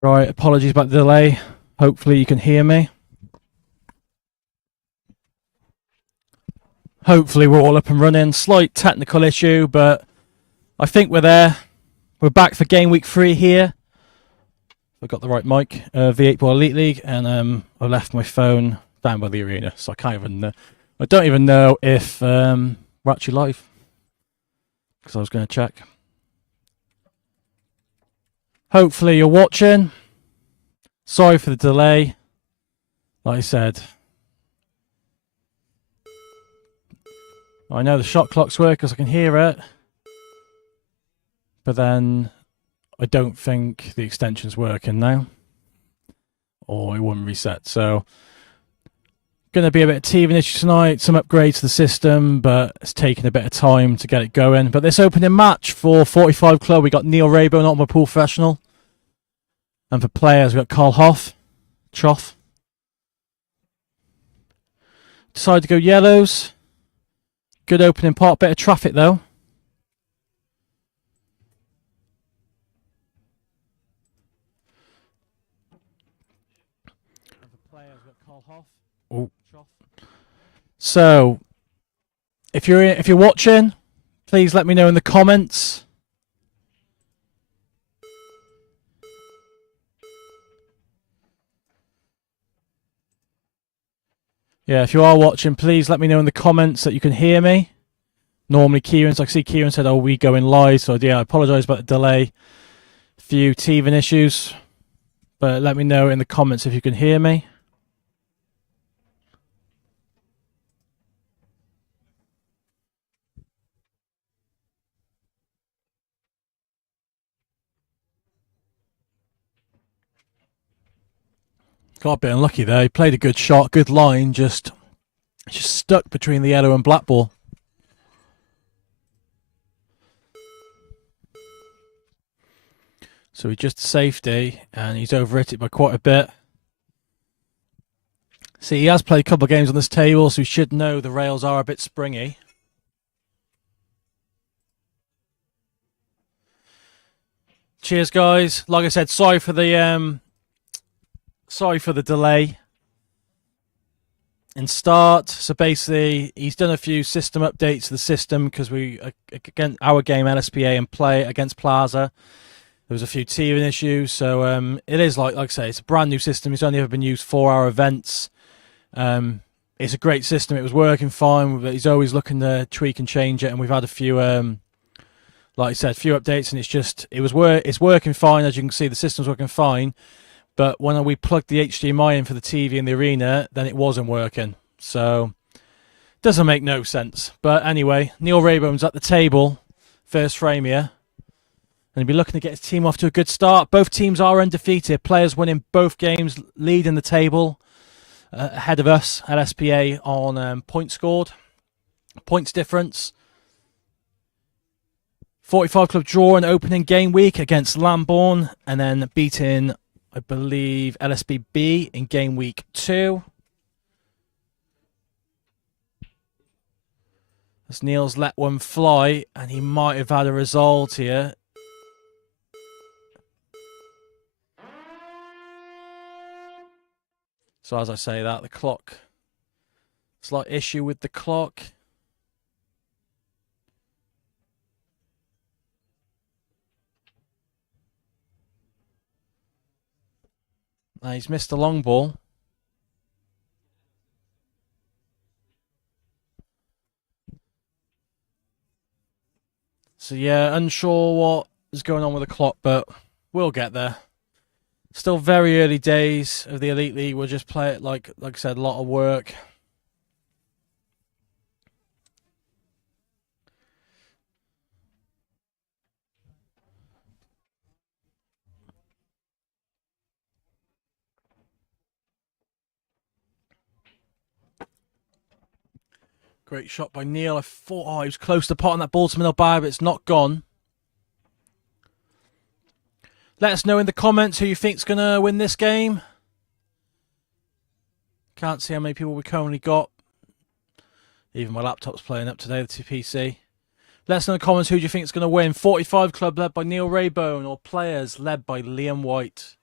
Right, apologies about the delay. Hopefully you can hear me. Hopefully we're all up and running. Slight technical issue, but I think we're there. We're back for game week 3 here. I've got the right mic, V8 Ball Elite League, and I left my phone down by the arena, so I don't even know if we're actually live, because I was going to check. Hopefully you're watching. Sorry for the delay. Like I said, I know the shot clocks work because I can hear it, but then I don't think the extension's working now, or it wouldn't reset. So, going to be a bit of teething issue tonight, some upgrades to the system, but it's taking a bit of time to get it going. But this opening match for 45 Club, we got Neil Raybone, not my pool professional. And for players, we got Carl Choff. Decided to go yellows. Good opening pot, bit of traffic though. Oh. So, if you're watching, please let me know in the comments. Yeah, if you are watching, please let me know in the comments that you can hear me. Normally, Kieran's, I see Kieran said, "Oh, we going live." So yeah, I apologise about the delay. Few teething issues, but let me know in the comments if you can hear me. Got a bit unlucky there. He played a good shot, good line, just stuck between the yellow and black ball. So he just safety, and he's overhit it by quite a bit. See, he has played a couple of games on this table, so he should know the rails are a bit springy. Cheers, guys. Like I said, sorry for the delay in start. So basically, he's done a few system updates to the system because again, our game LSPA and play against Plaza, there was a few teething issues. So it is like I say, it's a brand new system. It's only ever been used for our events. It's a great system. It was working fine, but he's always looking to tweak and change it. And we've had a few, like I said, a few updates, and it's working fine. As you can see, the system's working fine. But when we plugged the HDMI in for the TV in the arena, then it wasn't working. So doesn't make no sense. But anyway, Neil Raybone's at the table, first frame here. And he'll be looking to get his team off to a good start. Both teams are undefeated. Players winning both games, leading the table ahead of us at SPA on points scored, points difference. 45 Club draw an opening game week against Lambourne, and then beating, I believe, LSBB in game week 2. As Neil's let one fly, and he might have had a result here. So as I say that, the clock, slight issue with the clock. He's missed a long ball. So yeah, unsure what is going on with the clock, but we'll get there. Still very early days of the Elite League. We'll just play it like I said, a lot of work. Great shot by Neil. I thought, he was close to potting that ball to middle bar, but it's not gone. Let us know in the comments who you think's going to win this game. Can't see how many people we currently got. Even my laptop's playing up today, the PC. Let us know in the comments who do you think is going to win. 45 Club led by Neil Raybone, or players led by Liam White.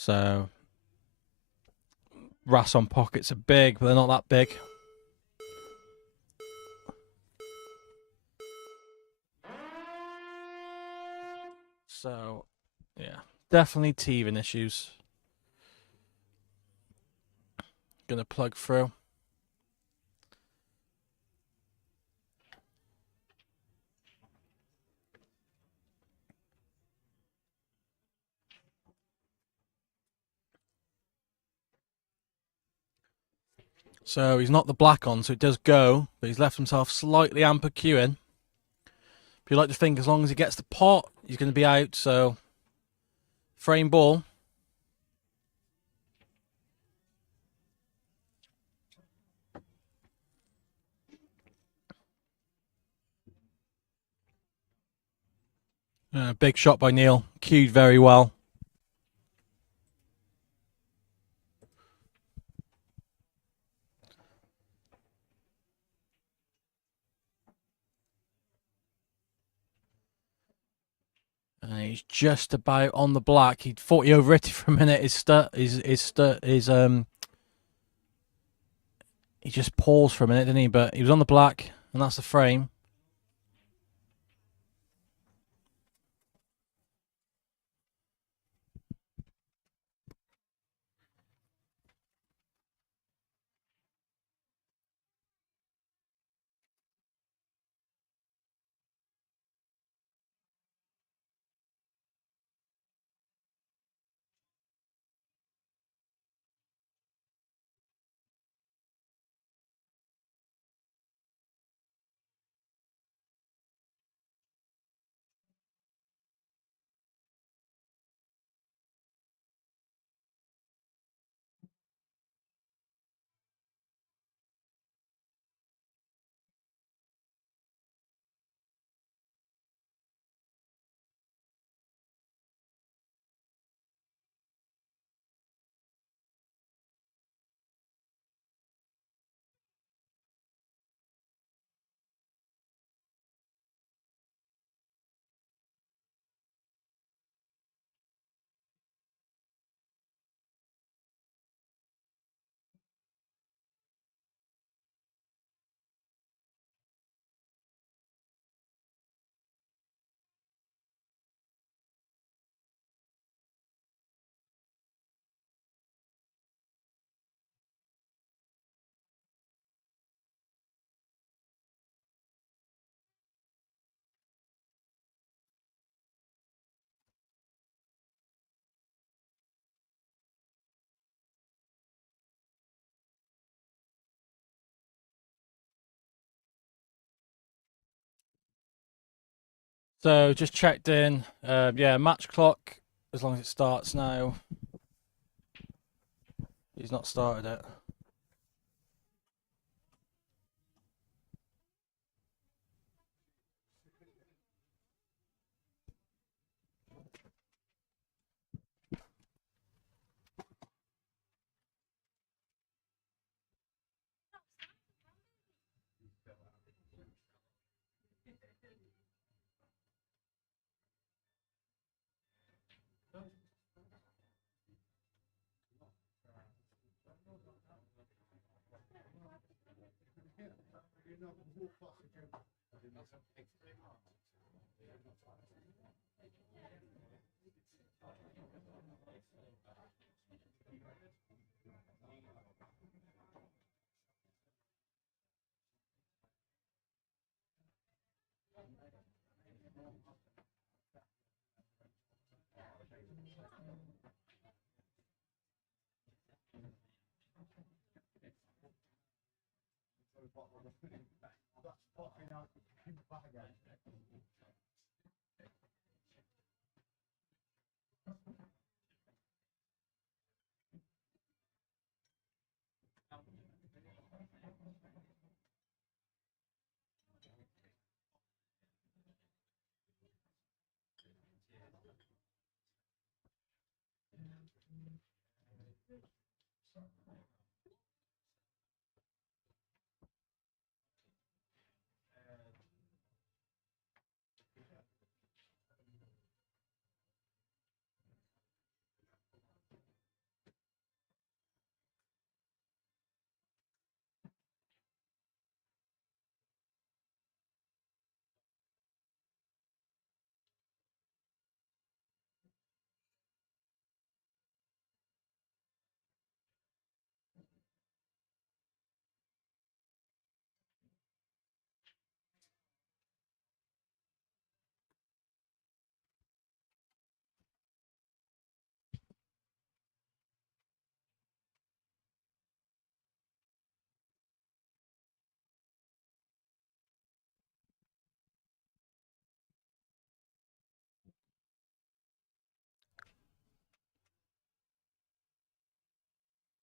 So Rasson pockets are big, but they're not that big. So yeah, definitely teething issues. Gonna plug through. So he's not the black on, so it does go, but he's left himself slightly amper queuing. But you like to think as long as he gets the pot, he's going to be out. So frame ball. Big shot by Neil. Cued very well. And he's just about on the black. He thought he over it for a minute. He just paused for a minute, didn't he? But he was on the black, and that's the frame. So just checked in. Yeah, match clock. As long as it starts now. He's not started it.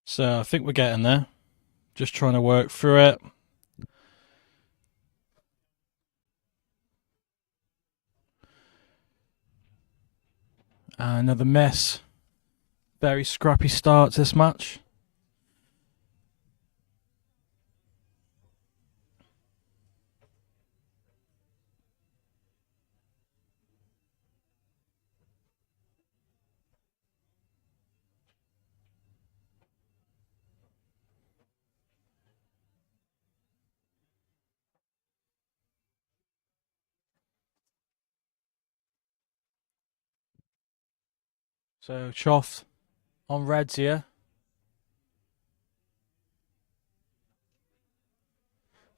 So I think we're getting there. Just trying to work through it. Another miss. Very scrappy start to this match. So Choff on reds here.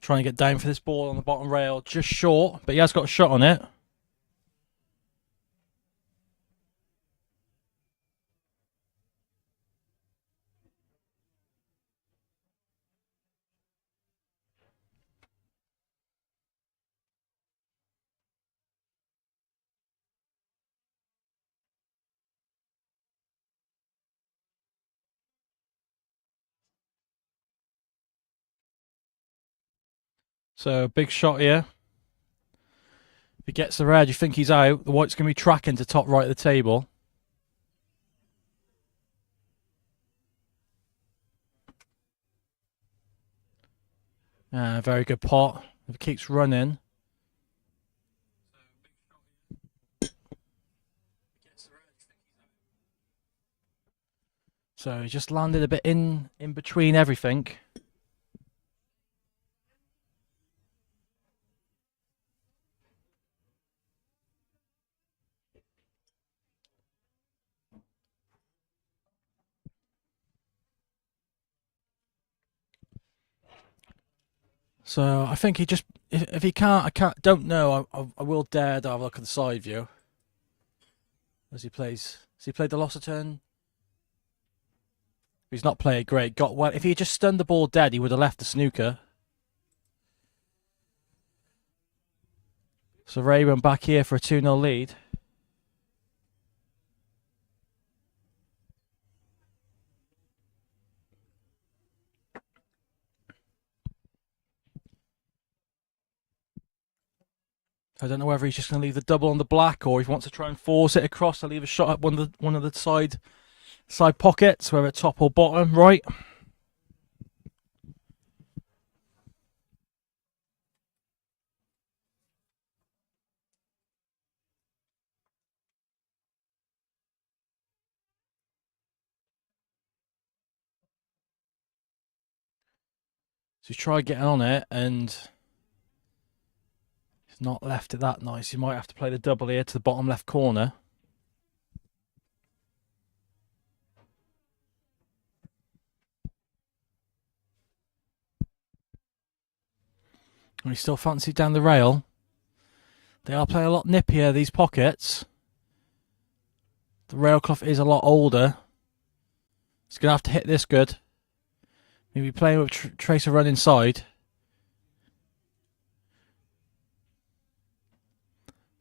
Trying to get down for this ball on the bottom rail. Just short, but he has got a shot on it. So big shot here. If he gets the red, you think he's out. The white's going to be tracking to top right of the table. Very good pot. If it keeps running. So he just landed a bit in between everything. So I think he just, if he can't, don't know. I will dare to have a look at the side view as he plays. Has he played the loss of turn? He's not played great. Got well. If he just stunned the ball dead, he would have left the snooker. So Raybone back here for a 2-0 lead. I don't know whether he's just going to leave the double on the black or if he wants to try and force it across to leave a shot at one of the side pockets, whether it's top or bottom right. So he's tried getting on it and he's not left it that nice. He might have to play the double here to the bottom left corner. And he still fancies down the rail. They are playing a lot nippier, these pockets. The rail cloth is a lot older. He's going to have to hit this good. Maybe playing with Tracer run inside.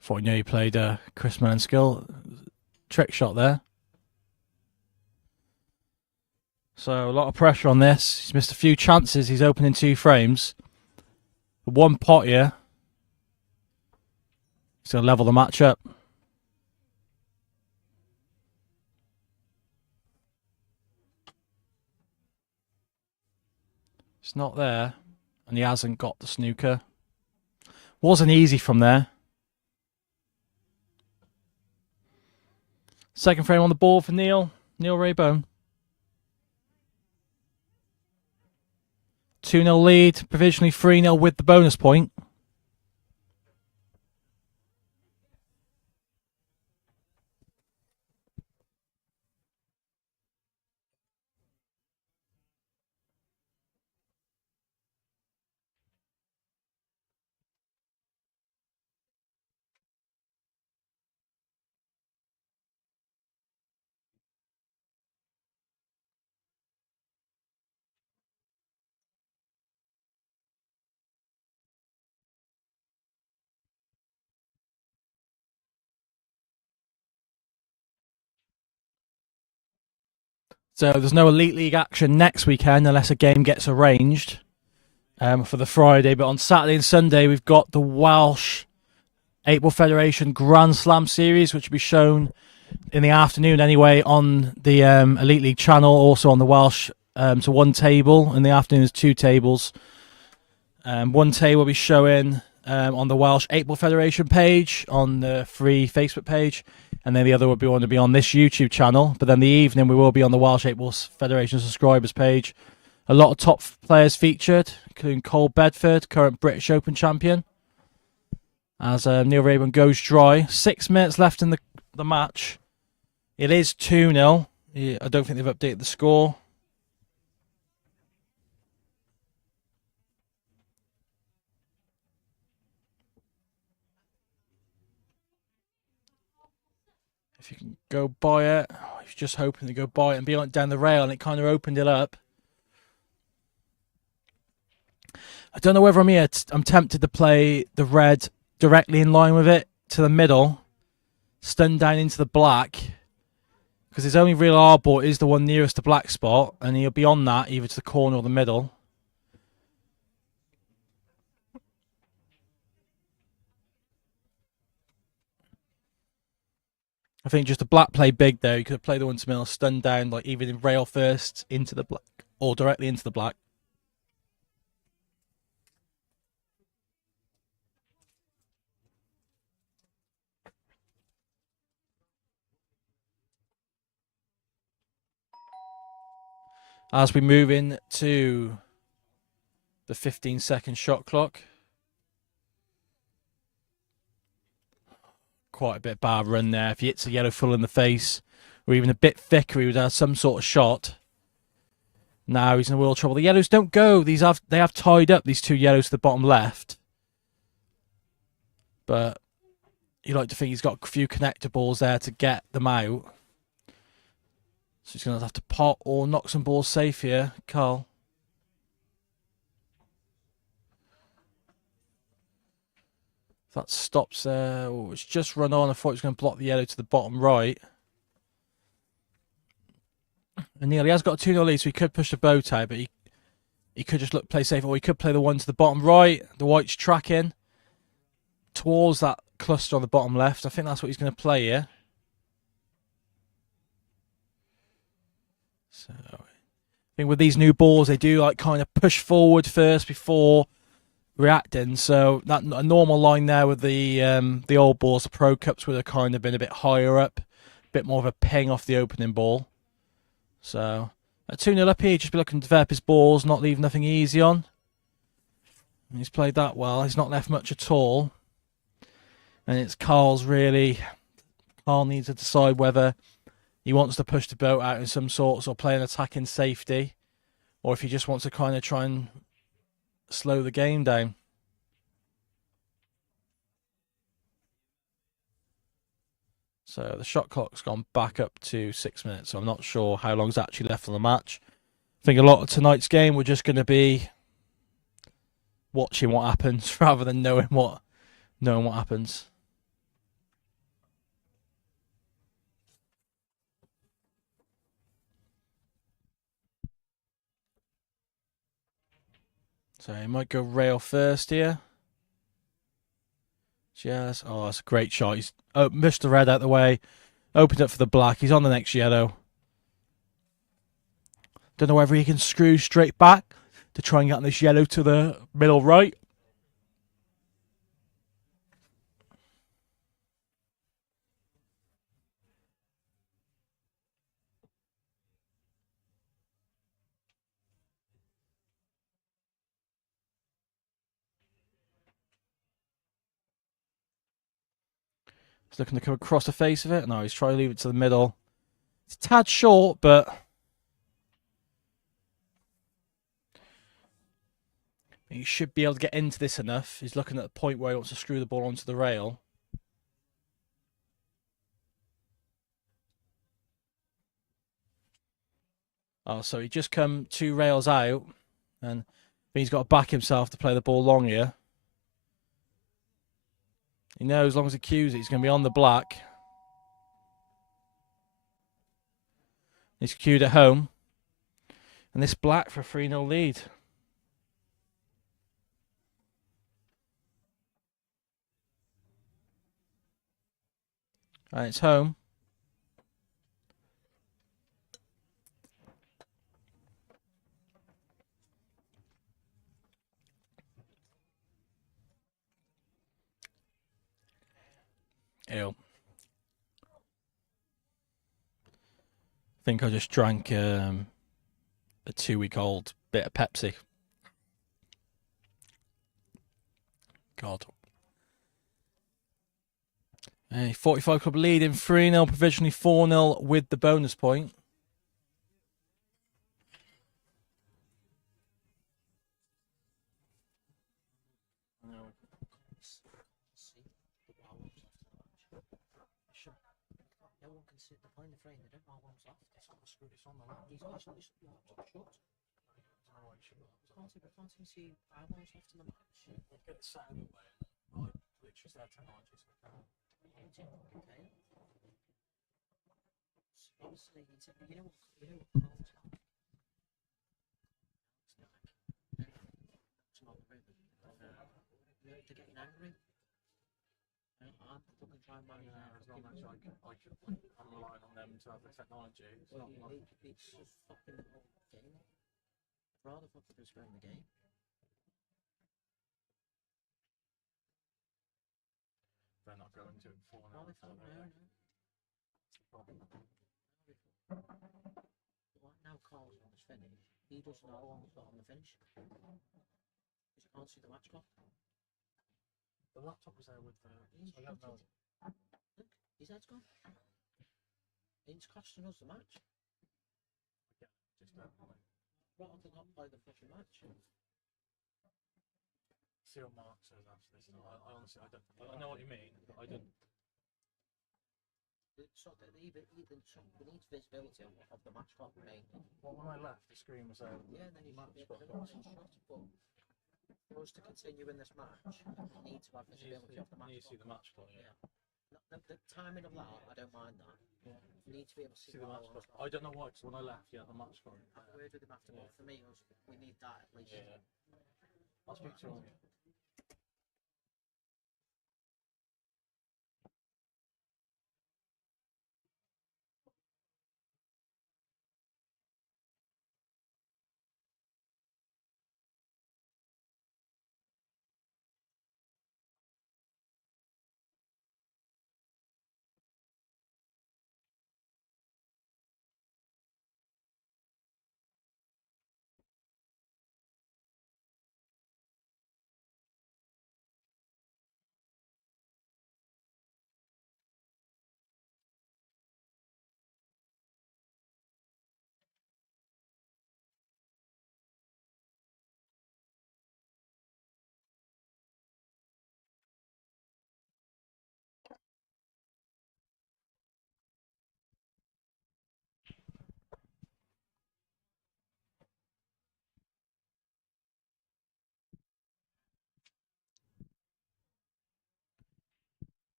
Thought you played Chris Mellon skill. Trick shot there. So a lot of pressure on this. He's missed a few chances. He's opening 2 frames. One pot here. He's going to level the match up. It's not there. And he hasn't got the snooker. Wasn't easy from there. Second frame on the board for Neil Raybone. 2-0 lead. Provisionally 3-0 with the bonus point. So there's no Elite League action next weekend unless a game gets arranged for the Friday. But on Saturday and Sunday, we've got the Welsh 8-Ball Federation Grand Slam Series, which will be shown in the afternoon anyway on the Elite League channel, also on the Welsh. So one table. In the afternoon, there's 2 tables. One table will be showing on the Welsh 8-Ball Federation page, on the free Facebook page, and then the other will be on this YouTube channel. But then the evening we will be on the Welsh 8-Ball Federation subscribers page. A lot of top players featured, including Cole Bedford, current British Open champion, as Neil Raybone goes dry. 6 minutes left in the match. It is 2-0. I don't think they've updated the score. If you can go by it, I was just hoping to go by it and be like down the rail, and it kind of opened it up. I don't know whether I'm tempted to play the red directly in line with it to the middle, stun down into the black, because his only real arbor is the one nearest the black spot, and he'll be on that either to the corner or the middle. I think just the black play big there. You could have played the one to middle, stun down, like either in rail first into the black or directly into the black. As we move into the 15-second shot clock. Quite a bit bad run there. If he hits a yellow full in the face, or even a bit thicker, he would have some sort of shot. Now he's in world trouble. The yellows don't go. They have tied up these 2 yellows to the bottom left. But you like to think he's got a few connector balls there to get them out. So he's going to have to pot or knock some balls safe here, Carl. That stops there. Oh, it's just run on. I thought it was going to block the yellow to the bottom right. And Neil, he has got a 2-0 lead, so he could push the boat out, but he could just play safe, or he could play the one to the bottom right. The white's tracking towards that cluster on the bottom left. I think that's what he's going to play here. So I think with these new balls, they do like kind of push forward first before reacting. So that a normal line there with the old balls, the Pro Cups would have kind of been a bit higher up, a bit more of a ping off the opening ball. So at 2-0 up here, just be looking to develop his balls, not leave nothing easy on. And he's played that well. He's not left much at all. And it's Carl's really. Carl needs to decide whether he wants to push the boat out in some sorts or play an attacking safety, or if he just wants to kind of try and slow the game down. So the shot clock's gone back up to 6 minutes, so I'm not sure how long's actually left on the match. I think a lot of tonight's game we're just going to be watching what happens rather than knowing what happens. So he might go rail first here. Yes. Oh, that's a great shot. He's pushed the red out of the way, opened up for the black. He's on the next yellow. Don't know whether he can screw straight back to try and get on this yellow to the middle right. He's looking to come across the face of it. No, he's trying to leave it to the middle. It's a tad short, but he should be able to get into this enough. He's looking at the point where he wants to screw the ball onto the rail. Oh, so he just come 2 rails out, and he's got to back himself to play the ball long here. He knows as long as he cues it, he's going to be on the black. He's queued at home. And this black for a 3-0 lead. All right, it's home. Ew. I think I just drank a 2-week-old bit of Pepsi. God. A 45 club lead in 3-0, provisionally 4-0 with the bonus point. I'm relying on them to have the technology. It's not like it's just fucking game. I'd rather fucking just go in the game. They're not going to it before now. No. Right now, Carl's on his finish. He doesn't know how long he's got on the finish. Because you can't see the match clock. The laptop was there with the. I don't know. Look, his head's gone. It's costing us the match. Yeah, just that point. Rather than not play the fucking match. See what Mark says after this. No, I honestly, I don't. I know what you mean, but I don't. So we need visibility of the match clock mainly. Well, when I left, the screen was there. Yeah, and then you might be able to shot, but for us to continue in this match, we need to have visibility of the match clock. You see the match clock, yeah. The timing of that, I don't mind that. Yeah. You need to be able to see the match clock. I don't know why, because when I left, the match clock. I've heard with him after, but for me, we need that at least. Yeah. I'll speak to him.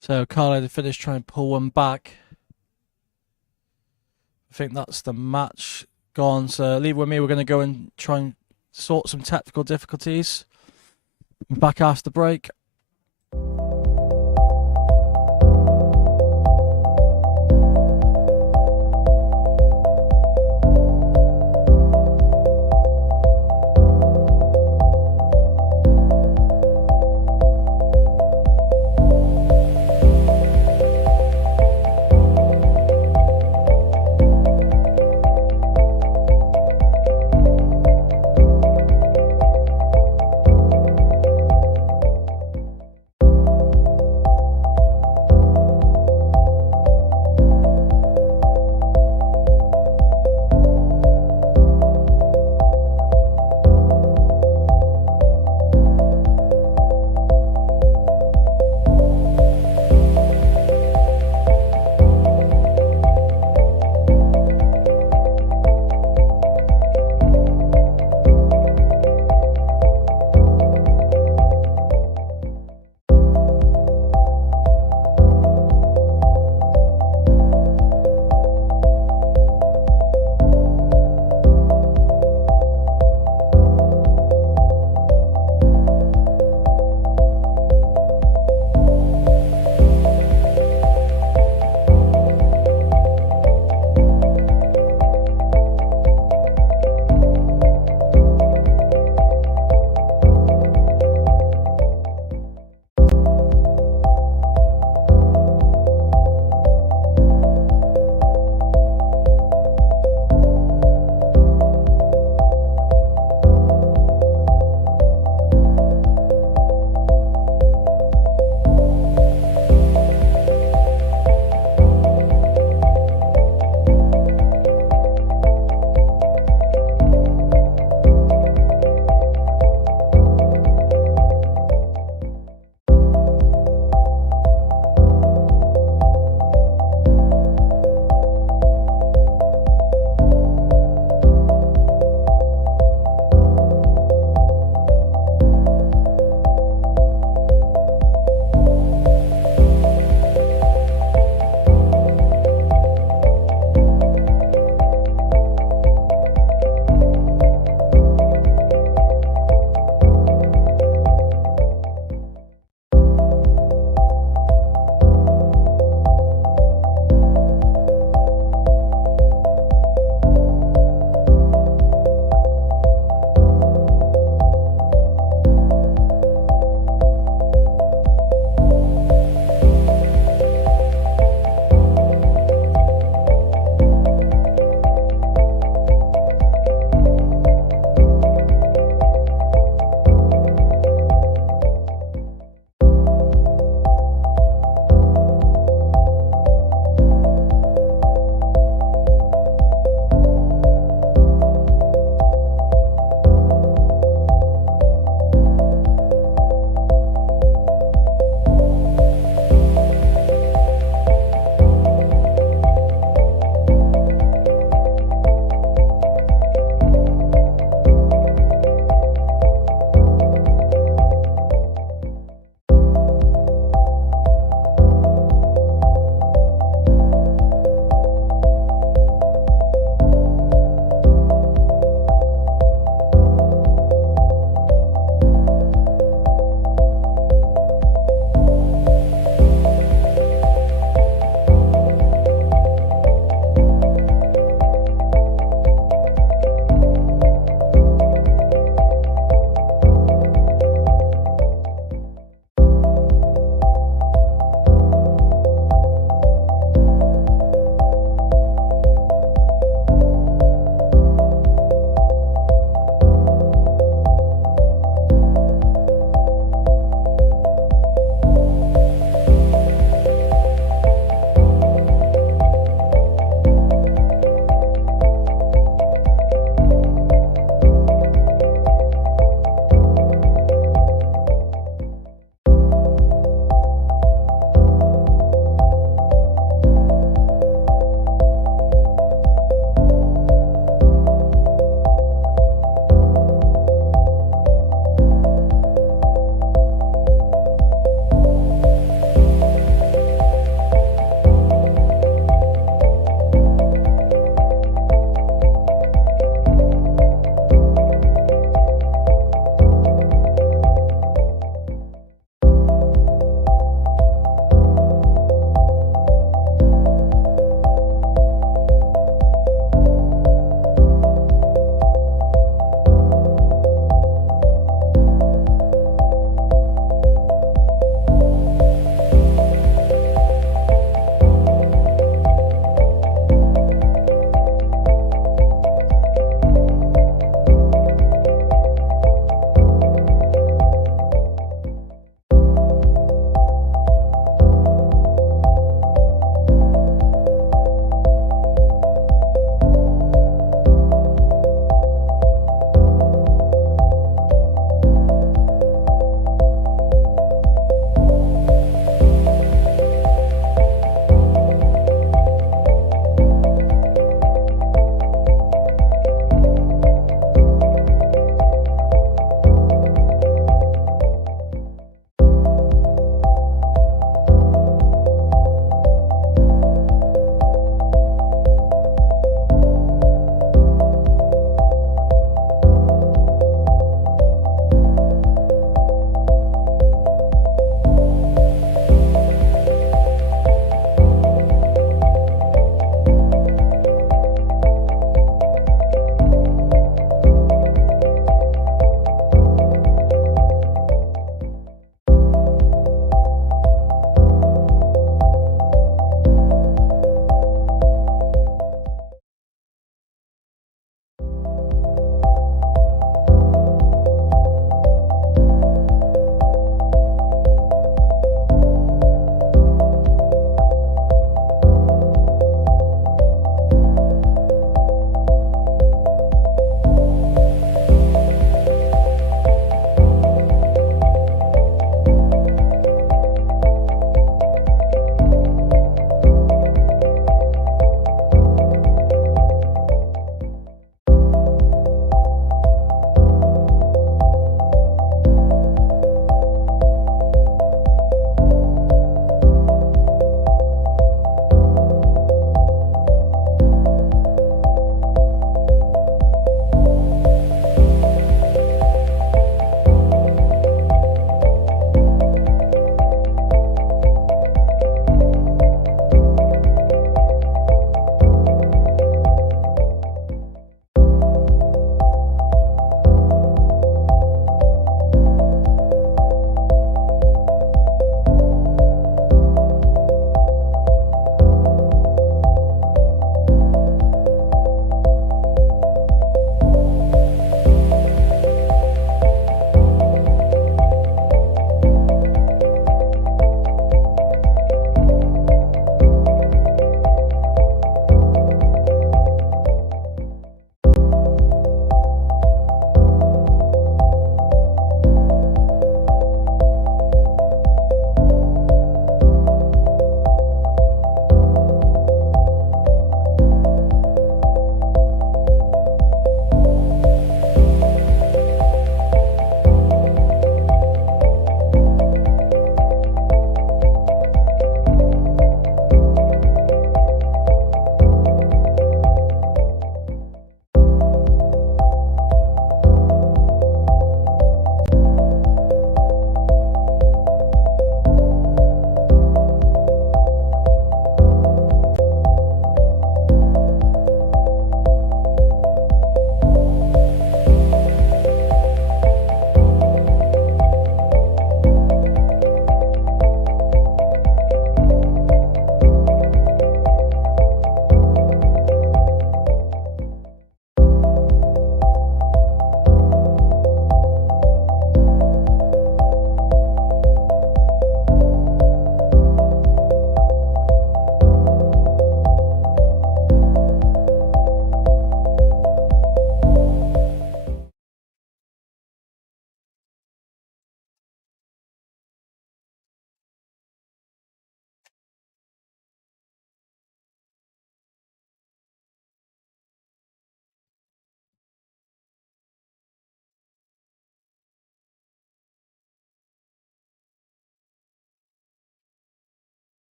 So Carlo the finish trying to pull one back. I think that's the match gone. So leave it with me. We're going to go and try and sort some technical difficulties. Back after the break.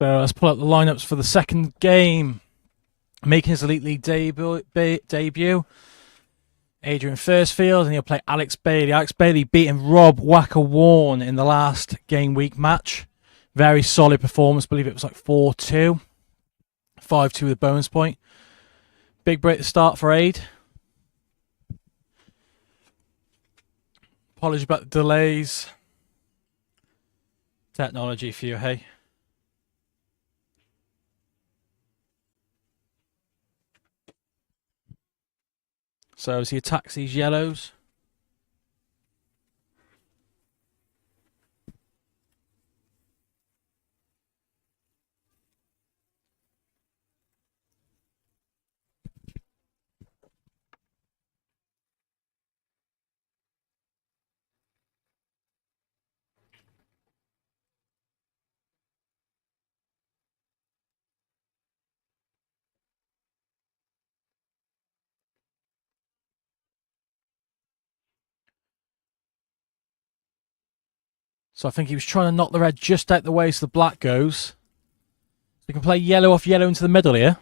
So let's pull up the lineups for the second game. Making his Elite League debut, Adrian Firstfield, and he'll play Alex Bailey. Alex Bailey beating Rob Wacker Warren in the last game week match. Very solid performance. I believe it was like 4-2. 5-2 with a bonus point. Big break to start for Aid. Apologies about the delays. Technology for you, hey? So as he attacks these yellows. So I think he was trying to knock the red just out the way so the black goes. We can play yellow off yellow into the middle here.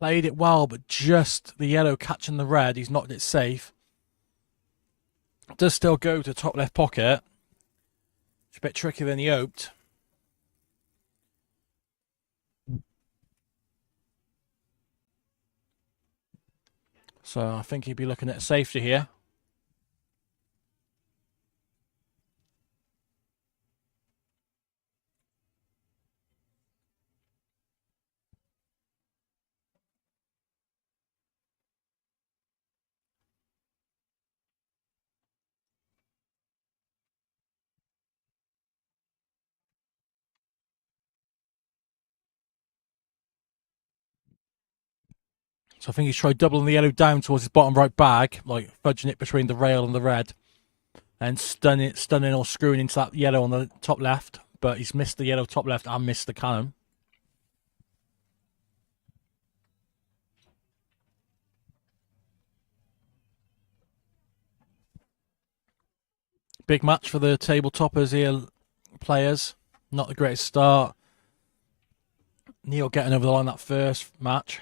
Played it well, but just the yellow catching the red, he's knocked it safe. Does still go to top left pocket. It's a bit trickier than he hoped. So I think he'd be looking at a safety here. So I think he's tried doubling the yellow down towards his bottom right bag, like fudging it between the rail and the red, and stunning or screwing into that yellow on the top left. But he's missed the yellow top left and missed the cannon. Big match for the tabletoppers here, players. Not the greatest start. Neil getting over the line that first match.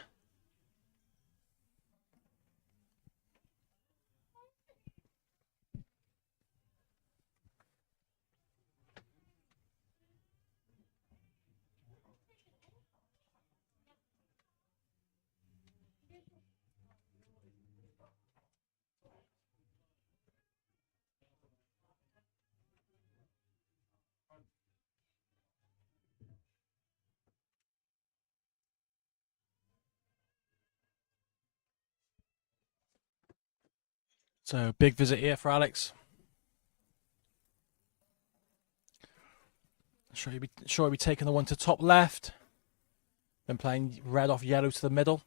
So big visit here for Alex. Sure he'll be taking the one to top left. Then playing red off yellow to the middle.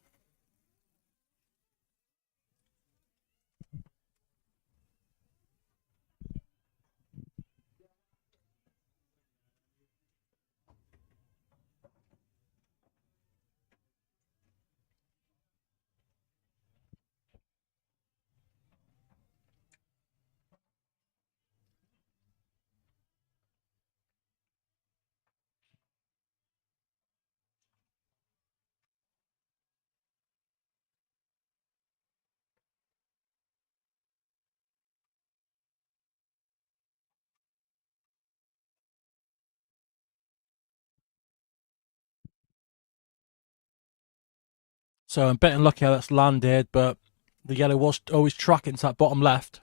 So I'm betting lucky how that's landed, but the yellow was always tracking to that bottom left.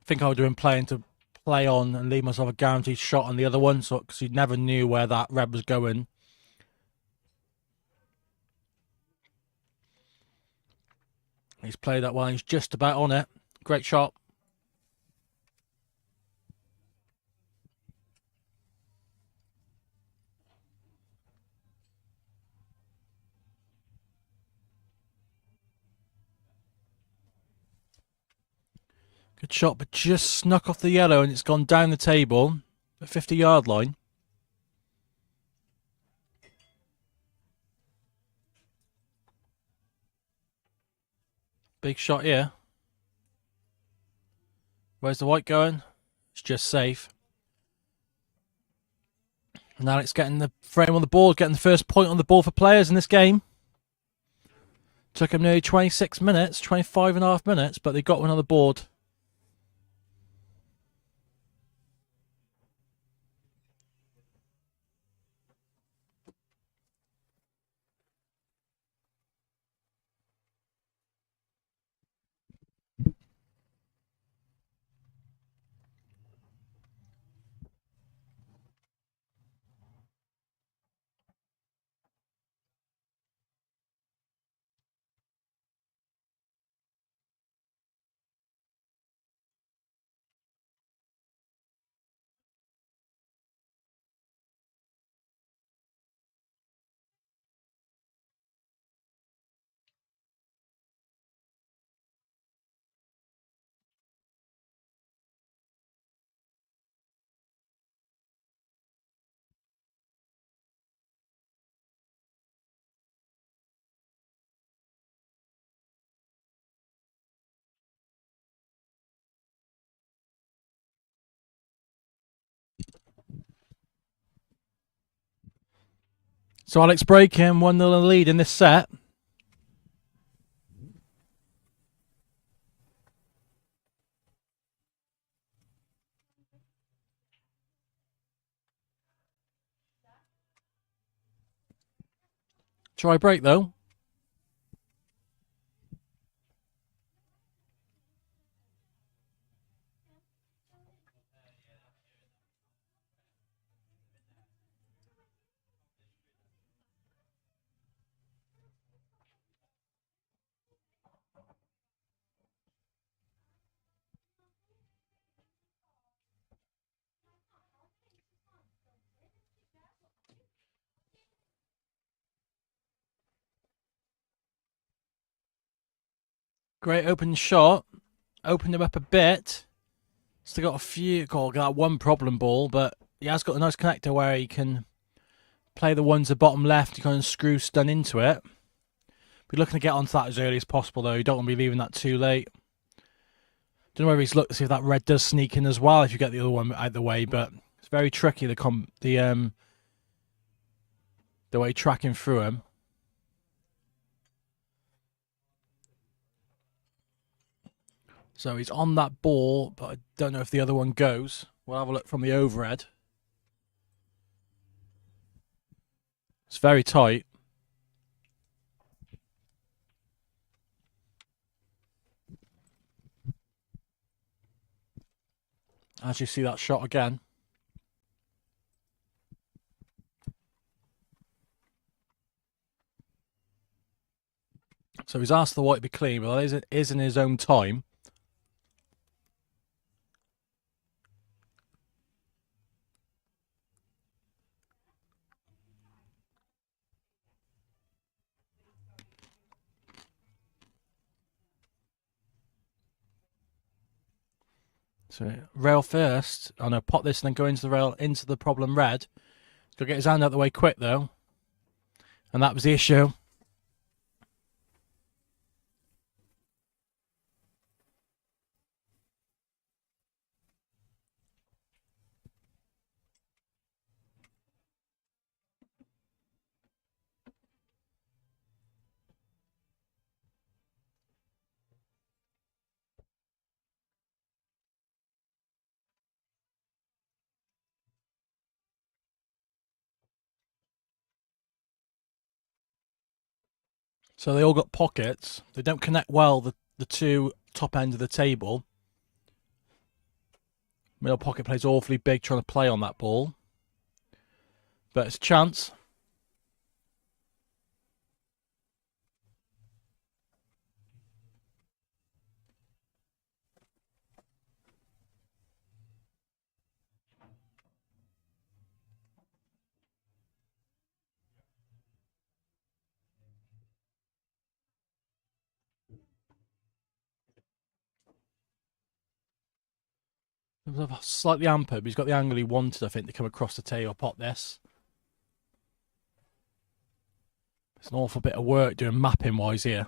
I think I would have been playing to play on and leave myself a guaranteed shot on the other one, so because you never knew where that red was going. He's played that well. He's just about on it. Great shot. Good shot, but just snuck off the yellow and it's gone down the table. The 50-yard line. Big shot here. Where's the white going? It's just safe. And Alex getting the frame on the board, getting the first point on the board for players in this game. Took him nearly 26 minutes, 25 and a half minutes, but they got one on the board. So Alex breaking 1-0 in the lead in this set. Try break though. Great open shot. Opened him up a bit. Still got a few. Got that one problem ball, but he has got a nice connector where he can play the ones at bottom left. You can screw stun into it. Be looking to get onto that as early as possible, though. You don't want to be leaving that too late. Don't know whether he's looked to see if that red does sneak in as well if you get the other one out of the way, but it's very tricky the way tracking through him. So he's on that ball, but I don't know if the other one goes. We'll have a look from the overhead. It's very tight. As you see that shot again. So he's asked the white to be clean, but that is in his own time. So rail first. Oh no, pot this and then go into the rail, into the problem red. Got to get his hand out of the way quick though. And that was the issue. So they all got pockets. They don't connect well, the two top end of the table. Middle pocket plays awfully big trying to play on that ball. But it's a chance. Slightly hampered, but he's got the angle he wanted, I think, to come across the table, pop this. It's an awful bit of work doing mapping-wise here.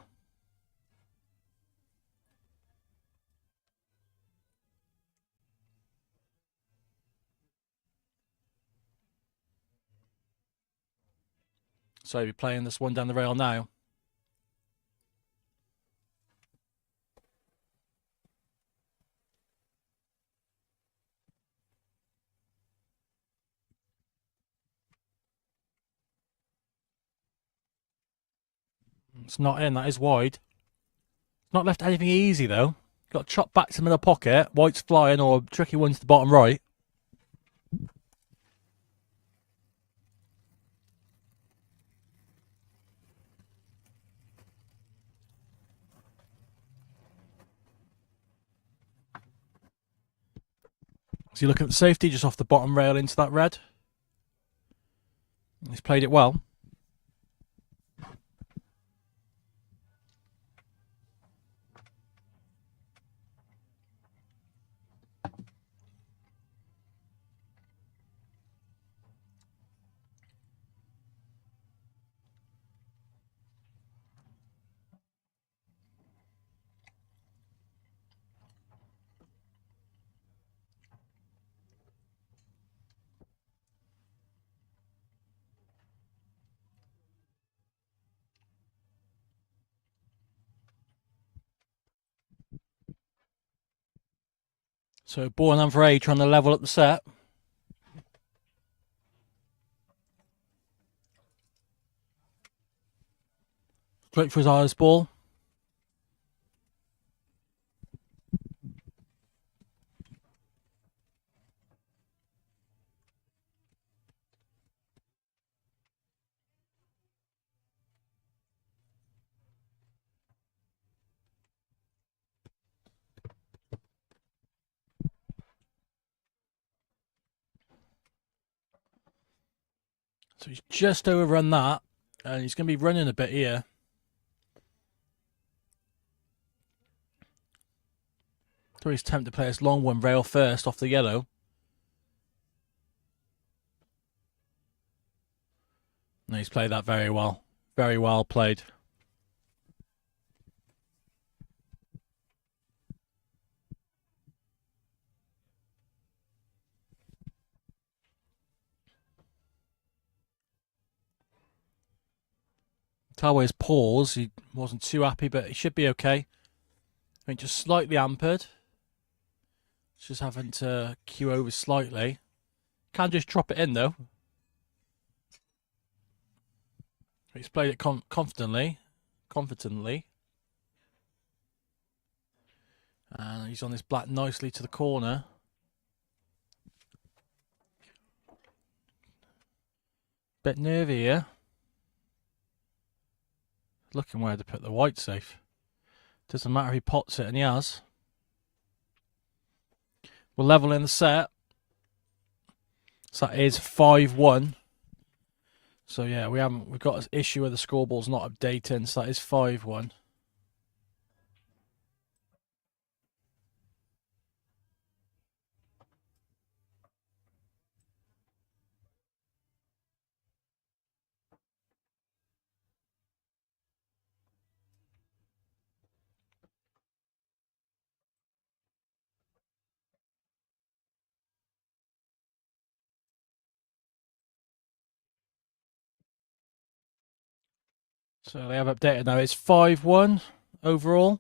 So we're playing this one down the rail now. It's not in, that is wide. Not left anything easy though. Got to chop back to the middle pocket. White's flying, or tricky one to the bottom right. So you're looking at the safety just off the bottom rail into that red. He's played it well. So ball number 8 trying to level up the set. Straight for his eyes ball. So he's just overrun that, and he's going to be running a bit here. So he's tempted to play this long one rail first off the yellow. And he's played that very well. Very well played. Tell by his pause, he wasn't too happy, but he should be okay. I think just slightly hampered. Just having to cue over slightly. Can just drop it in though. He's played it confidently. And he's on this black nicely to the corner. Bit nervy here. Looking where to put the white safe. Doesn't matter if he pots it, and he has. We're level in the set. So that is 5-1. So yeah, we've got an issue where the scoreboard's not updating, so that is 5-1. So they have updated now. It's 5-1 overall.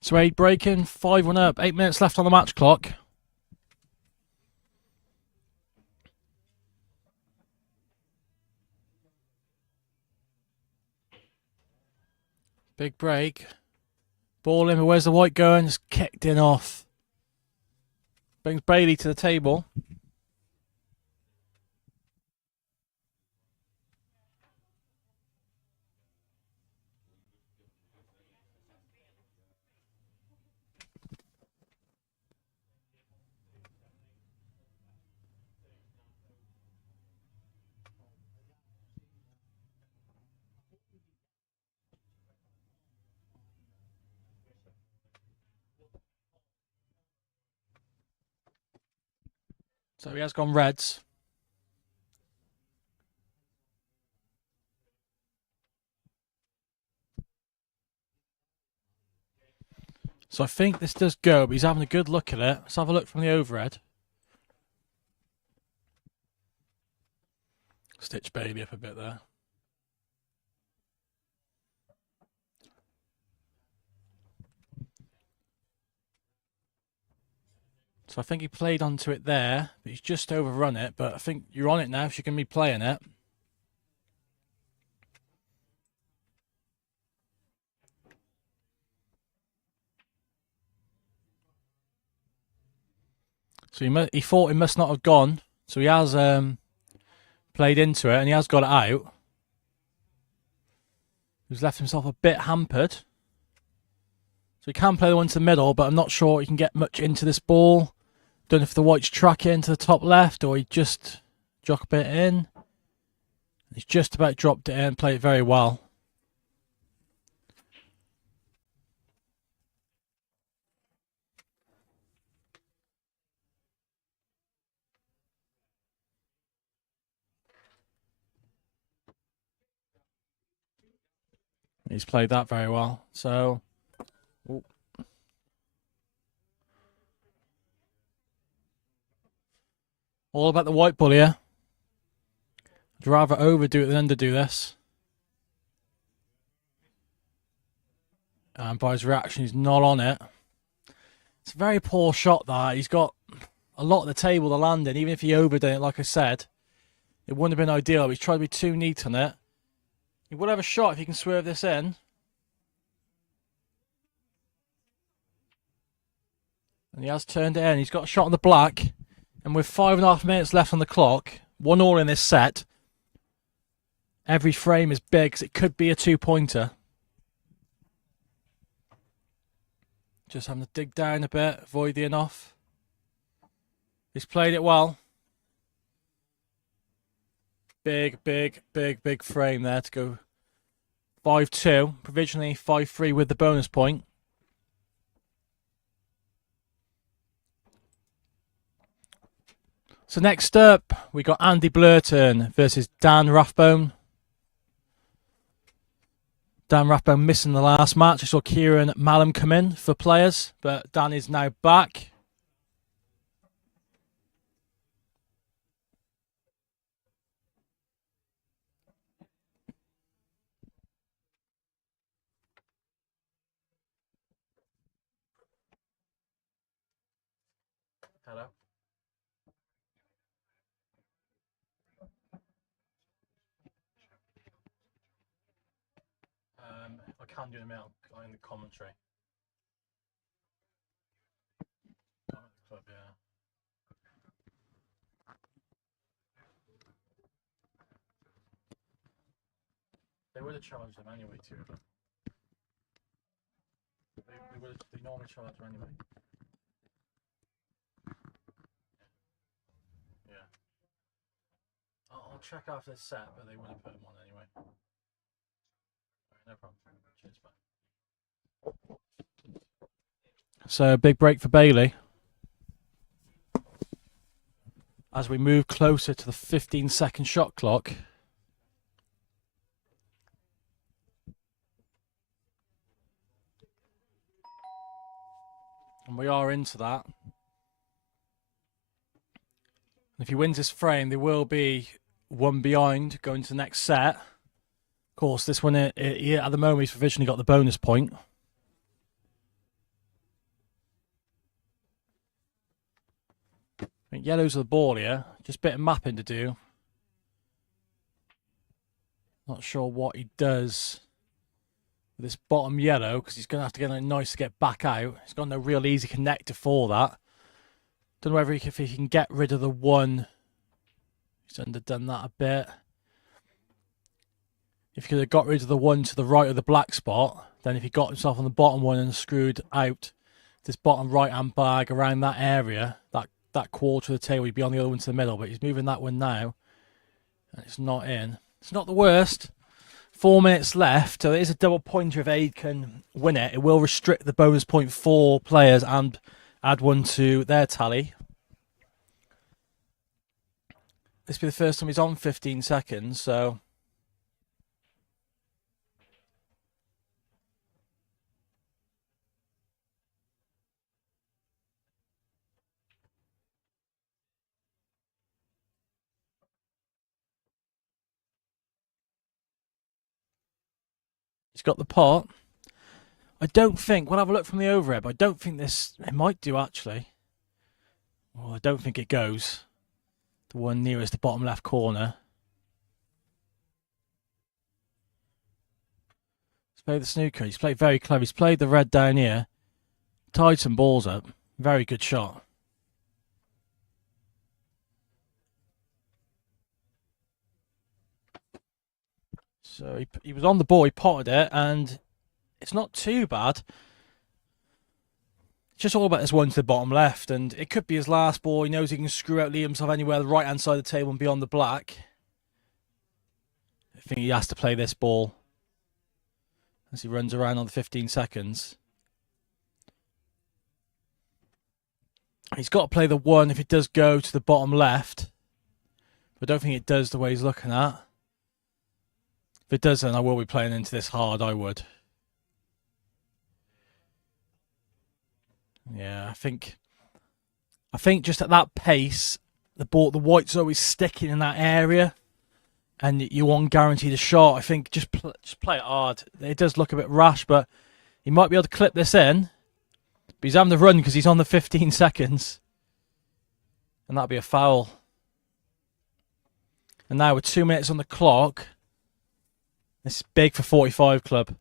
So 8 breaking, 5-1 up, 8 minutes left on the match clock. Big break. Ball in, but where's the white going? Just kicked in off. Brings Bailey to the table. So he has gone reds. So I think this does go, but he's having a good look at it. Let's have a look from the overhead. Stitch Bailey up a bit there. So I think he played onto it there, but he's just overrun it. But I think you're on it now, so you can be playing it. So he thought it must not have gone. So he has played into it, and he has got it out. He's left himself a bit hampered. So he can play the one to the middle, but I'm not sure he can get much into this ball. Don't know if the white's track it into the top left, or he just drop it in. He's just about dropped it in, played it very well. He's played that very well. So, ooh. All about the white ball here. I'd rather overdo it than underdo this. And by his reaction, he's not on it. It's a very poor shot, that. He's got a lot of the table to land in. Even if he overdone it, like I said, it wouldn't have been ideal. But he's tried to be too neat on it. He will have a shot if he can swerve this in. And he has turned it in. He's got a shot on the black. And with 5.5 minutes left on the clock, 1-1 in this set, every frame is big because it could be a 2-pointer. Just having to dig down a bit, avoid the enough. He's played it well. Big frame there to go 5-2. Provisionally 5-3 with the bonus point. So next up, we got Andy Blurton versus Dan Rathbone. Dan Rathbone missing the last match. I saw Kieran Mallam come in for players, but Dan is now back. Hello. I can do in a minute in the commentary. Club, yeah. They would have charged them anyway, too. They normally charge them anyway. Yeah. I'll check after this set, but they would have put them on anyway. No problem. Cheers, bye. So big break for Bailey. As we move closer to the 15-second shot clock. And we are into that. If he wins this frame, there will be one behind going to the next set. Of course, this one, at the moment, he's provisionally got the bonus point. I think yellow's the ball here. Just a bit of mapping to do. Not sure what he does with this bottom yellow, because he's going to have to get something nice to get back out. He's got no real easy connector for that. Don't know whether if he can get rid of the one. He's underdone that a bit. If he could have got rid of the one to the right of the black spot, then if he got himself on the bottom one and screwed out this bottom right-hand bag around that area, that quarter of the table, he'd be on the other one to the middle. But he's moving that one now, and it's not in. It's not the worst. 4 minutes left, so it is a double pointer if Aid can win it. It will restrict the bonus point for players and add one to their tally. This will be the first time he's on 15 seconds, so... He's got the pot. I don't think... We'll have a look from the overhead, but I don't think this... It might do, actually. Well, I don't think it goes. The one nearest the bottom left corner. He's played the snooker. He's played very clever. He's played the red down here. Tied some balls up. Very good shot. So he was on the ball, he potted it, and it's not too bad. It's just all about this one to the bottom left, and it could be his last ball. He knows he can screw out, leave himself anywhere, the right-hand side of the table and beyond the black. I think he has to play this ball as he runs around on the 15 seconds. He's got to play the one if it does go to the bottom left. But I don't think it does the way he's looking at. If it does, then I will be playing into this hard, I would. Yeah, I think just at that pace, the white's always sticking in that area, and you won't guarantee the shot. I think just play it hard. It does look a bit rash, but he might be able to clip this in. But he's having the run because he's on the 15 seconds, and that'd be a foul. And now with 2 minutes on the clock. It's big for 45 club.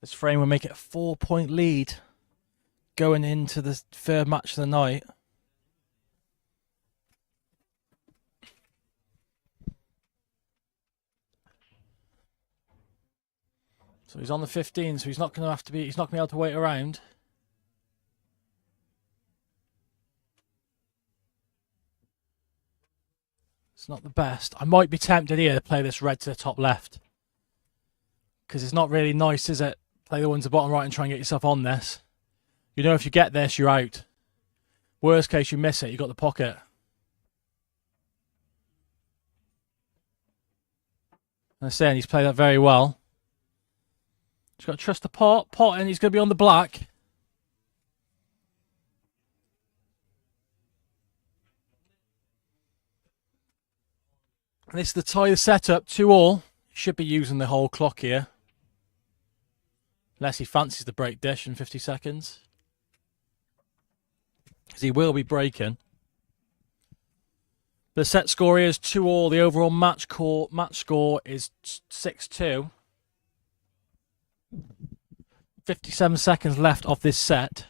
This frame will make it a 4-point lead going into the third match of the night. So he's on the 15, so he's not going to be able to wait around. It's not the best. I might be tempted here to play this red to the top left. Because it's not really nice, is it? Play the one to the bottom right and try and get yourself on this. You know if you get this, you're out. Worst case, you miss it, you got the pocket. And I'm saying he's played that very well. Just got to trust the pot, and he's going to be on the black. And this is the tie the setup, 2-all. Should be using the whole clock here. Unless he fancies the break dish in 50 seconds. Because he will be breaking. The set score is 2-all. The overall match score is 6-2. 57 seconds left of this set.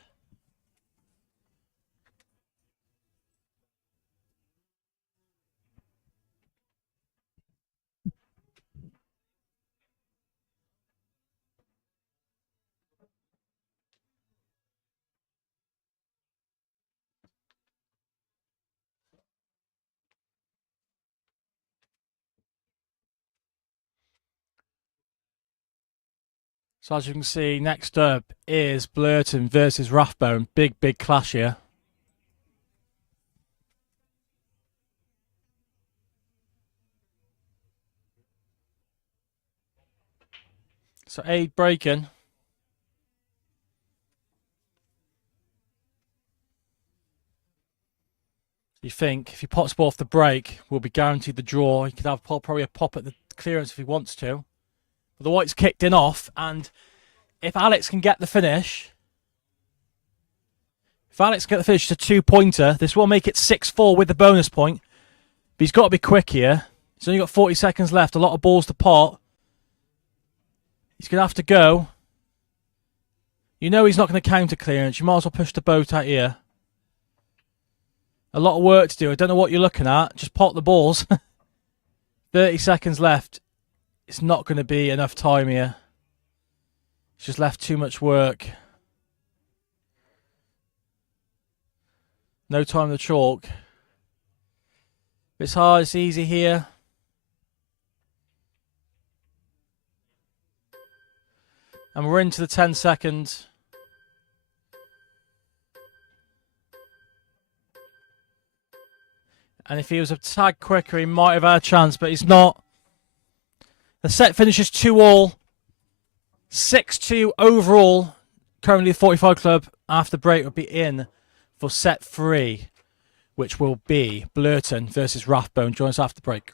So as you can see, next up is Blurton versus Rathbone. Big clash here. So Aid breaking. You think if he pots ball off the break, we'll be guaranteed the draw. He could have probably a pop at the clearance if he wants to. But the white's kicked in off, and if Alex can get the finish, it's a 2-pointer, this will make it 6-4 with the bonus point. But he's got to be quick here. He's only got 40 seconds left, a lot of balls to pot. He's going to have to go. You know he's not going to counter clearance. You might as well push the boat out here. A lot of work to do. I don't know what you're looking at. Just pot the balls. 30 seconds left. It's not going to be enough time here. It's just left too much work. No time to chalk. It's hard, it's easy here. And we're into the 10 seconds. And if he was a tad quicker, he might have had a chance, but he's not. The set finishes 2-all. 6-2 overall. Currently, the 45 Club, after break, will be in for set 3, which will be Blurton versus Rathbone. Join us after break.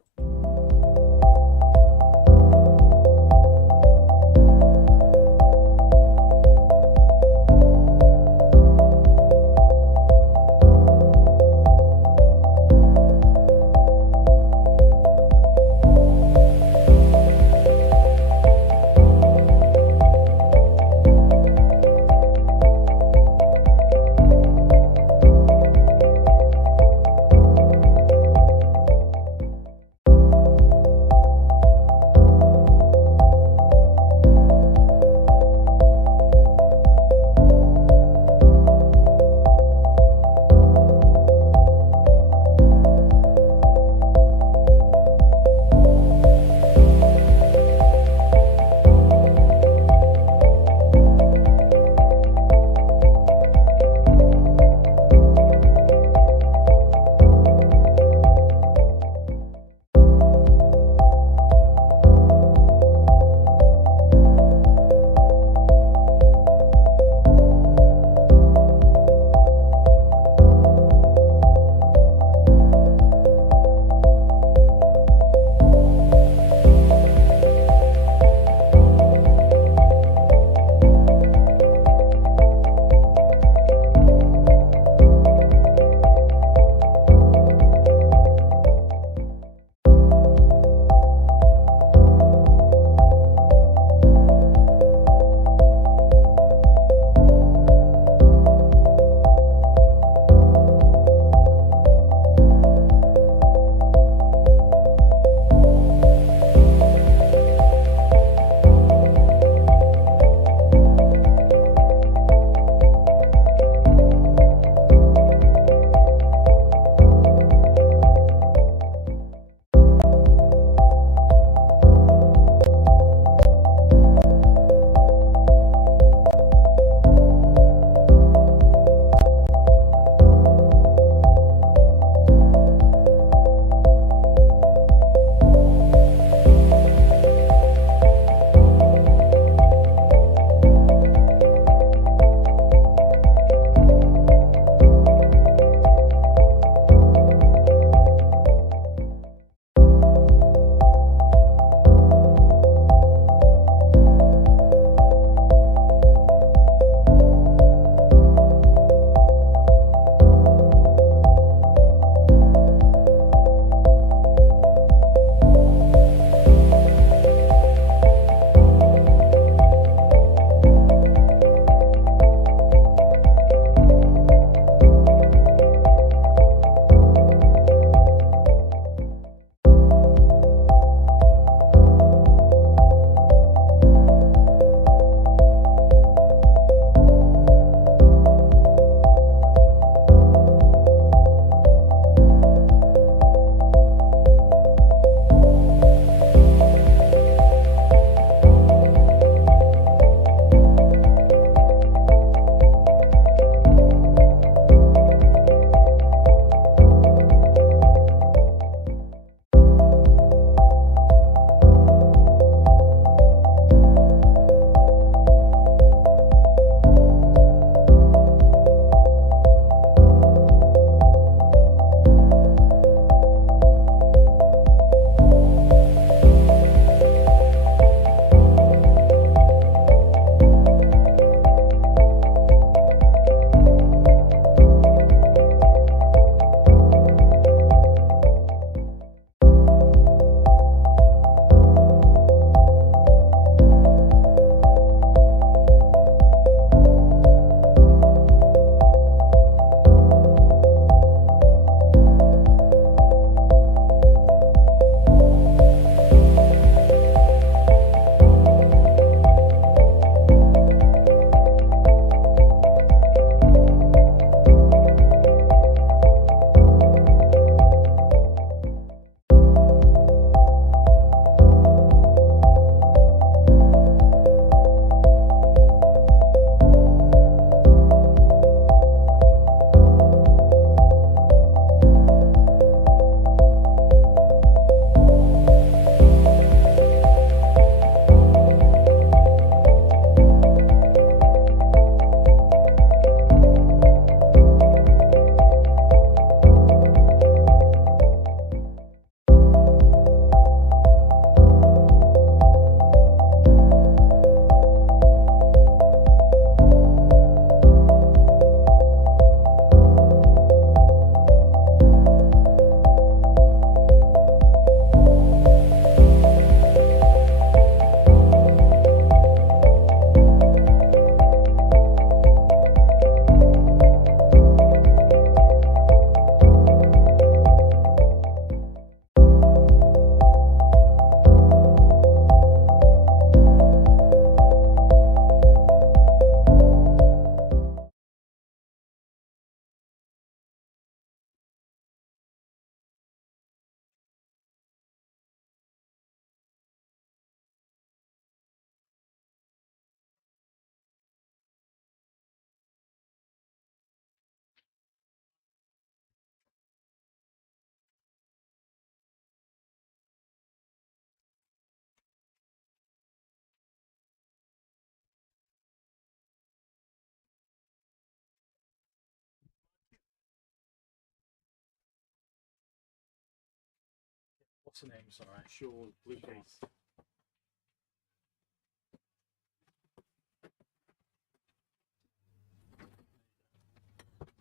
What's her name? Sorry, Shaw Bluegate.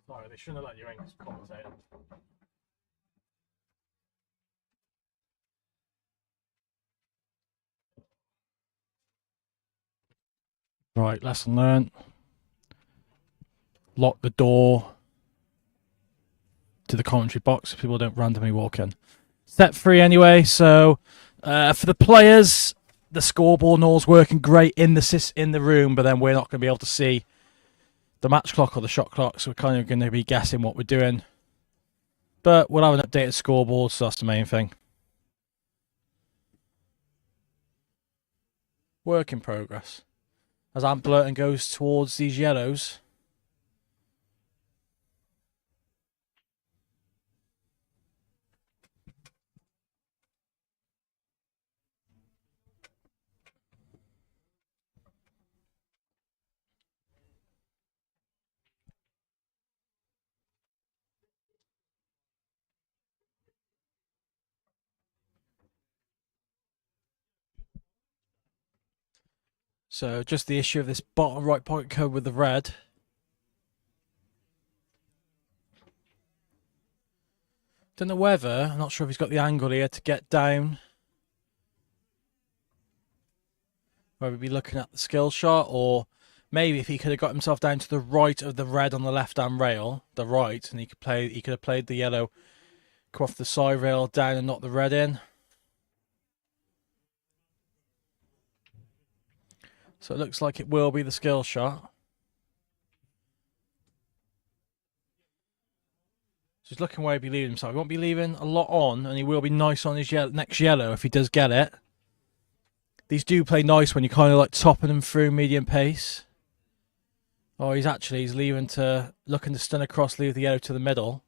Sorry, they shouldn't have let you in as commentator. Right, lesson learned. Lock the door to the commentary box so people don't randomly walk in. Step 3 anyway, so for the players, the scoreboard and all's working great in the room, but then we're not going to be able to see the match clock or the shot clock, so we're kind of going to be guessing what we're doing. But we'll have an updated scoreboard, so that's the main thing. Work in progress. As Antlerton goes towards these yellows. So just the issue of this bottom right pocket code with the red. Don't know whether, I'm not sure if he's got the angle here to get down. Whether he'd be looking at the skill shot, or maybe if he could have got himself down to the right of the red on the left-hand rail, the right, and he could have played the yellow, come off the side rail down and knock the red in. So it looks like it will be the skill shot. So he's looking where he'll be leaving himself. He won't be leaving a lot on, and he will be nice on his next yellow if he does get it. These do play nice when you're kind of like topping them through medium pace. Oh, he's looking to stun across, leave the yellow to the middle.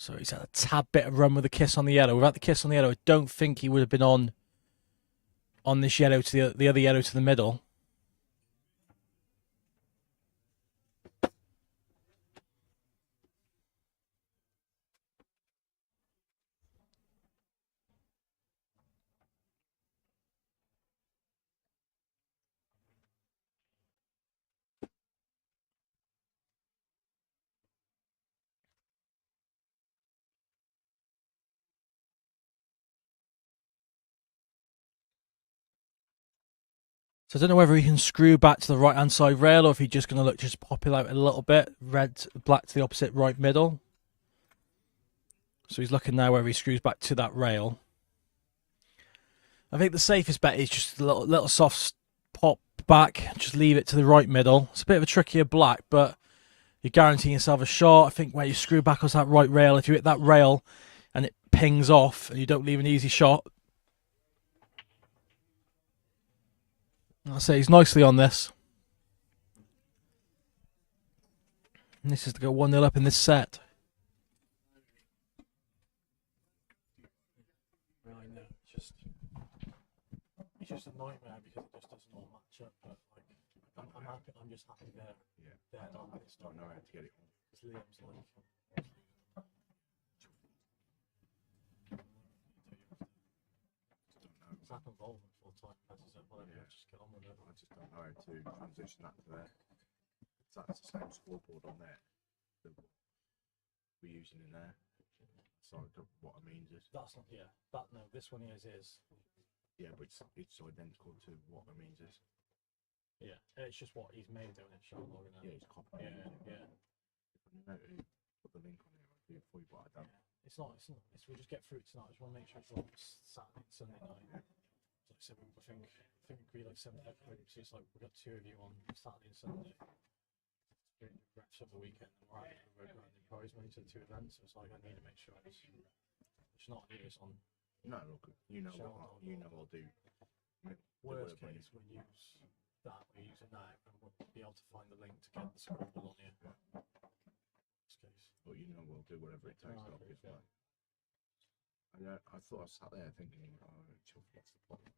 So he's had a tad bit of run with the kiss on the yellow. Without the kiss on the yellow, I don't think he would have been on this yellow to the other yellow to the middle. So I don't know whether he can screw back to the right-hand side rail or if he's just going to look just pop it out a little bit. Red, black to the opposite right middle. So he's looking now whether he screws back to that rail. I think the safest bet is just a little soft pop back. Just leave it to the right middle. It's a bit of a trickier black, but you're guaranteeing yourself a shot. I think where you screw back on that right rail, if you hit that rail and it pings off and you don't leave an easy shot, I'll say he's nicely on this. And this is to go 1-0 up in this set. It's just a nightmare because it just doesn't all match up. But like, I'm just happy there. Yeah. There, not this time. I know how to get it on. It's Liam's like. It's happened involvement full time. Messes up whatever. Yeah. Just get on with it. I just don't know how to transition that to there. That's the same scoreboard on there that we're using in there. So what I mean is that's not no. This one is. Yeah, but it's identical to what I mean is. Yeah, it's just what he's made doing it. Sean logging out. Yeah, he's copying. Yeah. Put the link on here for you, but I don't. Yeah. It's not. We'll just get through it tonight. I just want to make sure it's on Saturday, Sunday night. Yeah. So I think we agree like 7 quid. So it's like we've got 2 of you on Saturday and Sunday. Wraps up the weekend and we're grinding prize money to the 2 events. So it's like I need to make sure it's not here. It's on. No, look, I'll do. Worst case, we'll use that. We're using that, and we'll be able to find the link to get the scoreboard on here. Yeah. Worst case, but we'll do whatever it takes. Obviously, I thought I sat there thinking, what's the problem?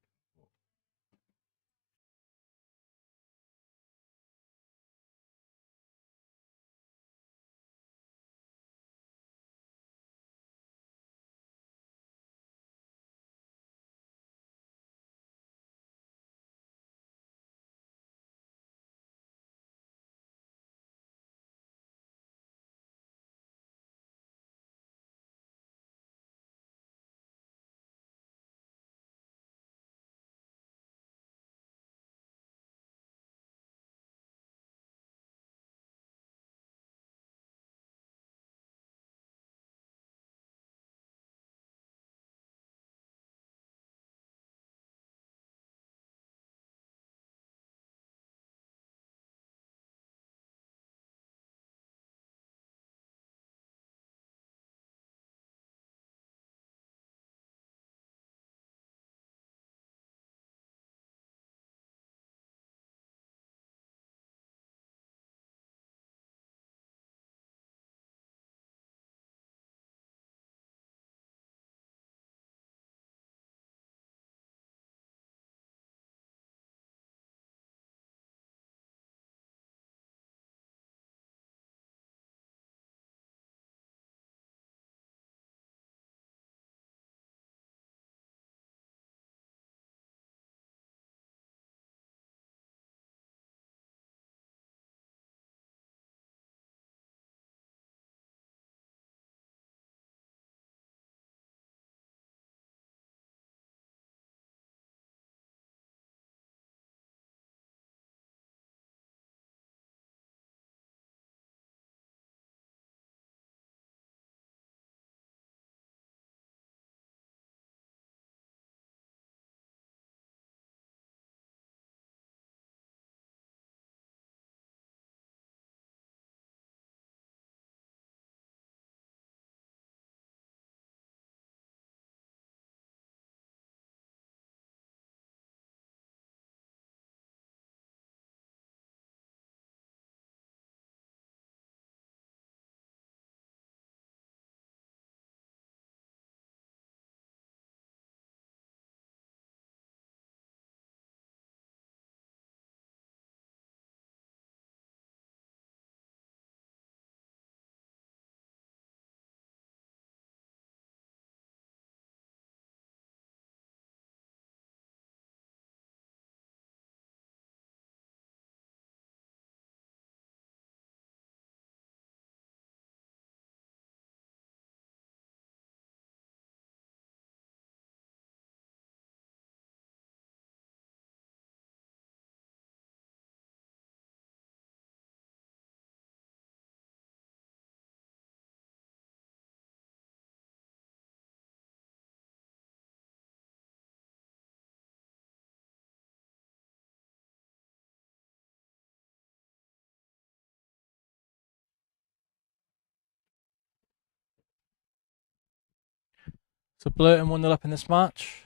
So Blurton 1-0 up in this match.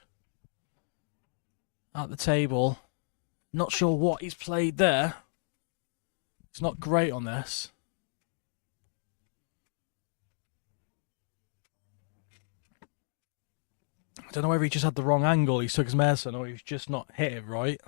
At the table. Not sure what he's played there. It's not great on this. I don't know whether he just had the wrong angle, he took his medicine, or he's just not hit it right.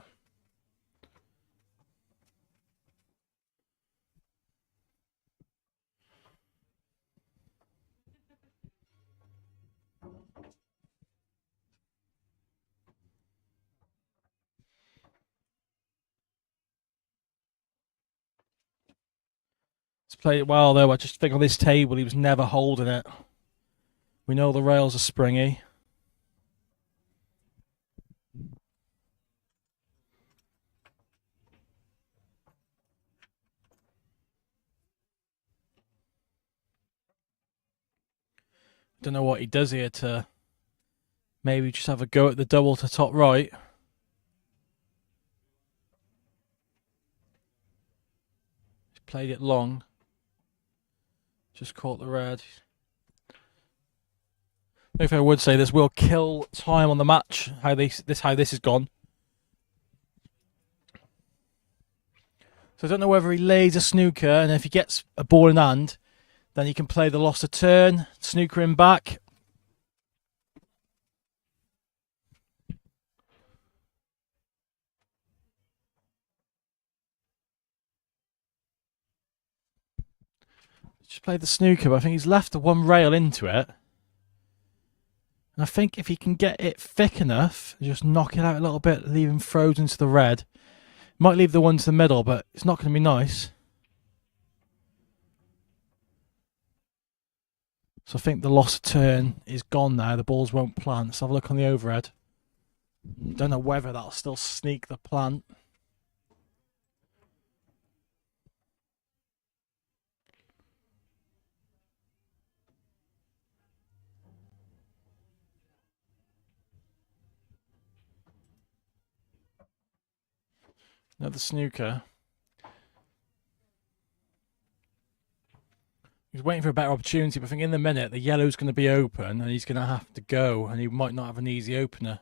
He's played it well though. I just think on this table he was never holding it. We know the rails are springy. Don't know what he does here to maybe just have a go at the double to top right. He's played it long. Just caught the red. If I would say this will kill time on the match, how this has gone. So I don't know whether he lays a snooker, and if he gets a ball in hand, then he can play the loss of turn, snooker him back. Just played the snooker, but I think he's left the one rail into it. And I think if he can get it thick enough, just knock it out a little bit, leave him frozen to the red. Might leave the one to the middle, but it's not going to be nice. So I think the loss of turn is gone now. The balls won't plant. Let's have a look on the overhead. Don't know whether that'll still sneak the plant. Another snooker. He's waiting for a better opportunity, but I think in the minute the yellow's going to be open and he's going to have to go, and he might not have an easy opener.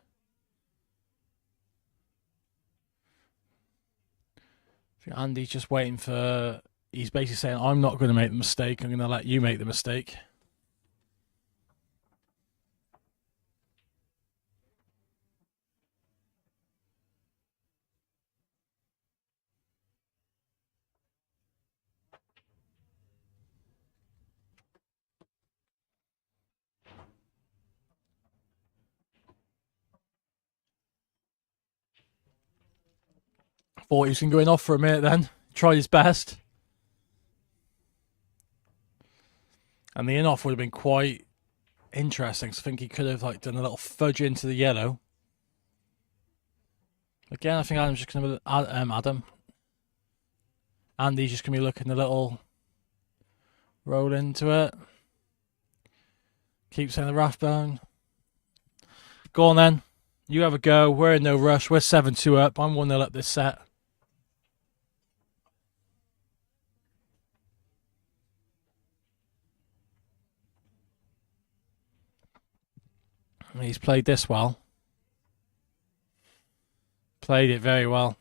I think Andy's just waiting for... He's basically saying, I'm not going to make the mistake, I'm going to let you make the mistake. Thought he was going to go in off for a minute then. Tried his best. And the in-off would have been quite interesting. So I think he could have done a little fudge into the yellow. Again, I think Adam's just going to... Andy's just going to be looking a little roll into it. Keep saying the Rathbone. Go on then. You have a go. We're in no rush. We're 7-2 up. I'm 1-0 up this set. He's played this well. Played it very well.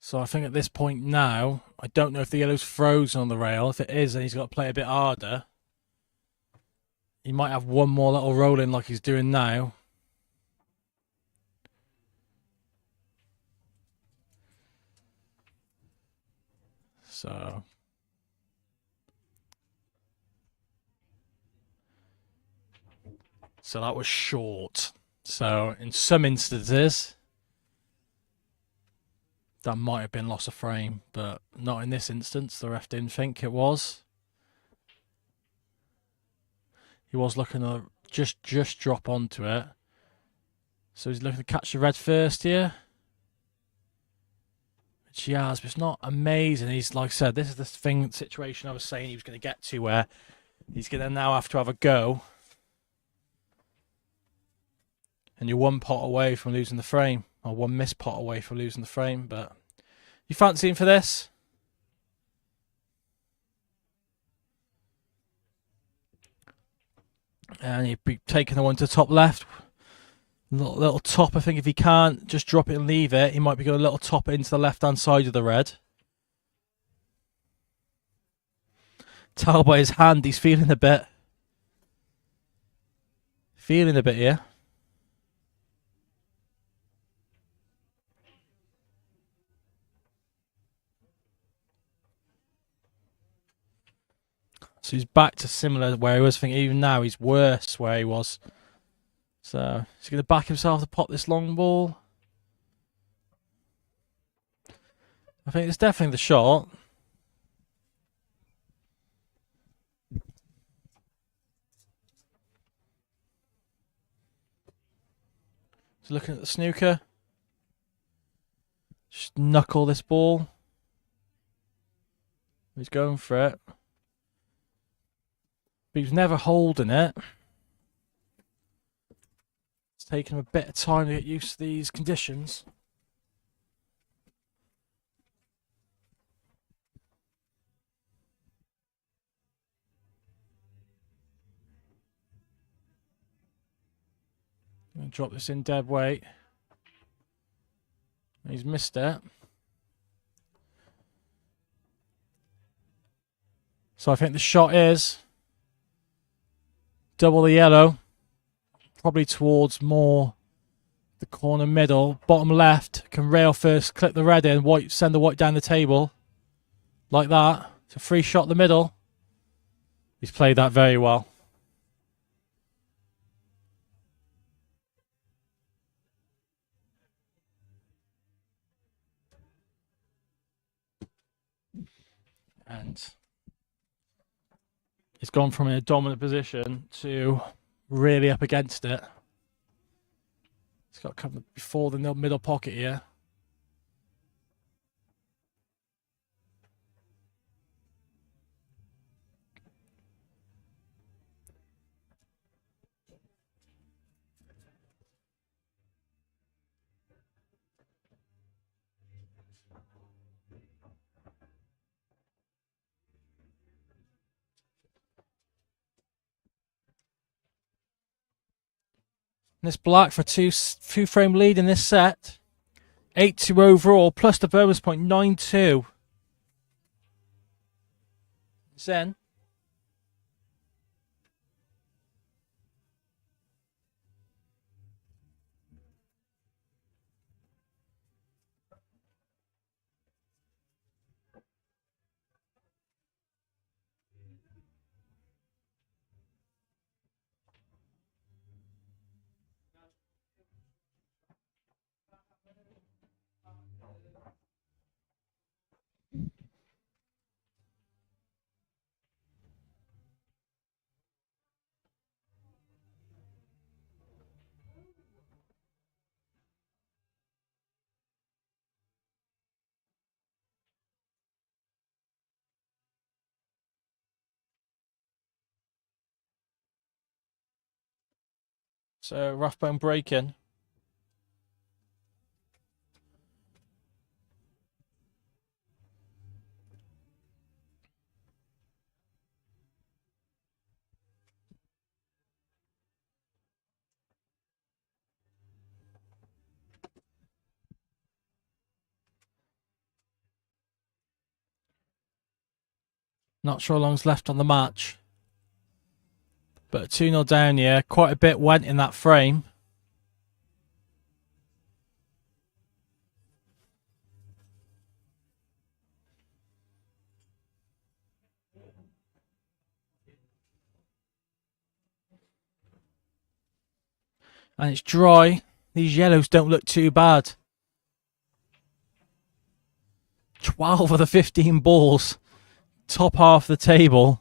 So I think at this point now, I don't know if the yellow's frozen on the rail. If it is, then he's got to play a bit harder. He might have one more little roll in like he's doing now. So that was short. So in some instances, that might have been loss of frame, but not in this instance. The ref didn't think it was. He was looking to just drop onto it. So he's looking to catch the red first here. Which he has, but it's not amazing. He's, like I said, this is the situation I was saying he was going to get to, where he's going to now have to have a go. And you're one pot away from losing the frame. or one missed pot away from losing the frame. But you fancy him for this? And he'd be taking the one to the top left. Little top, I think if he can't just drop it and leave it, he might be going a little top into the left-hand side of the red. Tell by his hand, he's feeling a bit. Feeling a bit here. So he's back to similar where he was. I think even now he's worse where he was. So he's going to back himself to pop this long ball. I think it's definitely the shot. He's looking at the snooker. Just knuckle this ball. He's going for it. But he's never holding it. It's taken him a bit of time to get used to these conditions. I'm going to drop this in dead weight. He's missed it. So I think the shot is double the yellow. Probably towards more the corner middle. Bottom left. Can rail first, clip the red in. White, send the white down the table. Like that. It's a free shot the middle. He's played that very well. And he's gone from a dominant position to really up against it. He's got to come before the middle pocket here. This black for two frame lead in this set. 8-2 overall, plus the bonus point, 9-2. Zen. So rough bone breaking. Not sure how long's left on the match. But 2-0 down here. Quite a bit went in that frame. And it's dry. These yellows don't look too bad. 12 of the 15 balls. Top half of the table.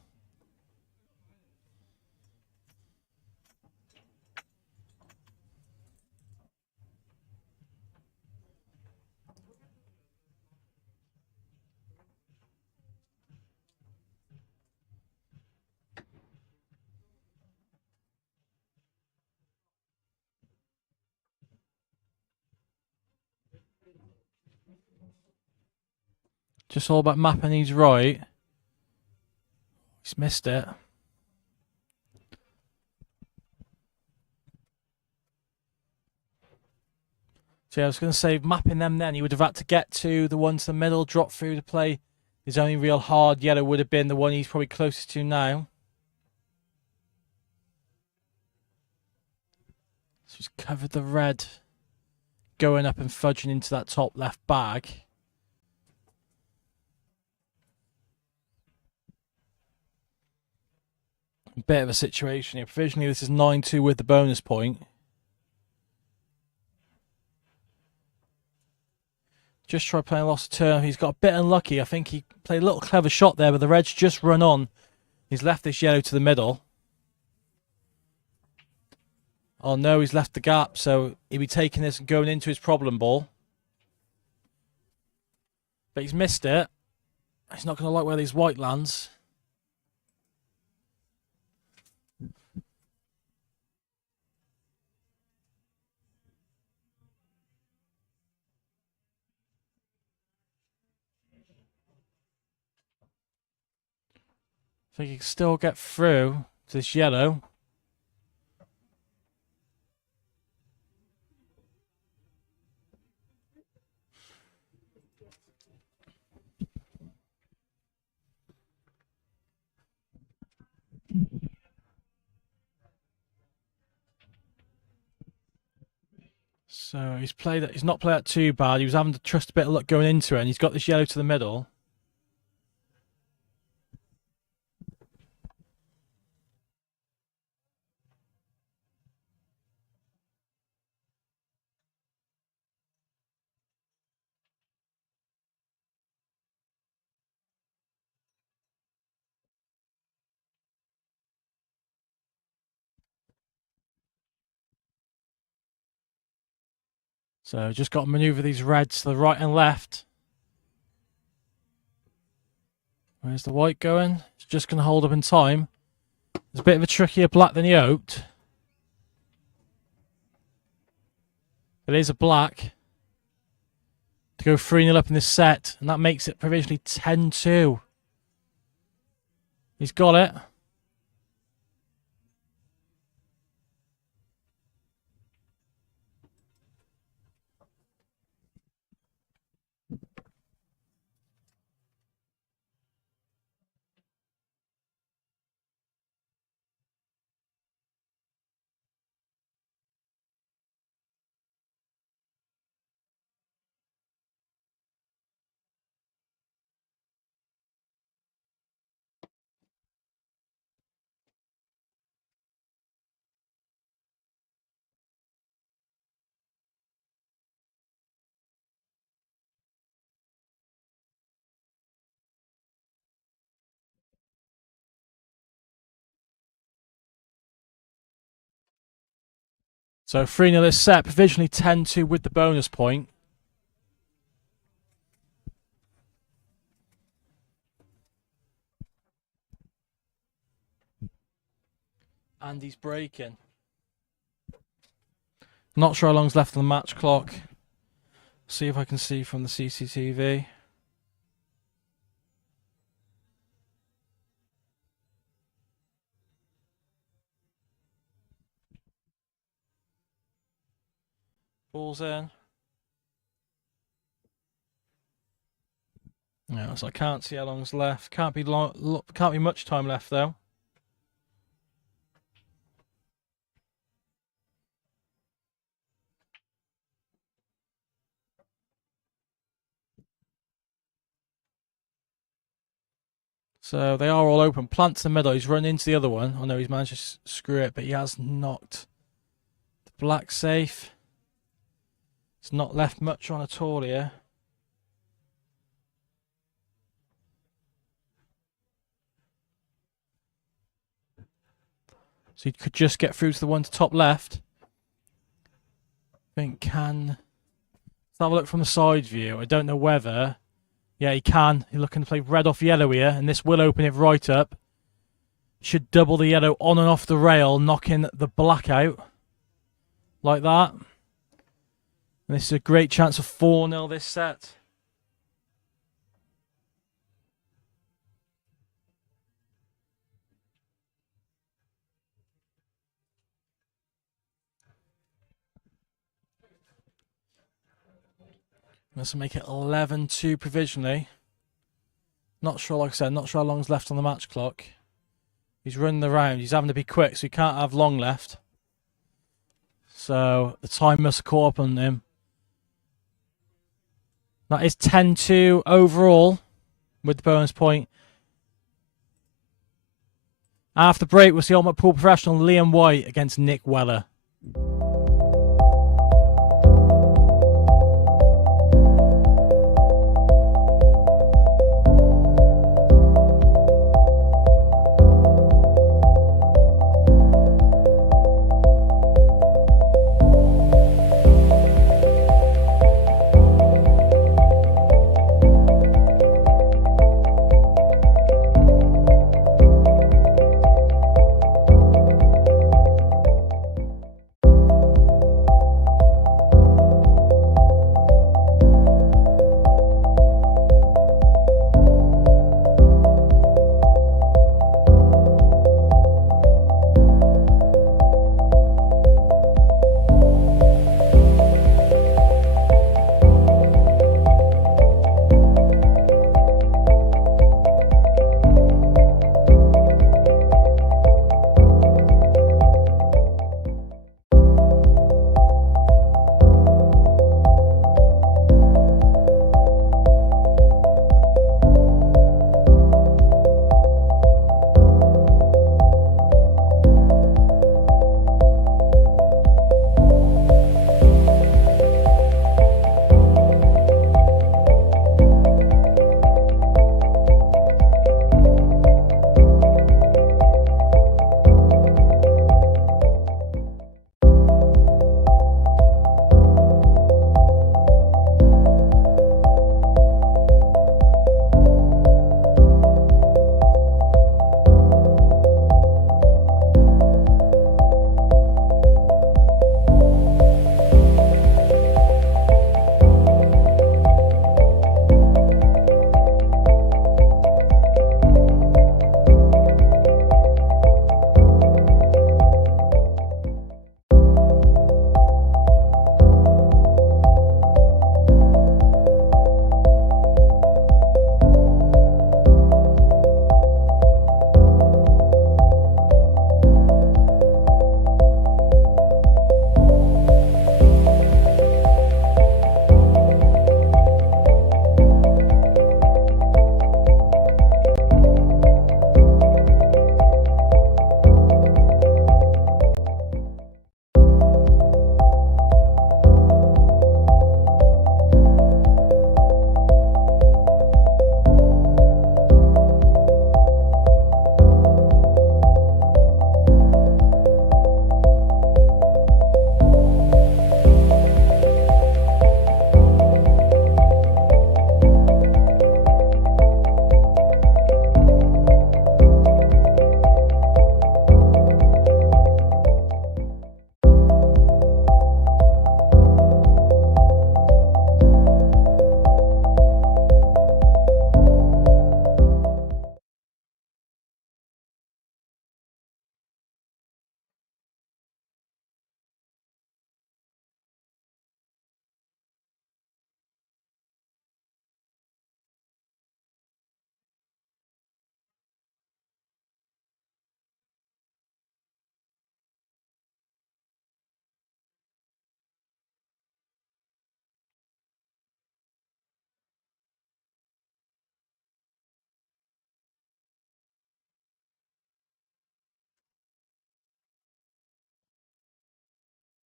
Just all about mapping these right. He's missed it. So yeah, I was going to say, mapping them then, he would have had to get to the ones in the middle, drop through to play. His only real hard yellow would have been the one he's probably closest to now. So he's covered the red, going up and fudging into that top left bag. Bit of a situation here. Provisionally, this is 9-2 with the bonus point. Just try playing a lost turn. He's got a bit unlucky. I think he played a little clever shot there, but the red's just run on. He's left this yellow to the middle. Oh no, he's left the gap, so he'll be taking this and going into his problem ball. But he's missed it. He's not going to like where these white lands. I think he can still get through to this yellow. So he's not played that too bad. He was having to trust a bit of luck going into it, and he's got this yellow to the middle. So just got to manoeuvre these reds to the right and left. Where's the white going? It's just going to hold up in time. It's a bit of a trickier black than he hoped. It is a black to go 3-0 up in this set, and that makes it provisionally 10-2. He's got it. So 3-0 this set, provisionally 10-2 with the bonus point. And he's breaking. Not sure how long's left on the match clock. See if I can see from the CCTV. Ball's in. Yeah, so I can't see how long's left. Can't be much time left though. So they are all open. Plant to the middle. He's run into the other one. I know he's managed to screw it, but he has knocked the black safe. It's not left much on at all here. So he could just get through to the one to top left. I think can. Let's have a look from the side view. I don't know whether. Yeah, he can. He's looking to play red off yellow here, and this will open it right up. Should double the yellow on and off the rail, knocking the black out. Like that. And this is a great chance of 4-0 this set. Let's make it 11-2 provisionally. Not sure, like I said, not sure how long's left on the match clock. He's running the round. He's having to be quick, so he can't have long left. So the time must have caught up on him. That is 10-2 overall with the bonus point. After break, we'll see Ultimate Pool Professional Liam White against Nick Weller.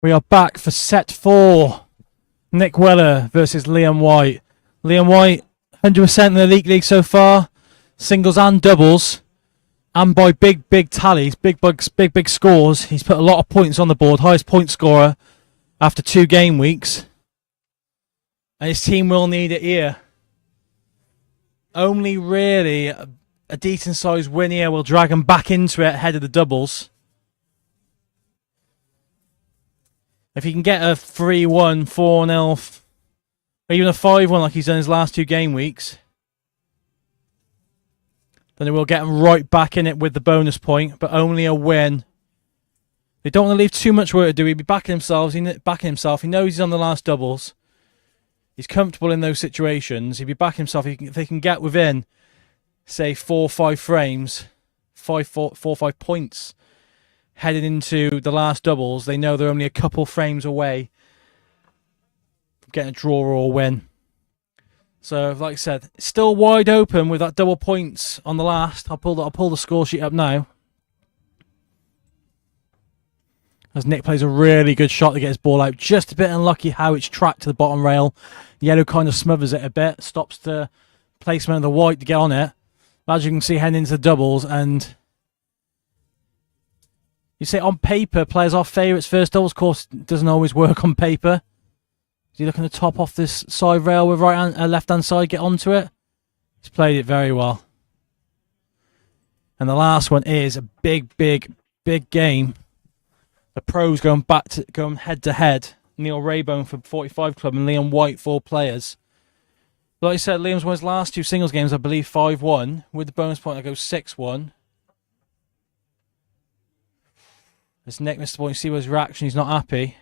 We are back for set 4. Nick Weller versus Liam White. Liam White, 100% in the Elite League so far. Singles and doubles. And by big tallies, big scores. He's put a lot of points on the board. Highest point scorer after 2 game weeks. And his team will need it here. Only really a decent sized win here will drag him back into it ahead of the doubles. If he can get a 3-1, 4-0, or even a 5-1 like he's done his last 2 game weeks, then it will get him right back in it with the bonus point, but only a win. They don't want to leave too much work to do. He'll be backing himself. He knows he's on the last doubles. He's comfortable in those situations. He'd be backing himself. If they can get within, say, 4 or 5 frames, 4 or 5 points, heading into the last doubles, they know they're only a couple frames away from getting a draw or a win. So, like I said, it's still wide open with that double points on the last. I'll pull the score sheet up now. As Nick plays a really good shot to get his ball out. Just a bit unlucky how it's tracked to the bottom rail. Yellow kind of smothers it a bit. Stops the placement of the white to get on it. As you can see, heading into the doubles. And you say on paper, players are favourites. First doubles course doesn't always work on paper. Is he looking to top off this side rail with left-hand side, get onto it? He's played it very well. And the last one is a big game. The pros going head to head. Neil Raybone for 45 Club and Liam White, 4 players. Like I said, Liam's won his last 2 singles games, I believe 5-1. With the bonus point, I go 6-1. As Nick missed the point, you see his reaction, he's not happy.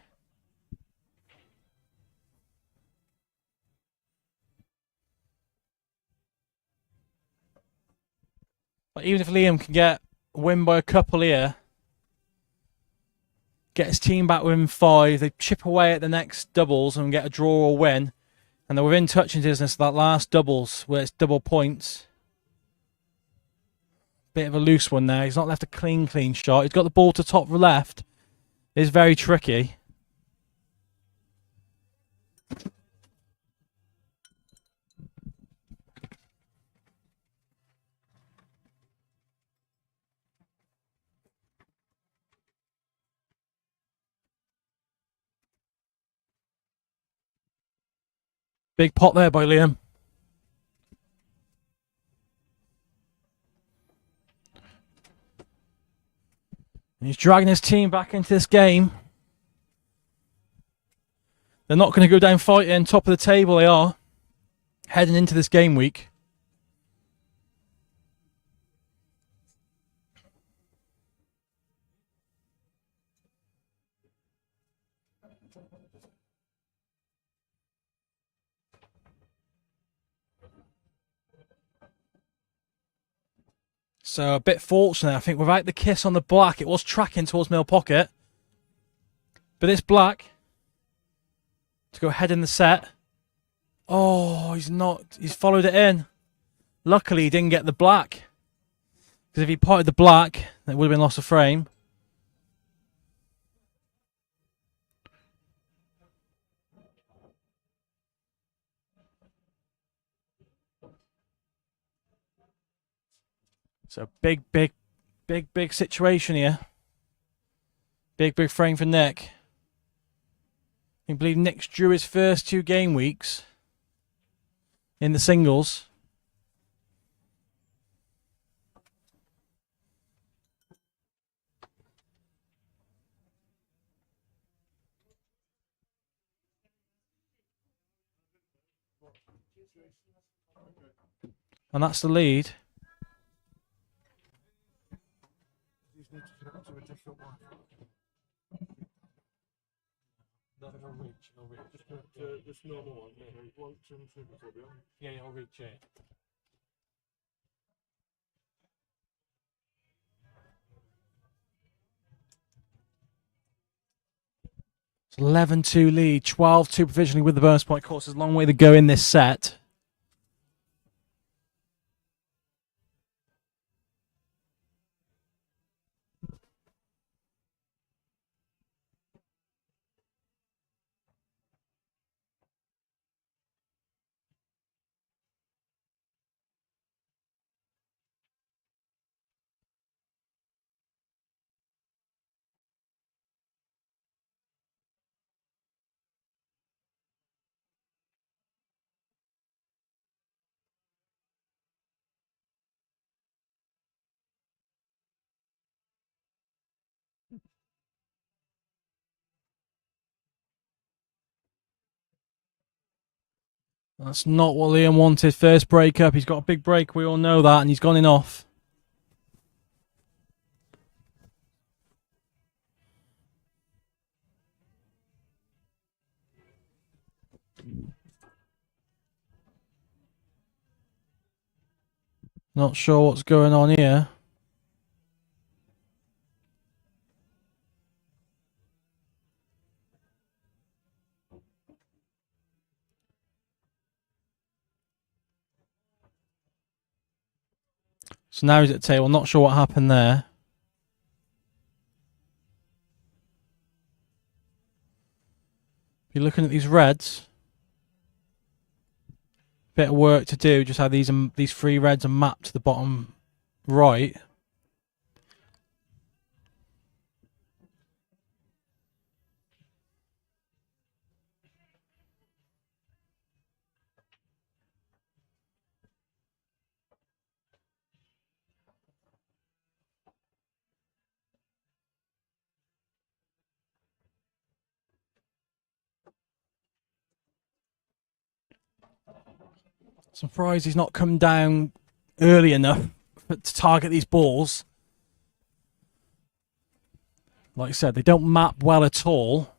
But even if Liam can win by a couple here, get his team back within 5, they chip away at the next doubles and get a draw or win. And they're within touching distance of that last doubles where it's double points. Bit of a loose one there. He's not left a clean shot. He's got the ball to top left. It's very tricky. Big pot there by Liam. And he's dragging his team back into this game. They're not going to go down fighting top of the table. They are heading into this game week. So a bit fortunate, I think, without the kiss on the black, it was tracking towards middle pocket. But it's black to go ahead in the set. Oh, he's followed it in. Luckily, he didn't get the black. Because if he potted the black, it would have been lost of frame. So big situation here. Big frame for Nick. I believe Nick's drew his first 2 game weeks in the singles. And that's the lead. This normal one, yeah, I'll reach it. It's 11-2 lead, 12-2 provisionally with the bonus point. Of course, there's a long way to go in this set. That's not what Liam wanted. First breakup. He's got a big break. We all know that. And he's gone in off. Not sure what's going on here. So now he's at the table. Not sure what happened there. If you're looking at these reds, bit of work to do. Just how these 3 reds are mapped to the bottom right. Surprised he's not come down early enough to target these balls. Like I said, they don't map well at all.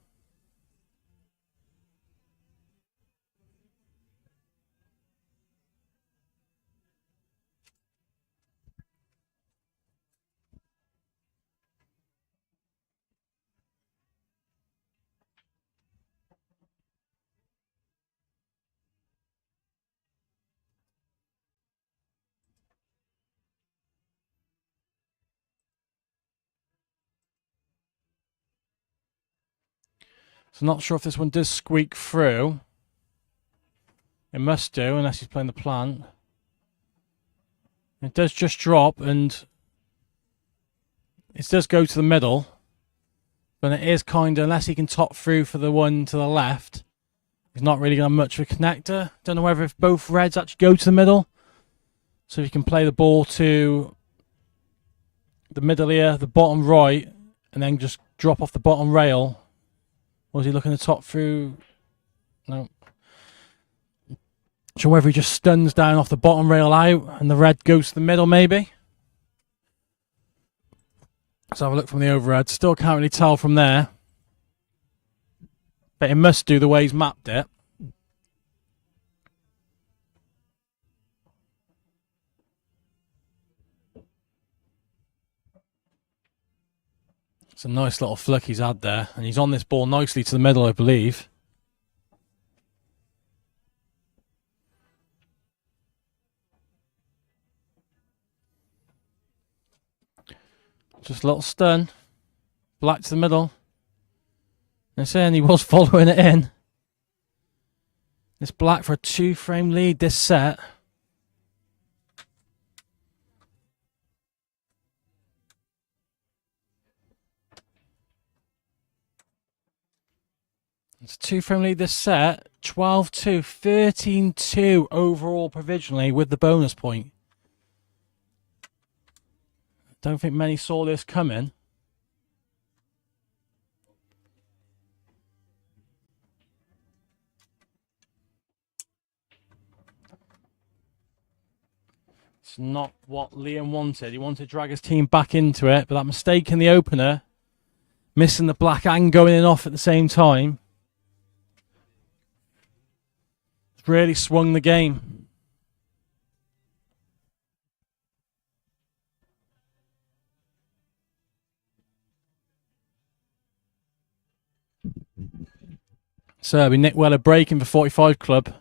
So not sure if this one does squeak through. It must do, unless he's playing the plant. It does just drop, and it does go to the middle. But it is kind of, unless he can top through for the one to the left, he's not really got much of a connector. Don't know whether if both reds actually go to the middle. So if you can play the ball to the middle here, the bottom right, and then just drop off the bottom rail. Or is he looking to top through? No. So whether he just stuns down off the bottom rail out and the red goes to the middle, maybe. Let's have a look from the overhead. Still can't really tell from there. But it must do the way he's mapped it. It's a nice little flick he's had there. And he's on this ball nicely to the middle, I believe. Just a little stun. Black to the middle. And saying he was following it in. It's black for a 2-frame lead this set. It's a 2-frame lead this set. 12-2, 13-2 overall provisionally with the bonus point. Don't think many saw this coming. It's not what Liam wanted. He wanted to drag his team back into it, but that mistake in the opener, missing the black and going in off at the same time, really swung the game. So it'll be Nick Weller breaking for 45 club.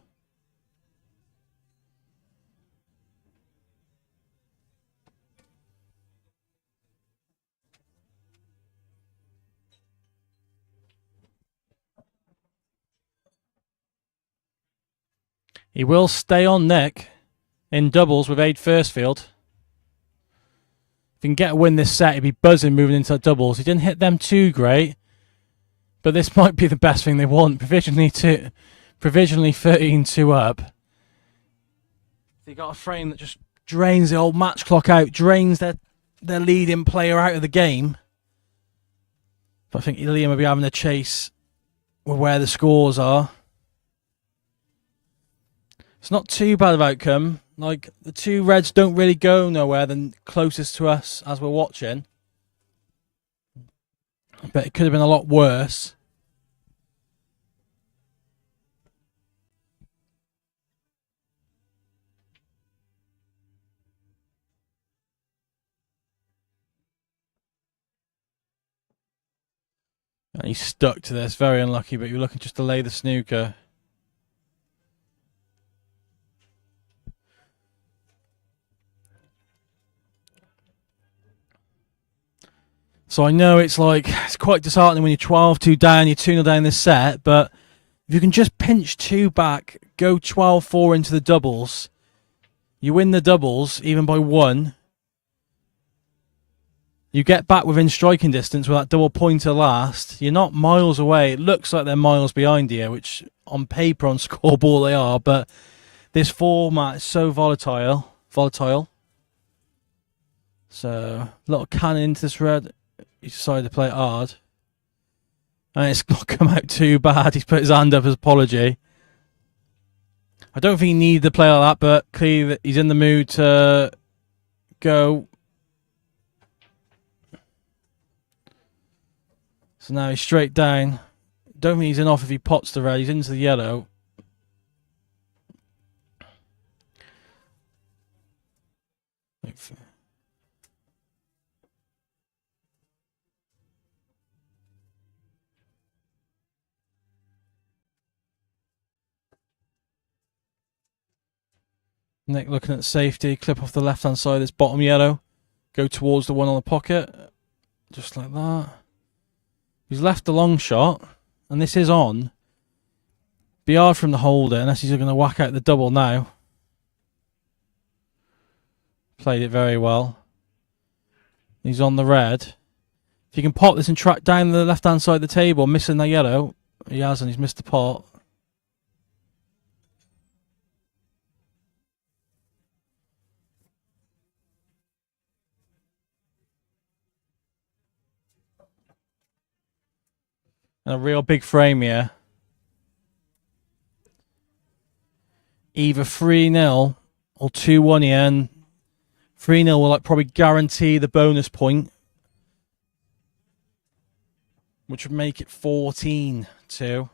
He will stay on Nick in doubles with Aid Firstfield. If he can get a win this set, he'd be buzzing moving into doubles. He didn't hit them too great, but this might be the best thing they want. Provisionally 13-2 up. They got a frame that just drains the old match clock out, drains their leading player out of the game. But I think Liam will be having a chase with where the scores are. It's not too bad of outcome. Like, the 2 reds don't really go nowhere than closest to us as we're watching. But it could have been a lot worse. And he's stuck to this. Very unlucky, but you're looking just to lay the snooker. So I know it's quite disheartening when you're 12-2 down, you're 2-0 down this set, but if you can just pinch 2 back, go 12-4 into the doubles, you win the doubles even by 1. You get back within striking distance with that double pointer last. You're not miles away. It looks like they're miles behind you, which on paper, on scoreboard, they are. But this format is so volatile. So, a little cannon into this red. He decided to play it hard. And it's not come out too bad. He's put his hand up as apology. I don't think he needed to play like that, but clearly he's in the mood to go. So now he's straight down. Don't think he's enough if he pots the red. He's into the yellow. Nick looking at safety. Clip off the left-hand side of this bottom yellow. Go towards the one on the pocket. Just like that. He's left the long shot. And this is on. Be hard for him to hold it unless he's going to whack out the double now. Played it very well. He's on the red. If you can pop this and track down the left-hand side of the table, missing the yellow. He hasn't. He's missed the pot. And a real big frame here. Either 3-0 or 2-1 here. And 3-0 will probably guarantee the bonus point, which would make it 14-2. So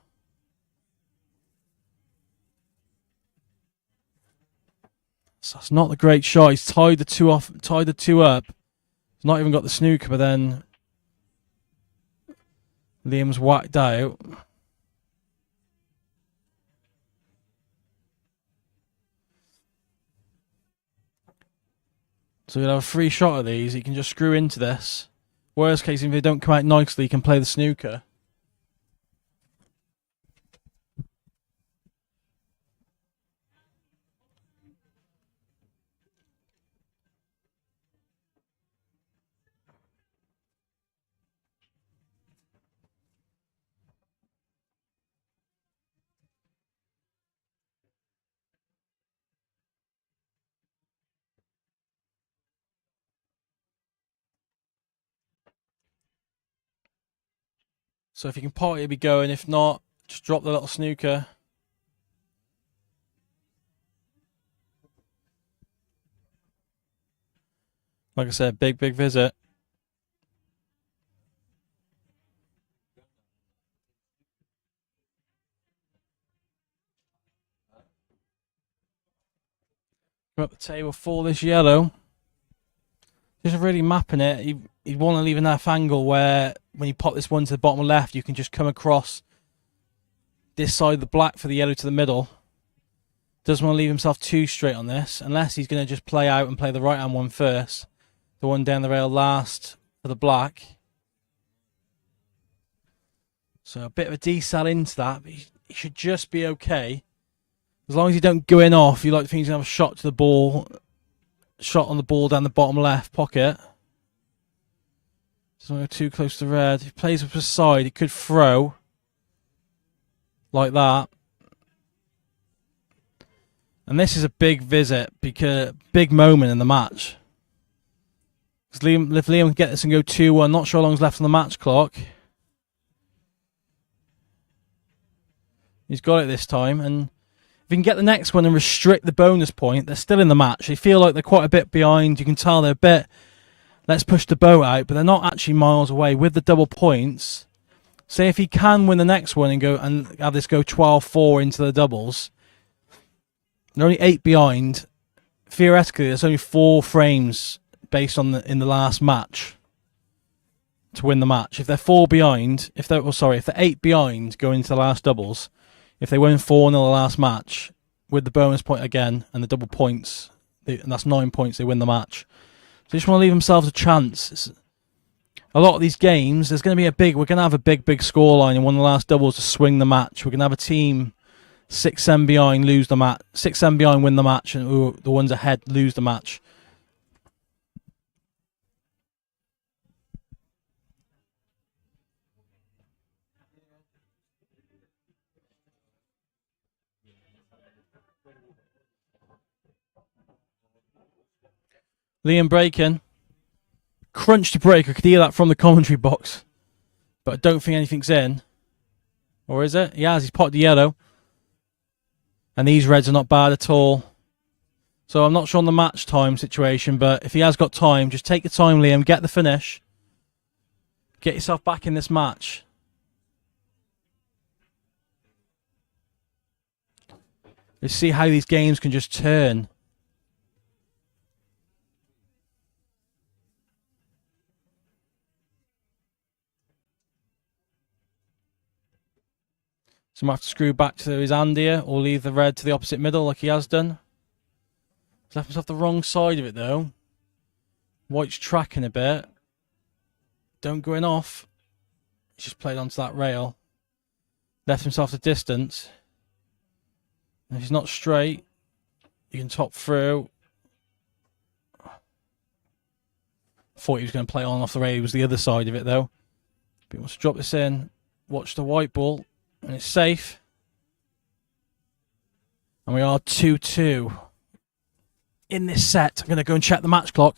that's not the great shot. He's tied the two up. He's not even got the snooker, but then Liam's whacked out. So he'll have a free shot of these. He can just screw into this. Worst case, if they don't come out nicely, he can play the snooker. So if you can pot it, he'll be going. If not, just drop the little snooker. Like I said, big visit. We're up the table for this yellow. Just really mapping it. You'd want to leave enough angle where when you pop this one to the bottom left, you can just come across this side of the black for the yellow to the middle. Doesn't want to leave himself too straight on this, unless he's going to just play out and play the right-hand one first. The one down the rail last for the black. So a bit of a decel into that, but he should just be okay. As long as you don't go in off, you like to think he's going to have a shot to the ball. Shot on the ball down the bottom left pocket. Doesn't want to go too close to red. If he plays up the side, he could throw. Like that. And this is a big visit, because big moment in the match. Because if Liam can get this and go 2-1, not sure how long's left on the match clock. He's got it this time, and if he can get the next one and restrict the bonus point, they're still in the match. They feel like they're quite a bit behind. You can tell they're a bit, let's push the boat out, but they're not actually miles away with the double points. Say if he can win the next one and go and have this go 12-4 into the doubles, they're only 8 behind. Theoretically, there's only 4 frames based on in the last match. to win the match. If they're 4 behind, if they're 8 behind going into the last doubles, if they win 4-0 the last match with the bonus point again and the double points, and that's 9 points, they win the match. So they just want to leave themselves a chance. A lot of these games, we're going to have a big scoreline in one of the last doubles to swing the match. We're going to have a team 6-7 behind lose the match, 6-7 behind win the match, and the ones ahead lose the match. Liam breaking. Crunched break. I could hear that from the commentary box. But I don't think anything's in. Or is it? He has. He's potted the yellow. And these reds are not bad at all. So I'm not sure on the match time situation, but if he has got time, just take your time, Liam. Get the finish. Get yourself back in this match. Let's see how these games can just turn. So I might have to screw back to his hand here, or leave the red to the opposite middle like he has done. He's left himself the wrong side of it though. White's tracking a bit. Don't go in off. He's just played onto that rail. Left himself the distance. And if he's not straight, you can top through. Thought he was going to play on off the rail. He was the other side of it though. But he wants to drop this in. Watch the white ball. And it's safe. And we are 2-2 in this set. I'm going to go and check the match clock.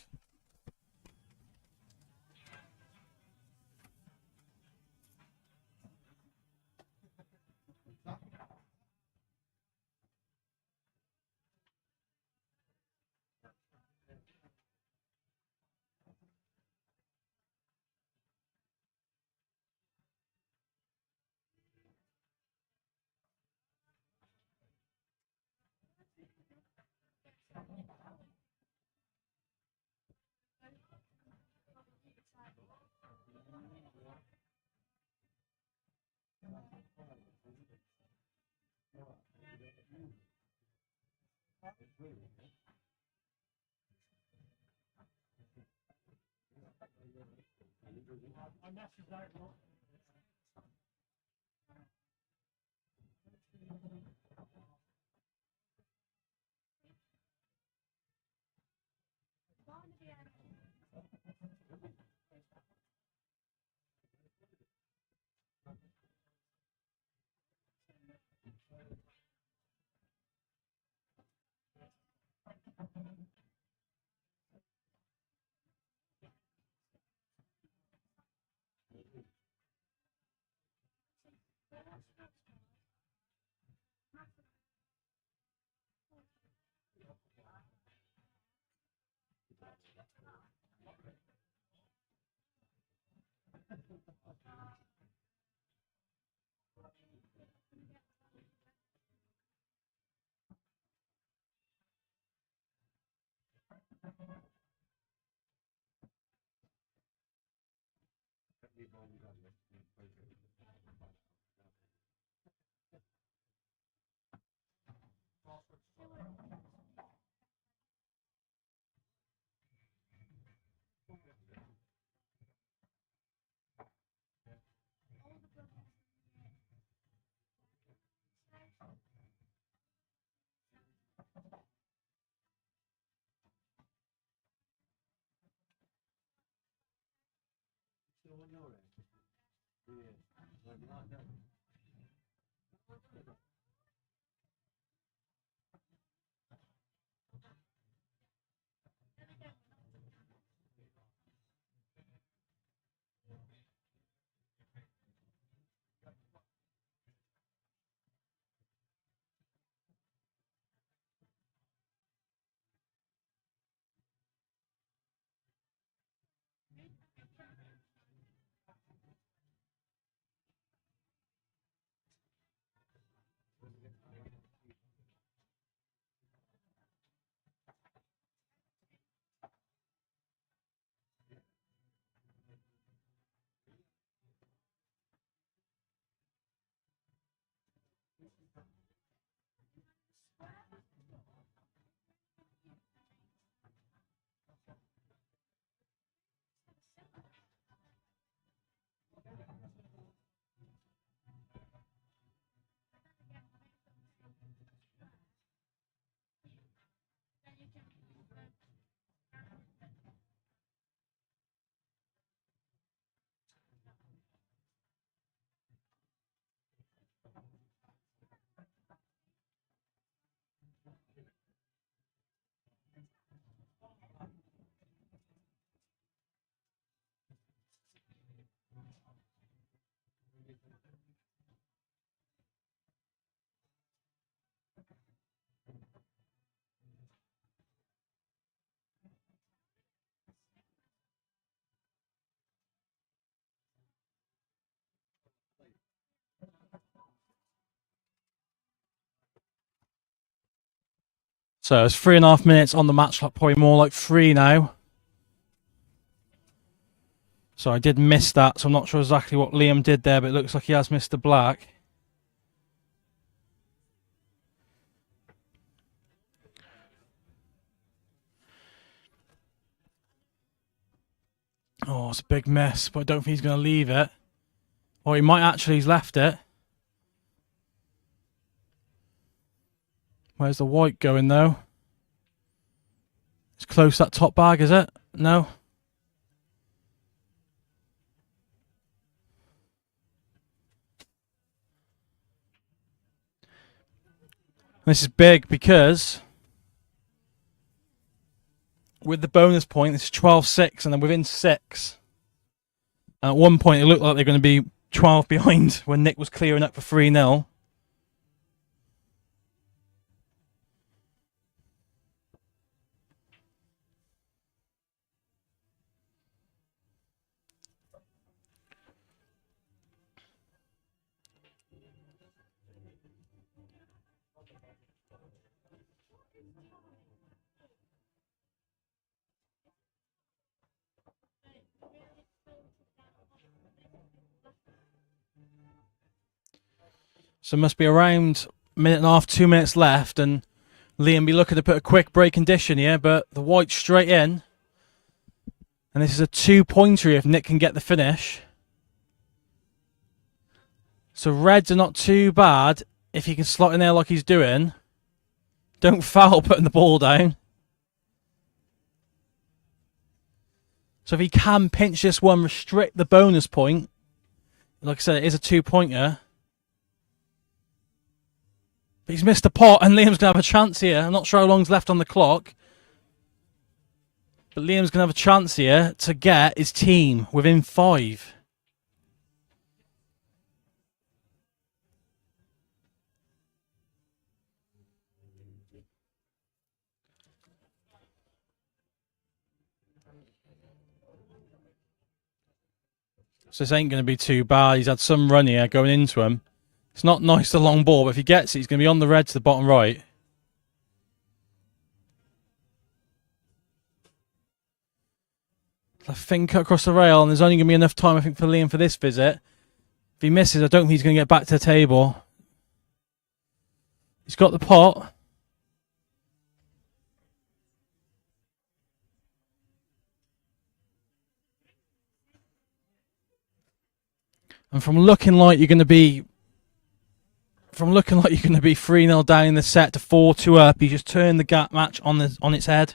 So it's 3.5 minutes on the match clock, probably more like 3 now. So I did miss that, so I'm not sure exactly what Liam did there, but it looks like he has missed the black. Oh, it's a big mess, but I don't think he's going to leave it. Or he might actually, he's left it. Where's the white going, though? It's close to that top bag, is it? No? This is big because with the bonus point, this is 12-6, and then within 6. And at one point, it looked like they're going to be 12 behind when Nick was clearing up for 3-0. So it must be around a minute and a half, 2 minutes left, and Liam be looking to put a quick break condition here, but the white's straight in. And this is a 2-pointer if Nick can get the finish. So reds are not too bad if he can slot in there like he's doing. Don't foul putting the ball down. So if he can pinch this one, restrict the bonus point. Like I said, it is a 2-pointer. But he's missed a pot, and Liam's going to have a chance here. I'm not sure how long's left on the clock. But Liam's going to have a chance here to get his team within 5. So this ain't going to be too bad. He's had some run here going into him. It's not nice, the long ball, but if he gets it, he's going to be on the red to the bottom right. I think cut across the rail, and there's only going to be enough time, I think, for Liam for this visit. If he misses, I don't think he's going to get back to the table. He's got the pot. And from looking like you're going to be 3-0 down in the set to 4-2 up, he just turned the gap match on its head.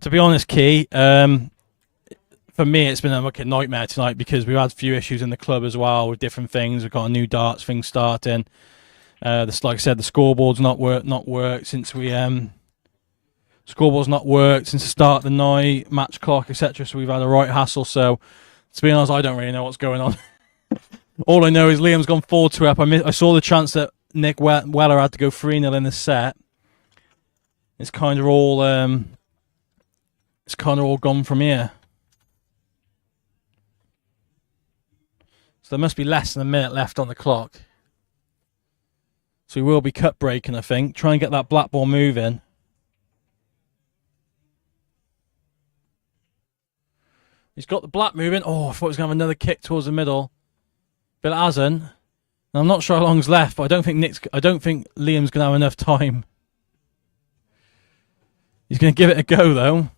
To be honest, Key, for me, it's been a fucking nightmare tonight because we've had a few issues in the club as well with different things. We've got a new darts thing starting. Like I said, the scoreboard's not worked since we scoreboard's not worked since the start of the night, match clock, etc. So we've had a right hassle. So to be honest, I don't really know what's going on. All I know is Liam's gone 4-2 up. I saw the chance that Nick Weller had to go 3-0 in the set. It's kind of all gone from here. So there must be less than a minute left on the clock. So we will be cut breaking, I think. Try and get that black ball moving. He's got the black moving. Oh, I thought he was going to have another kick towards the middle. But it hasn't. And I'm not sure how long's left, but I don't think Liam's going to have enough time. He's going to give it a go, though.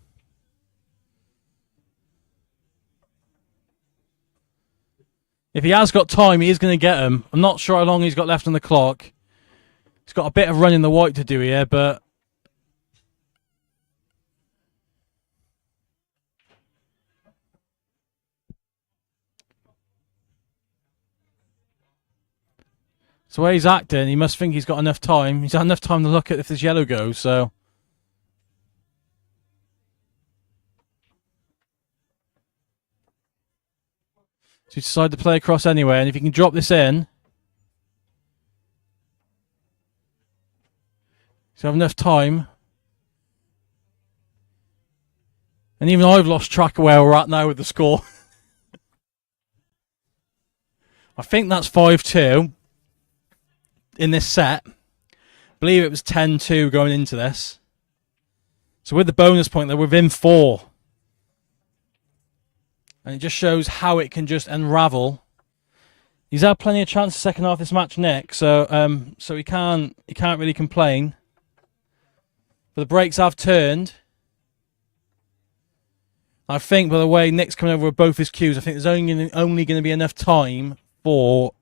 If he has got time, he is going to get him. I'm not sure how long he's got left on the clock. He's got a bit of running the white to do here, but... So the way he's acting, he must think he's got enough time. He's had enough time to look at if this yellow goes, so... So he decided to play across anyway, and if he can drop this in... So have enough time. And even I've lost track of where we're at now with the score. I think that's 5-2. in this set. I believe it was 10-2 going into this. So with the bonus point, they're within 4. And it just shows how it can just unravel. He's had plenty of chances second half of this match, Nick. So he can't really complain. But the breaks have turned. I think, by the way, Nick's coming over with both his cues. I think there's only going to be enough time for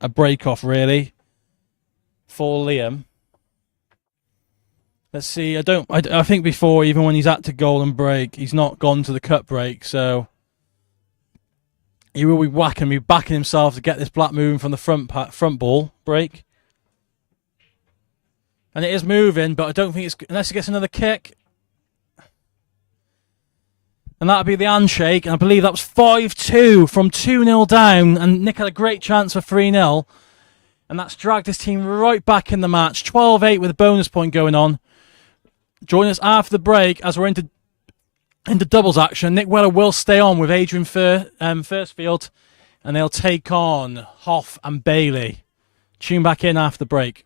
a break-off, really, for Liam. Let's see. I think before, even when he's at to goal and break, he's not gone to the cut break. So he will be backing himself to get this black moving from the front ball break. And it is moving, but I don't think it's... Unless he gets another kick. And that'll be the handshake. And I believe that was 5-2 from 2-0 down. And Nick had a great chance for 3-0. And that's dragged his team right back in the match. 12-8 with a bonus point going on. Join us after the break as we're into doubles action. Nick Weller will stay on with Adrian Firstfield. And they'll take on Hoff and Bailey. Tune back in after the break.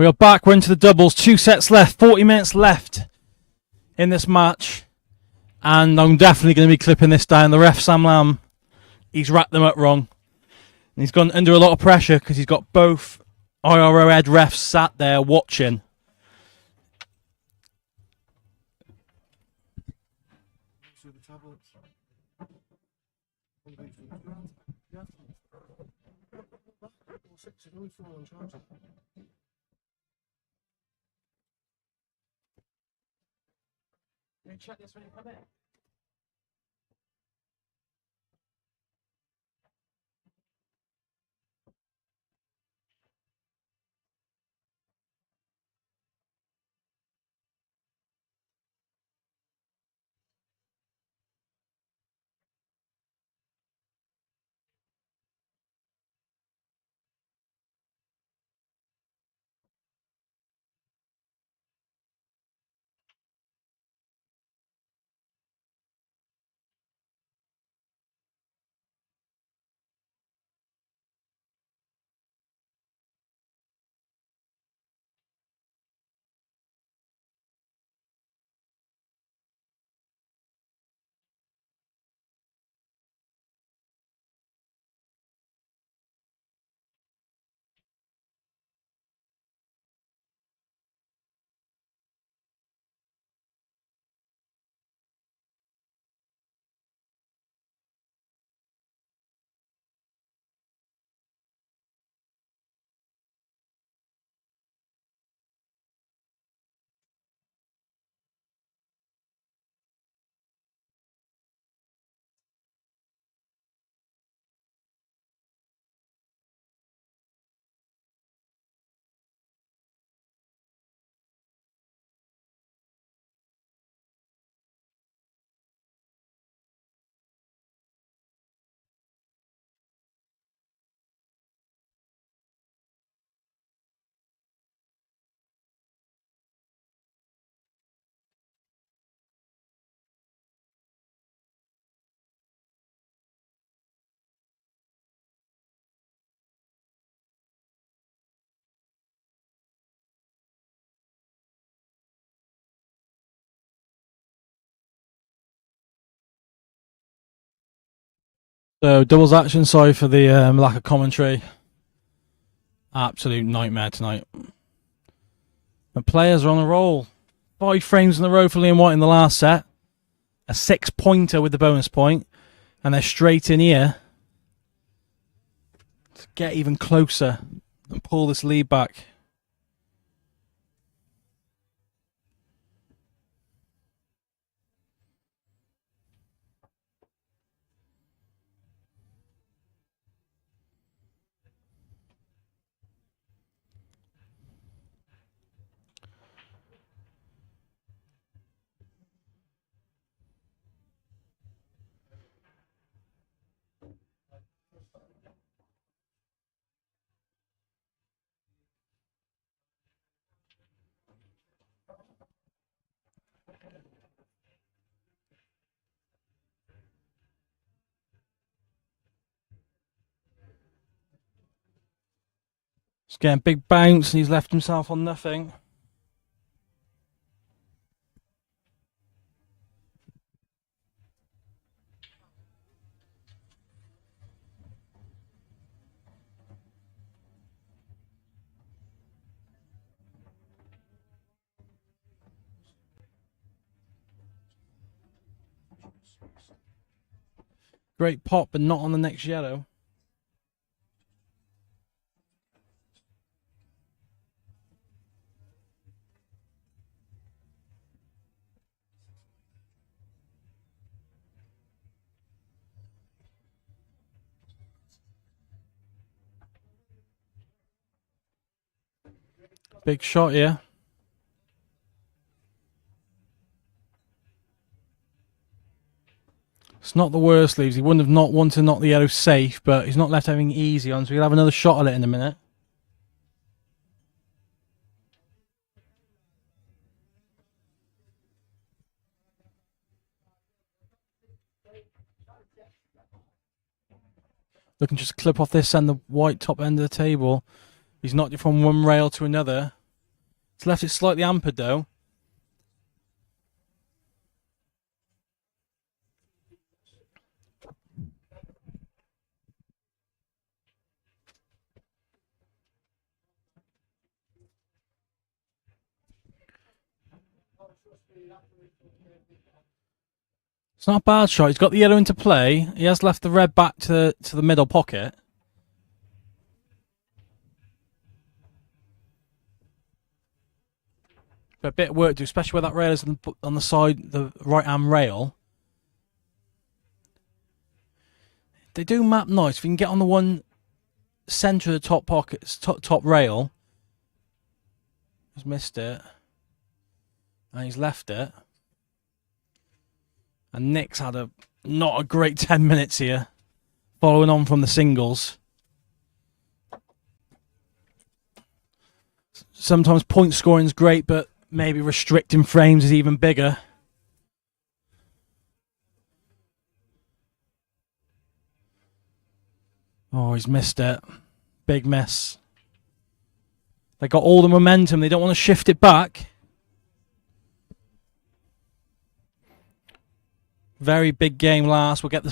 We are back. We're into the doubles. 2 sets left. 40 minutes left in this match. And I'm definitely going to be clipping this down. The ref, Sam Lamb, he's wrapped them up wrong. And he's gone under a lot of pressure because he's got both IRO head refs sat there watching. Check this when you come in. So, doubles action. Sorry for the lack of commentary. Absolute nightmare tonight. The players are on a roll. 5 frames in a row for Liam White in the last set. A 6-pointer with the bonus point. And they're straight in here to get even closer and pull this lead back. He's getting a big bounce and he's left himself on nothing. Great pop, but not on the next yellow. Big shot here. It's not the worst leaves. He wouldn't have not wanted to knock the yellow safe, but he's not left everything easy on, so he'll have another shot at it in a minute. Looking just to clip off this and the white top end of the table. He's knocked it from one rail to another. It's left it slightly hampered though. It's not a bad shot. He's got the yellow into play. He has left the red back to the middle pocket. But a bit of work to do, especially where that rail is on the side, the right-hand rail. They do map nice. If you can get on the one centre of the top pockets, top rail. He's missed it. And he's left it. And Nick's had not a great 10 minutes here, following on from the singles. Sometimes point scoring is great, but maybe restricting frames is even bigger. Oh, he's missed it. Big miss. They got all the momentum. They don't want to shift it back. Very big game last. We'll get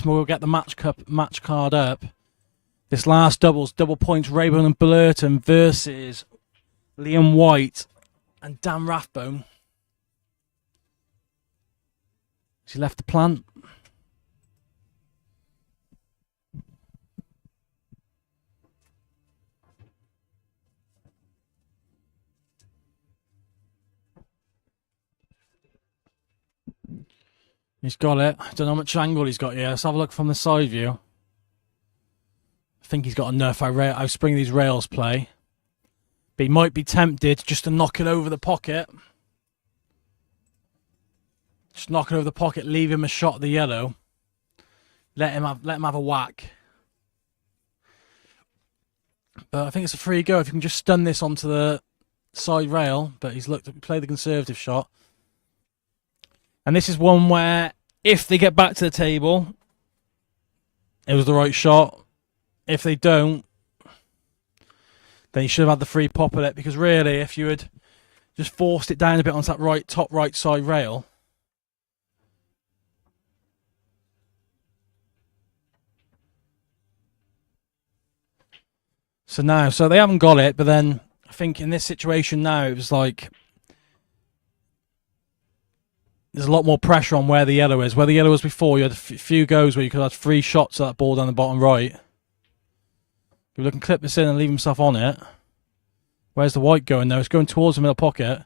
the match card up. This last double points, Raybone and Blurton versus Liam White and Dan Rathbone. Has he left the plant? He's got it. I don't know how much angle he's got here. Let's have a look from the side view. I think he's got enough. How spring these rails play. But he might be tempted just to knock it over the pocket. Just knock it over the pocket, leave him a shot at the yellow. Let him have a whack. But I think it's a free go if you can just stun this onto the side rail. But he's played the conservative shot. And this is one where, if they get back to the table, it was the right shot. If they don't, then you should have had the free pop at it. Because really, if you had just forced it down a bit onto that top right side rail. So they haven't got it, but then I think in this situation now, it was like, there's a lot more pressure on where the yellow is. Where the yellow was before, you had a few goes where you could have 3 shots at that ball down the bottom right. If you can clip this in and leave himself on it. Where's the white going, though? It's going towards the middle pocket.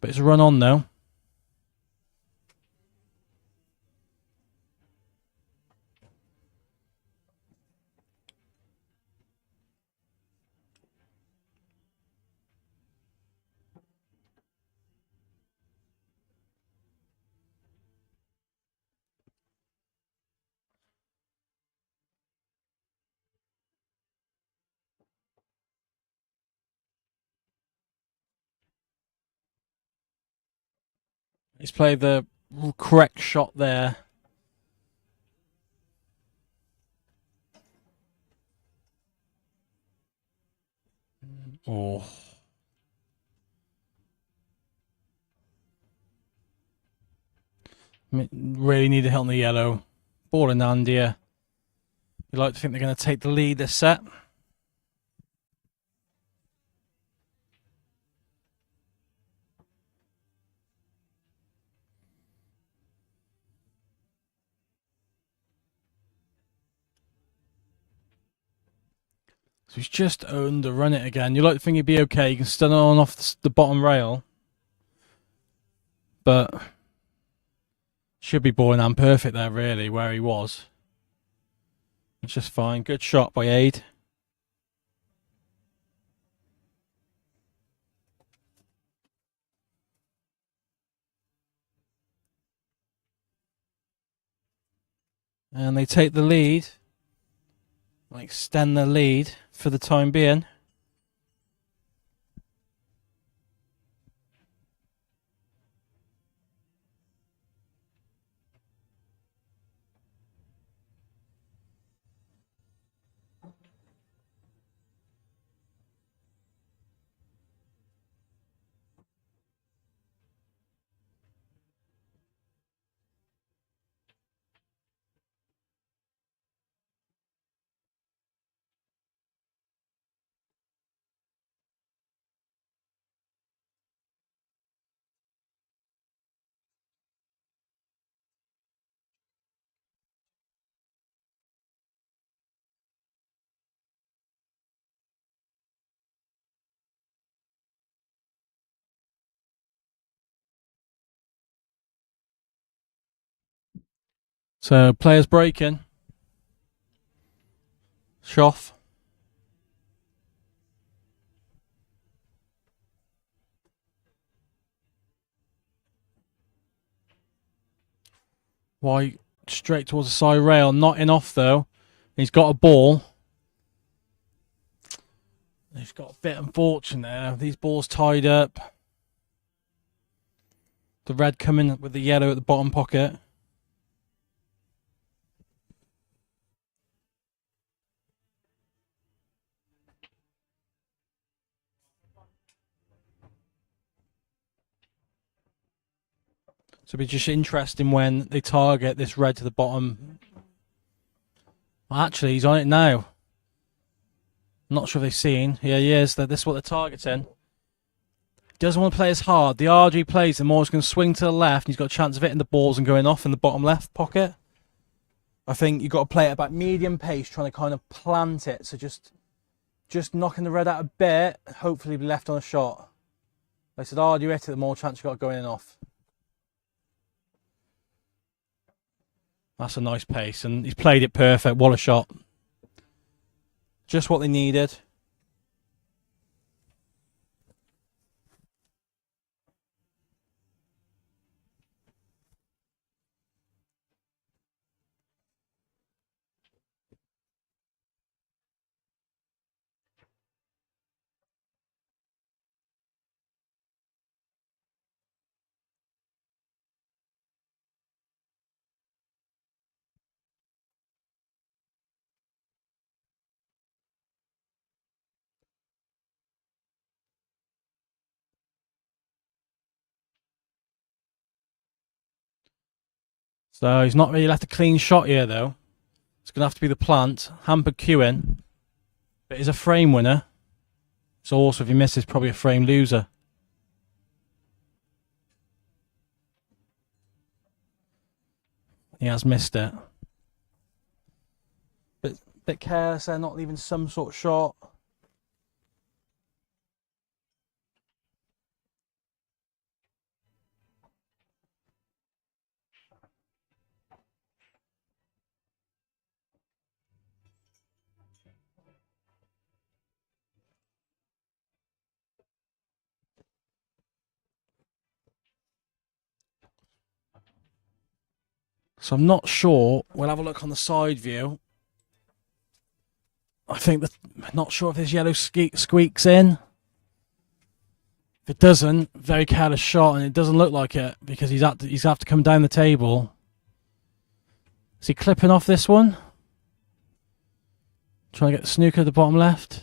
But it's a run on, though. He's played the correct shot there. Oh. Really need to help the yellow. Ball in hand here. You like to think they're going to take the lead this set. So he's just underrun it again. You like to think he'd be okay. You can stun it on off the bottom rail. But should be ball in hand perfect there, really, where he was. It's just fine. Good shot by Aid. And they take the lead. Extend the lead for the time being. So players breaking. Schoff. White straight towards the side rail, not in off though. He's got a ball. He's got a bit unfortunate there. These balls tied up. The red coming with the yellow at the bottom pocket. So it'll be just interesting when they target this red to the bottom. Well, actually, he's on it now. Not sure if they've seen. Yeah, he is. This is what they're targeting. He doesn't want to play as hard. The harder he plays, the more he's going to swing to the left. And he's got a chance of hitting the balls and going off in the bottom left pocket. I think you've got to play it about medium pace, trying to kind of plant it. So just knocking the red out a bit, hopefully be left on a shot. Like I said, the harder you hit it, the more chance you've got of going in and off. That's a nice pace, and he's played it perfect. What a shot. Just what they needed. So he's not really left a clean shot here, though. It's going to have to be the plant. Hampered cueing. But he's a frame winner. So also, if he misses, probably a frame loser. He has missed it. Bit careless there, not leaving some sort of shot. So I'm not sure. We'll have a look on the side view. I think not sure if this yellow squeaks in. If it doesn't, very careless shot, and it doesn't look like it because he's have to come down the table. Is he clipping off this one? Trying to get the snooker at the bottom left.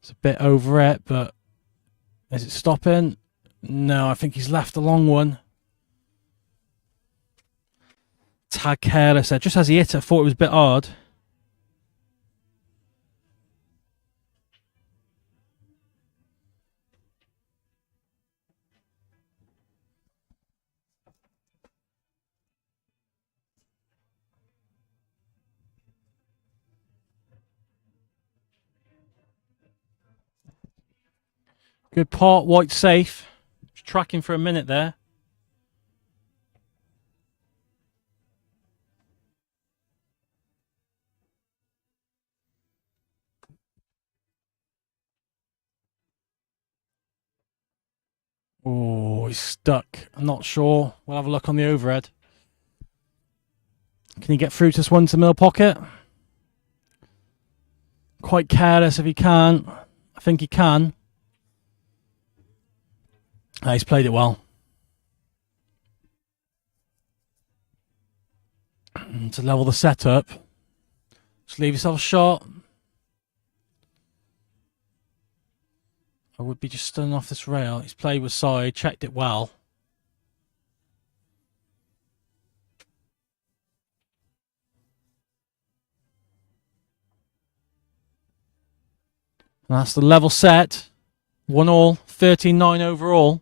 It's a bit over it, but is it stopping? No, I think he's left a long one. Tag careless there. Just as he hit it, I thought it was a bit hard. Good part, white safe. Just tracking for a minute there. Oh, he's stuck. I'm not sure. We'll have a look on the overhead. Can he get through to this one to the middle pocket? Quite careless if he can. I think he can. He's played it well. To level the setup. Just leave yourself a shot. I would be just stunning off this rail. He's played with side, checked it well. And that's the level set. 1-all, 13-9 overall.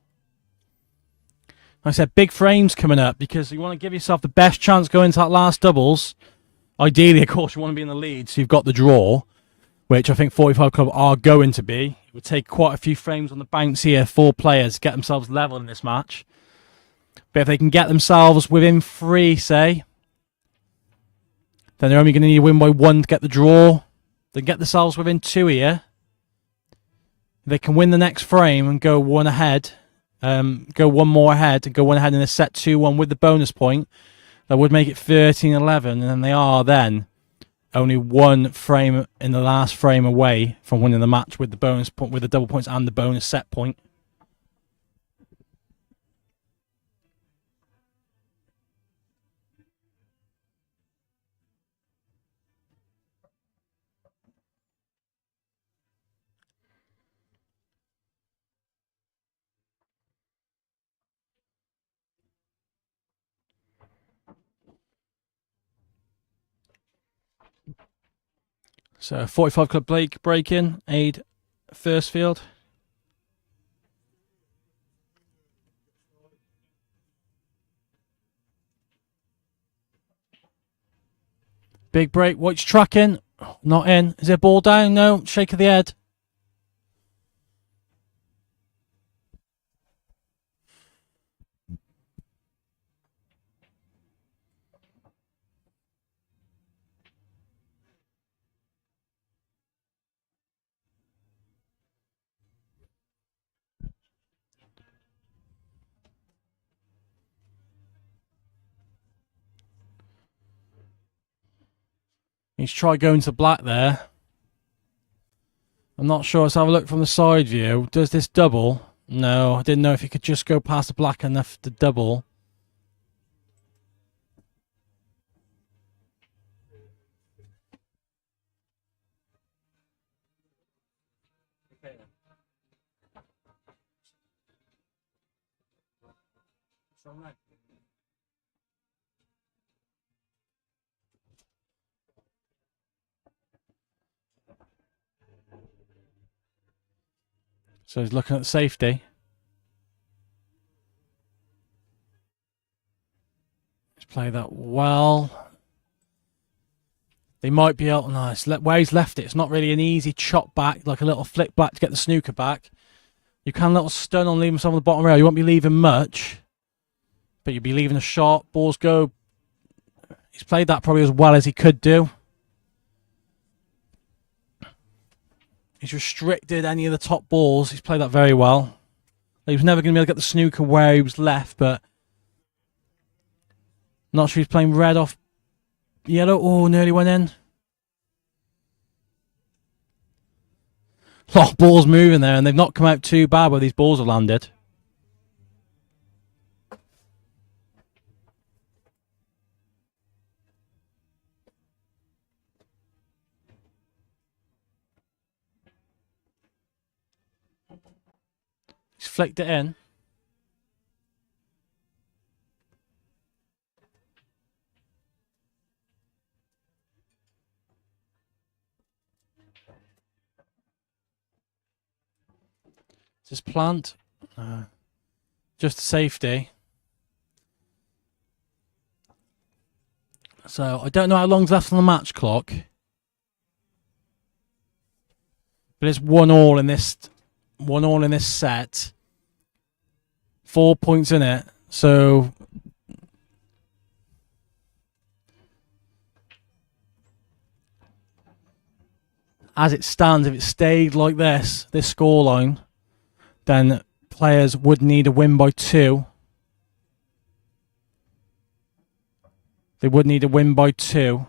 Like I said, big frames coming up because you want to give yourself the best chance going into that last doubles. Ideally, of course, you want to be in the lead, so you've got the draw, which I think 45 Club are going to be. It would take quite a few frames on the bounce here for players to get themselves level in this match. But if they can get themselves within 3, say, then they're only going to need to win by 1 to get the draw. They get themselves within 2 here. They can win the next frame and go 1 ahead. Go 1 more ahead and go 1 ahead in a set 2-1 with the bonus point. That would make it 13-11, and then they are then only 1 frame in the last frame away from winning the match with the bonus point, with the double points and the bonus set point. So 45 club break in, aid first field. Big break, White's tracking, not in. Is there a ball down? No, shake of the head. He's tried going to black there. I'm not sure. Let's have a look from the side view. Does this double? No, I didn't know if he could just go past the black enough to double. So he's looking at the safety. He's played that well. They might be able... No, where he's left it, it's not really an easy chop back, like a little flick back to get the snooker back. You can little stun on leaving some on the bottom rail. You won't be leaving much, but you'll be leaving a shot. Balls go. He's played that probably as well as he could do. He's restricted any of the top balls. He's played that very well. He was never going to be able to get the snooker where he was left, but not sure he's playing red off yellow. Oh, nearly went in. A lot of balls moving there, and they've not come out too bad where these balls have landed. He's flicked it in. Is this plant? Just safety. So I don't know how long's left on the match clock. But it's 1-1 in this 1-1 in this set. 4 points in it. So as it stands, if it stayed like this scoreline, then players would need a win by 2. They would need a win by 2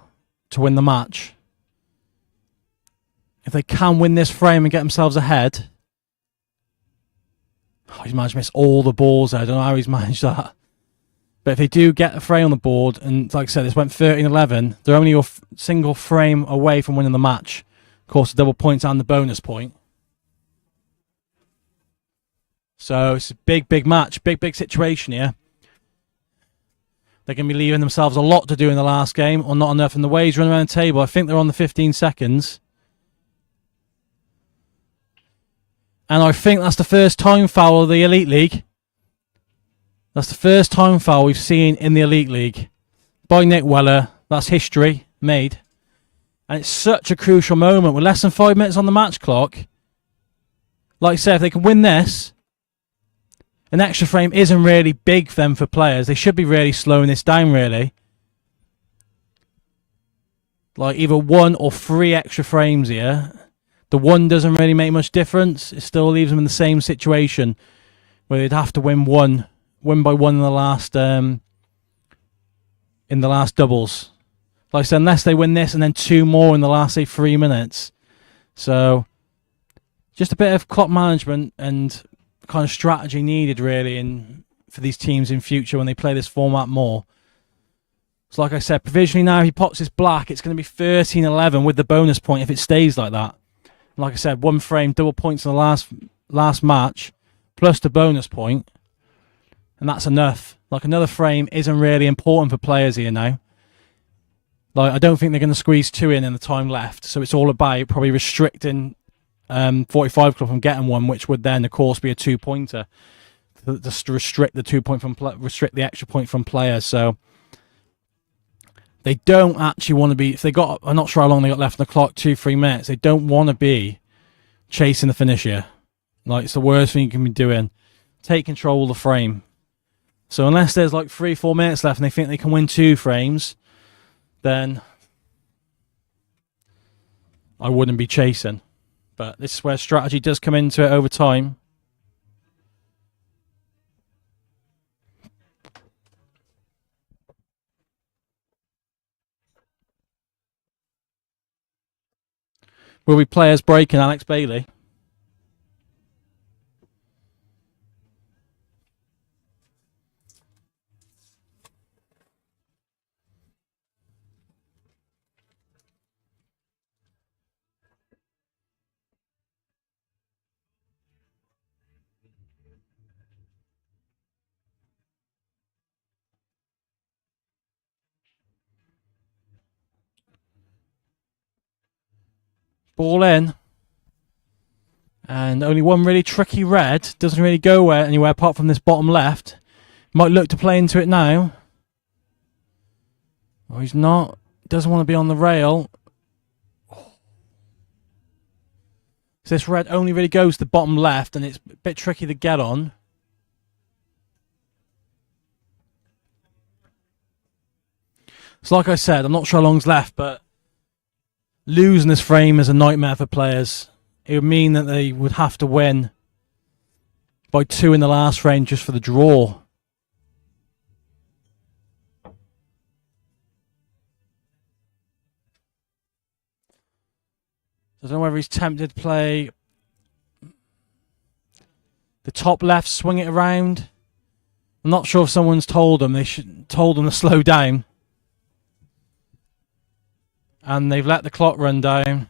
to win the match. If they can win this frame and get themselves ahead... Oh, he's managed to miss all the balls there. I don't know how he's managed that. But if they do get a frame on the board, and like I said, this went 13-11, they're only a single frame away from winning the match. Of course, the double points and the bonus point. So it's a big, big match. Big, big situation here. They're going to be leaving themselves a lot to do in the last game, or not enough. And the way he's running around the table, I think they're on the 15 seconds. And I think that's the first time foul of the Elite League. That's the first time foul we've seen in the Elite League by Nick Weller. That's history made. And it's such a crucial moment with less than 5 minutes on the match clock. Like I said, if they can win this an extra frame isn't really big then for players. They should be really slowing this down, really. Like either 1 or 3 extra frames here. The 1 doesn't really make much difference. It still leaves them in the same situation where they'd have to win by 1 in the last doubles. Like I said, unless they win this and then 2 more in the last, say, 3 minutes. So just a bit of clock management and kind of strategy needed, really, for these teams in future when they play this format more. So like I said, provisionally now, if he pops his black, it's going to be 13-11 with the bonus point if it stays like that. And like I said, 1 frame, double points in the last match, plus the bonus point, and that's enough. Like, another frame isn't really important for players here now. Like, I don't think they're going to squeeze 2 in the time left, so it's all about probably restricting 45 Club from getting 1, which would then, of course, be a 2-pointer. Just to restrict the 2-point restrict the extra point from players. So they don't actually want to be, if they got, I'm not sure how long they got left on the clock, 2-3 minutes, they don't want to be chasing the finish here. Like, it's the worst thing you can be doing. Take control of the frame. So unless there's like 3-4 minutes left and they think they can win 2 frames, then I wouldn't be chasing. But this is where strategy does come into it over time. Will be players breaking Alex Bailey? Ball in. And only one really tricky red. Doesn't really go anywhere apart from this bottom left. Might look to play into it now. Oh, he's not. Doesn't want to be on the rail. So this red only really goes to the bottom left, and it's a bit tricky to get on. So like I said, I'm not sure how long's left, but losing this frame is a nightmare for players. It would mean that they would have to win by 2 in the last frame just for the draw. I don't know whether he's tempted to play the top left, swing it around. I'm not sure if someone's told them to slow down. And they've let the clock run down.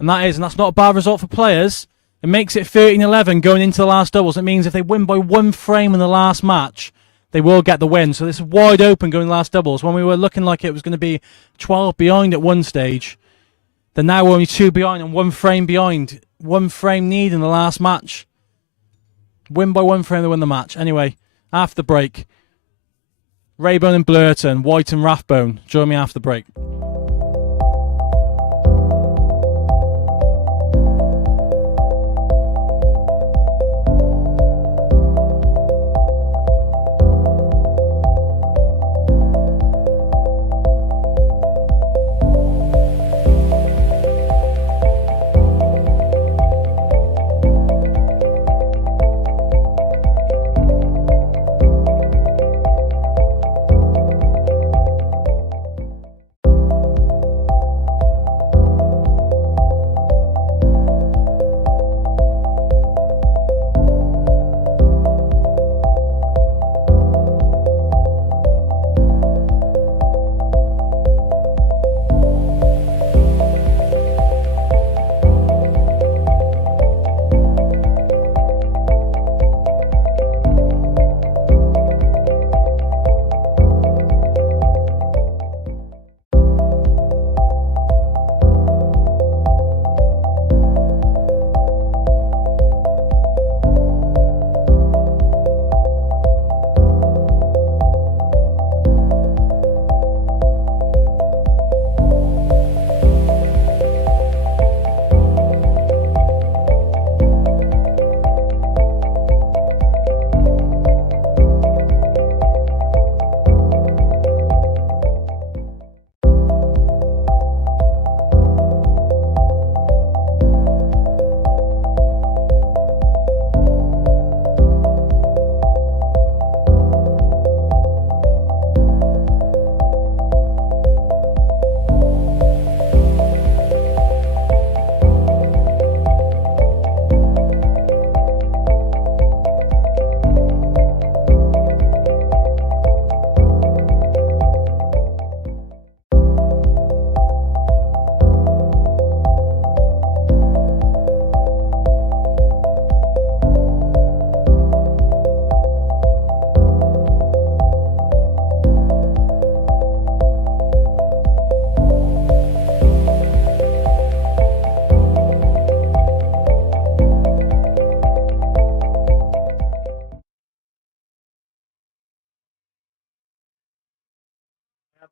And that's not a bad result for players. It makes it 13-11 going into the last doubles. It means if they win by 1 frame in the last match, they will get the win. So this is wide open going to the last doubles. When we were looking like it was going to be 12 behind at one stage, then now we're only 2 behind and 1 frame behind. 1 frame need in the last match. Win by 1 frame to win the match. Anyway, after the break, Raybone and Blurton, White and Rathbone. Join me after the break.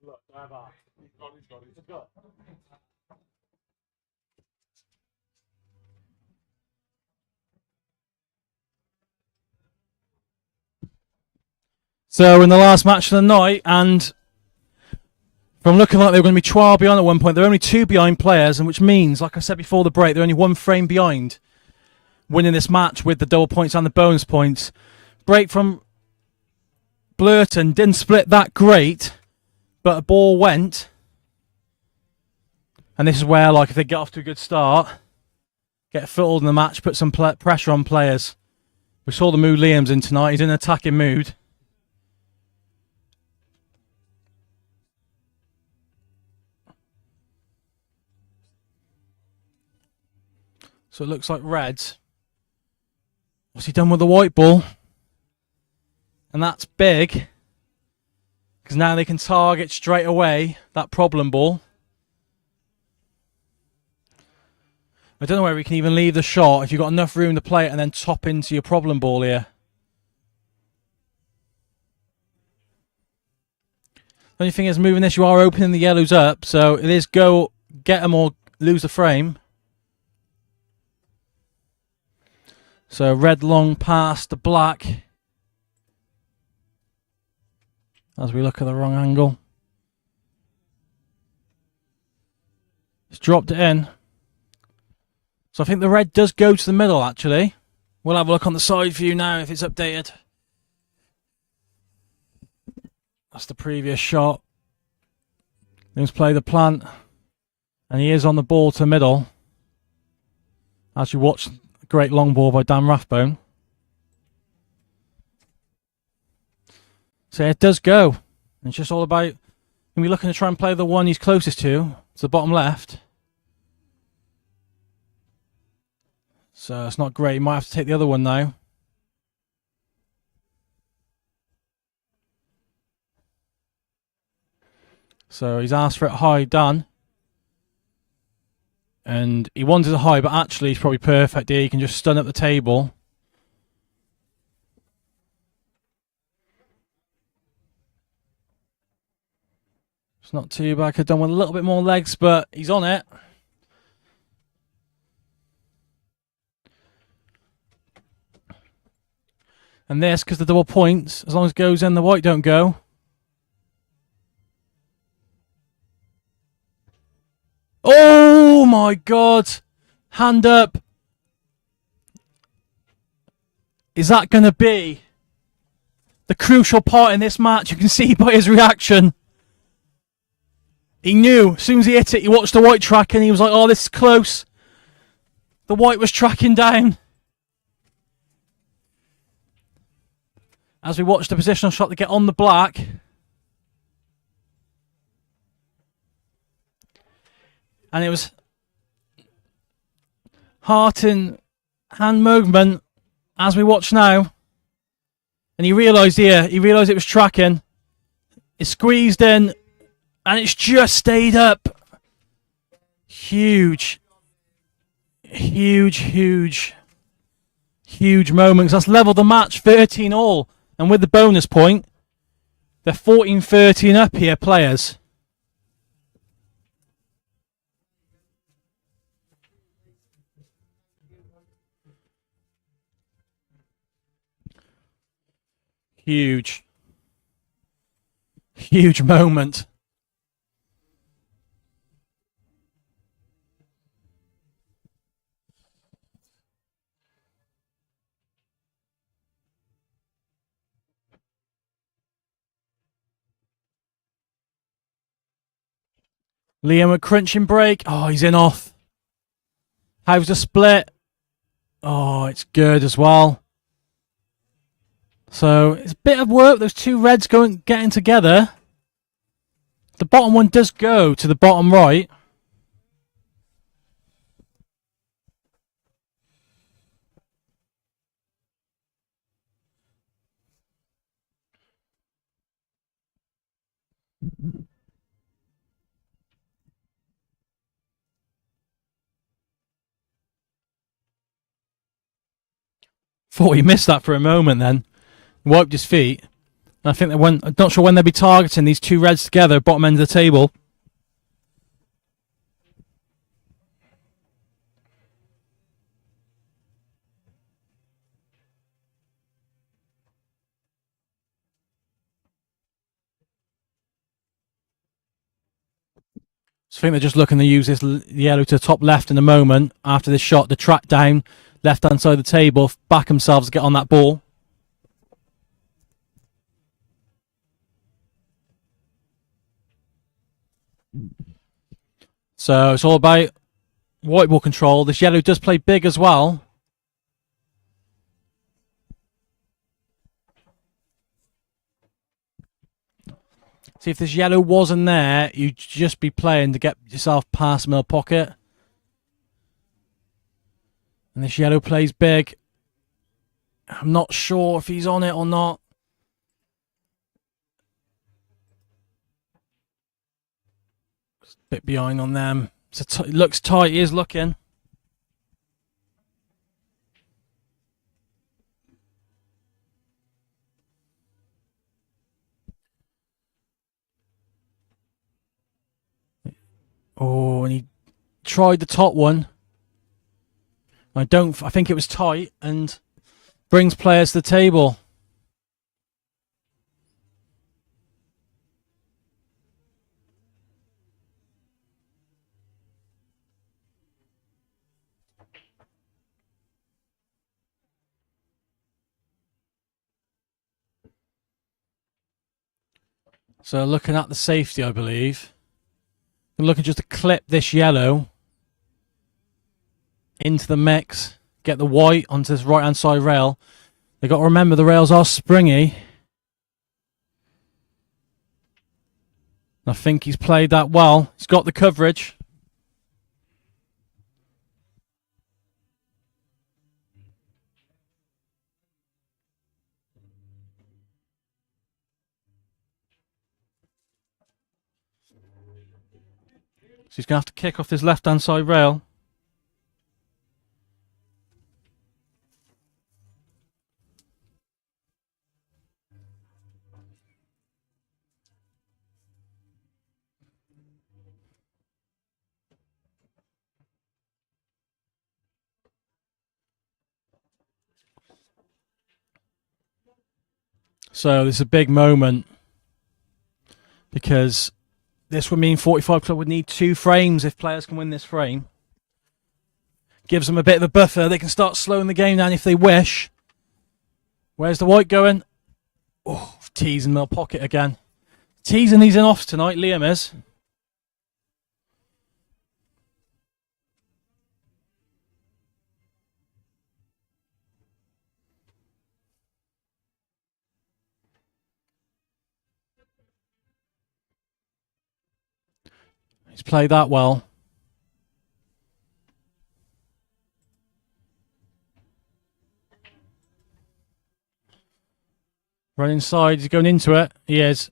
look. I have art. He's got. So in the last match of the night, and from looking like they were going to be 12 behind at one point, they're only 2 behind players, and which means, like I said before the break, they're only 1 frame behind winning this match with the double points and the bonus points. Break from Blurton didn't split that great, but a ball went. And this is where, like, if they get off to a good start, get a foothold in the match, put some pressure on players. We saw the mood Liam's in tonight. He's in an attacking mood. So it looks like Reds. What's he done with the white ball? And that's big, because now they can target straight away that problem ball. I don't know where we can even leave the shot if you've got enough room to play it and then top into your problem ball here. The only thing is, moving this, you are opening the yellows up, so it is go get them or lose the frame. So red long past the black. As we look at the wrong angle. He's dropped it in. So I think the red does go to the middle, actually. We'll have a look on the side view now if it's updated. That's the previous shot. Let's play the plant. And he is on the ball to middle. As you watch, a great long ball by Dan Rathbone. So it does go. It's just all about, when we're looking to try and play the one he's closest to the bottom left. So it's not great. He might have to take the other one now. So he's asked for it high, done. And he wanted it high, but actually he's probably perfect here. He can just stun up the table. It's not too bad. Could have done with a little bit more legs, but he's on it. And this, because the double points, as long as it goes in, the white don't go. Oh my God! Hand up. Is that going to be the crucial part in this match? You can see by his reaction. He knew. As soon as he hit it, he watched the white track and he was like, oh, this is close. The white was tracking down. As we watched the positional shot to get on the black. And it was heart and hand movement as we watch now. And he realised here, he realised it was tracking. It squeezed in and it's just stayed up. Huge. Huge, huge, huge moments. That's leveled the match 13 all. And with the bonus point, they're 14-13 and up here, players. Huge. Huge moment. Liam a crunching break. Oh, he's in off. How's the split? Oh, it's good as well. So it's a bit of work. Those two reds getting together. The bottom one does go to the bottom right. Thought he missed that for a moment then. Wiped his feet. I think they went. I'm not sure when they'll be targeting these two reds together, bottom end of the table. So I think they're just looking to use this yellow to the top left in a moment after this shot to track down left hand side of the table, back themselves to get on that ball. So it's all about white ball control. This yellow does play big as well. See, if this yellow wasn't there, you'd just be playing to get yourself past the middle pocket. And this yellow plays big. I'm not sure if he's on it or not. It's a bit behind on them. It looks tight. He is looking. Oh, and he tried the top one. I think it was tight and brings players to the table. So looking at the safety, I believe. I'm looking just to clip this yellow into the mix, get the white onto this right-hand side rail. They've got to remember the rails are springy. I think he's played that well. He's got the coverage. So he's going to have to kick off this left-hand side rail. So this is a big moment because this would mean 45 Club would need 2 frames if players can win this frame. Gives them a bit of a buffer. They can start slowing the game down if they wish. Where's the white going? Oh, teasing middle pocket again. Teasing these in offs tonight, Liam is. He's played that well. Right inside, he's going into it. He is.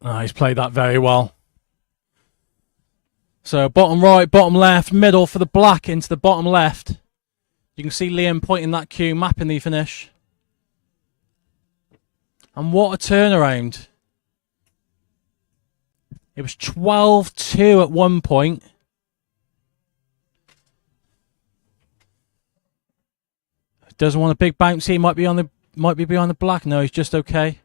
Oh, he's played that very well. So bottom right, bottom left, middle for the black into the bottom left. You can see Liam pointing that cue, mapping the finish. And what a turnaround. It was 12-2 at one point. Doesn't want a big bounce. He might be behind the black. No, he's just okay.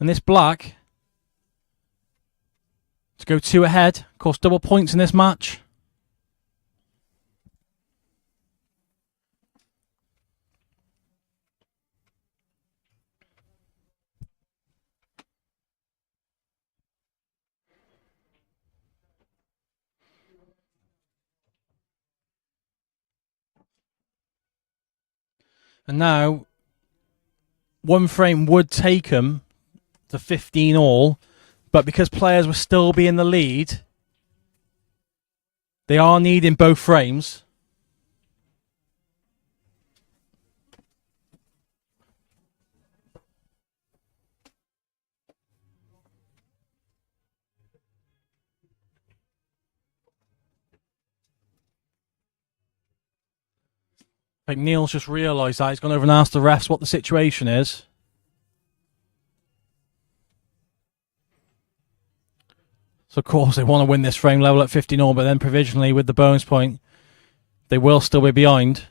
And this black to go 2 ahead. Of course, double points in this match. And now, 1 frame would take him to 15 all, but because players will still be in the lead, they are needing both frames. I think Neil's just realised that. He's gone over and asked the refs what the situation is. So, of course, they want to win this frame level at 50-0, but then provisionally, with the bonus point, they will still be behind.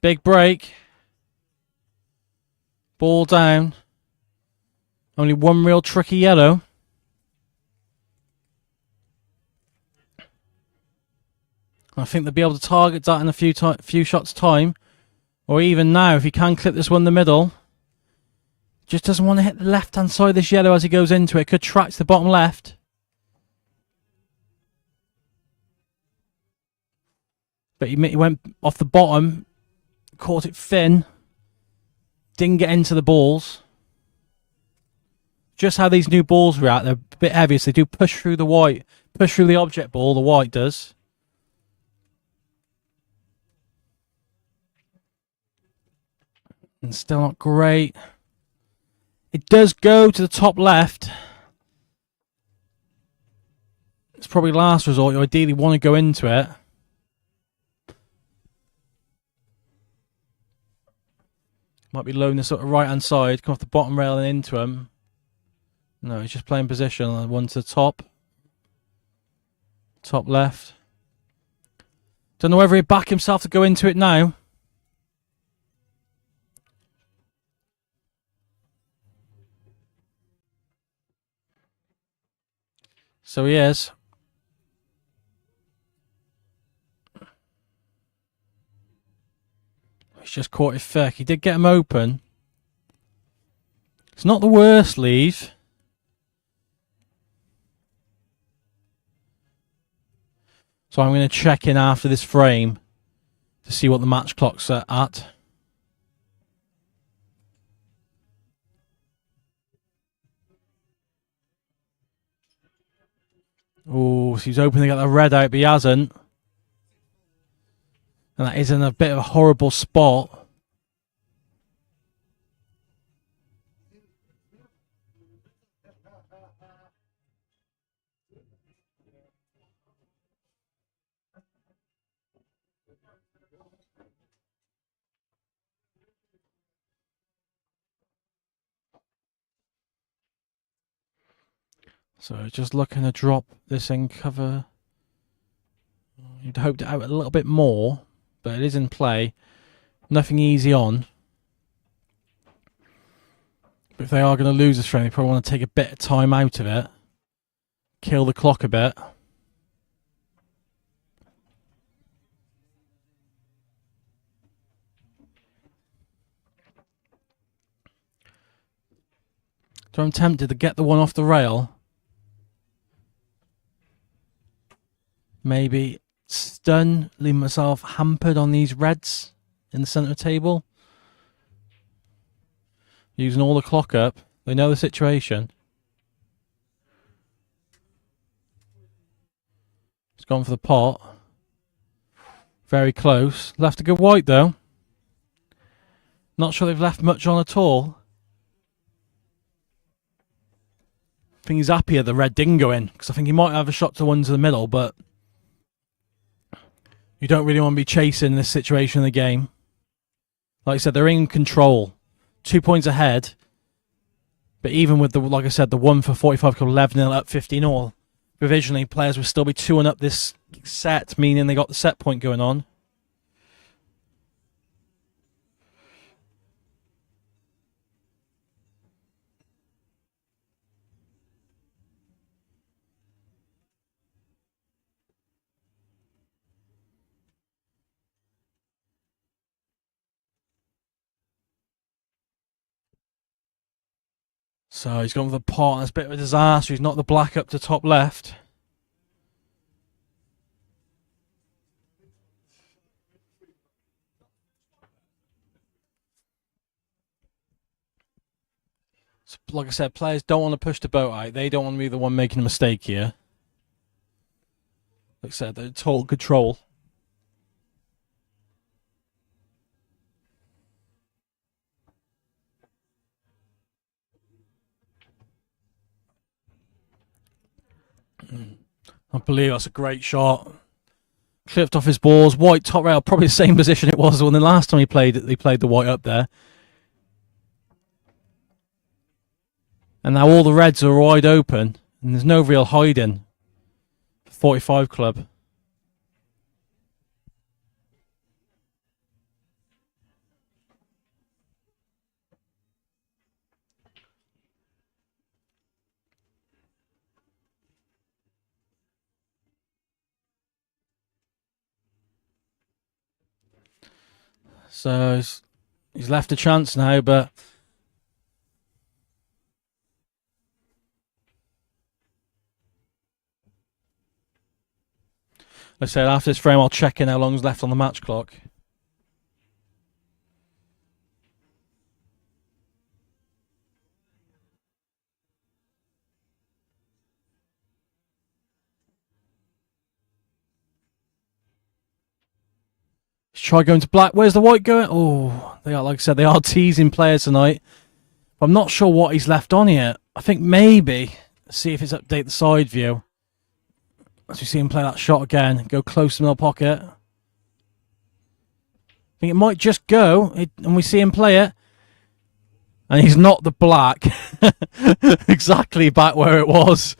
Big break. Ball down. Only one real tricky yellow. I think they'll be able to target that in a few shots' time. Or even now, if he can clip this one in the middle. Just doesn't want to hit the left-hand side of this yellow as he goes into it. Could track to the bottom left. But he went off the bottom. Caught it thin. Didn't get into the balls. Just how these new balls react. They're a bit heavy, so they do push through the white. Push through the object ball, the white does. And still not great. It does go to the top left. It's probably last resort. You ideally want to go into it. Might be low in the sort of right-hand side. Come off the bottom rail and into him. No, he's just playing position. One to the top. Top left. Don't know whether he'd back himself to go into it now. So he is. He's just caught it thick. He did get him open. It's not the worst leave. So I'm going to check in after this frame to see what the match clock's at. Oh, so he's hoping to get the red out, but he hasn't. And that is in a bit of a horrible spot. So just looking to drop this in cover. You'd hoped it out a little bit more, but it is in play. Nothing easy on. But if they are going to lose this frame, they probably want to take a bit of time out of it. Kill the clock a bit. So I'm tempted to get the one off the rail. Maybe stun, leave myself hampered on these reds in the centre table. Using all the clock up. They know the situation. He's gone for the pot. Very close. Left a good white though. Not sure they've left much on at all. I think he's happier the red didn't go in, because I think he might have a shot to one to the middle, but you don't really want to be chasing this situation in the game. Like I said, they're in control. 2 points ahead. But even with the, like I said, the 1 for 45 got 11-0 up 15-all. Provisionally, players will still be 2-1 up this set, meaning they got the set point going on. So he's gone for the pot, and it's a bit of a disaster. He's knocked the black up to top left. So, like I said, players don't want to push the boat out. They don't want to be the one making a mistake here. Like I said, they're in total control. I believe that's a great shot. Clipped off his balls. White top rail, probably the same position it was when the last time he played the white up there. And now all the reds are wide open, and there's no real hiding. 45 club. So he's left a chance now, but like I said, after this frame, I'll check in how long's left on the match clock. Let's try going to black. Where's the white going? Oh, they are, like I said, they are teasing players tonight. But I'm not sure what he's left on here. I think maybe, see if it's update the side view. As we see him play that shot again, go close to the middle pocket. I think it might just go, and we see him play it. And he's not the black. Exactly back where it was.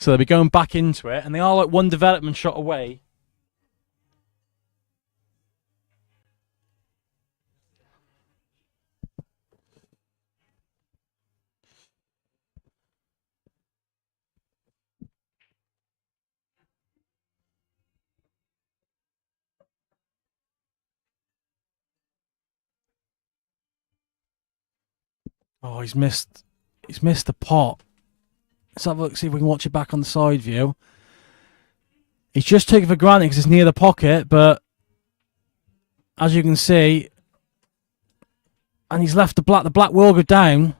So they'll be going back into it, and they are like one development shot away. Oh, he's missed the pot. Let's have a look, see if we can watch it back on the side view. He's just taken for granted because it's near the pocket, but as you can see, and he's left the black. The black will go down.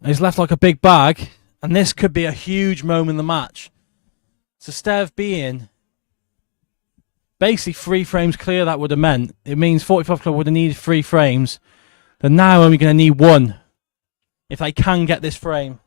And he's left like a big bag, and this could be a huge moment in the match. So instead of being basically 3 frames clear, that would have meant it means 45 club would have needed 3 frames. They're now only going to need 1 if they can get this frame.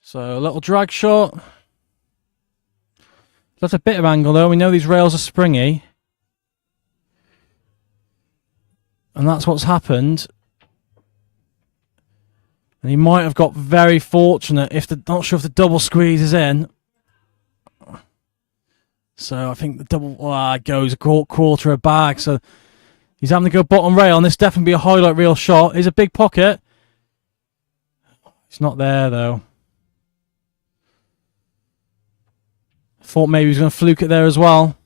So a little drag shot. That's a bit of angle though. We know these rails are springy. And that's what's happened. And he might have got very fortunate if not sure if the double squeeze is in. So I think the double goes a quarter of bag. So he's having to go bottom rail, and this definitely be a highlight reel shot. It's a big pocket. It's not there though. Thought maybe he was going to fluke it there as well.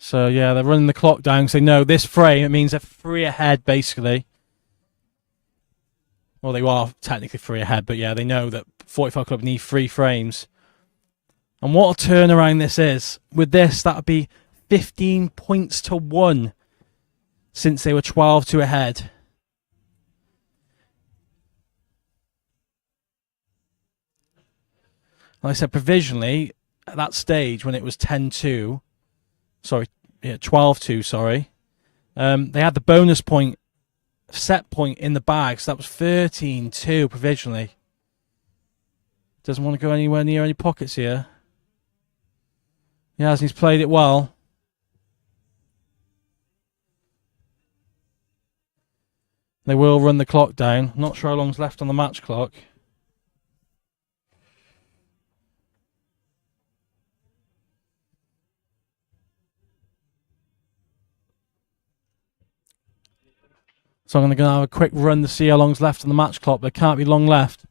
So yeah, they're running the clock down because they know this frame, it means they're 3 ahead basically. Well, they are technically 3 ahead, but yeah, they know that 45 club need 3 frames. And what a turnaround this is. With this, that would be 15 points to 1 since they were 12-2 ahead. Like I said, provisionally, at that stage when it was 10-2, sorry, yeah, 12-2, sorry, they had the bonus point, set point in the bag, so that was 13-2 provisionally. Doesn't want to go anywhere near any pockets here. Yeah, he's played it well. They will run the clock down. Not sure how long's left on the match clock. So I'm going to have a quick run to see how long's left on the match clock. There can't be long left.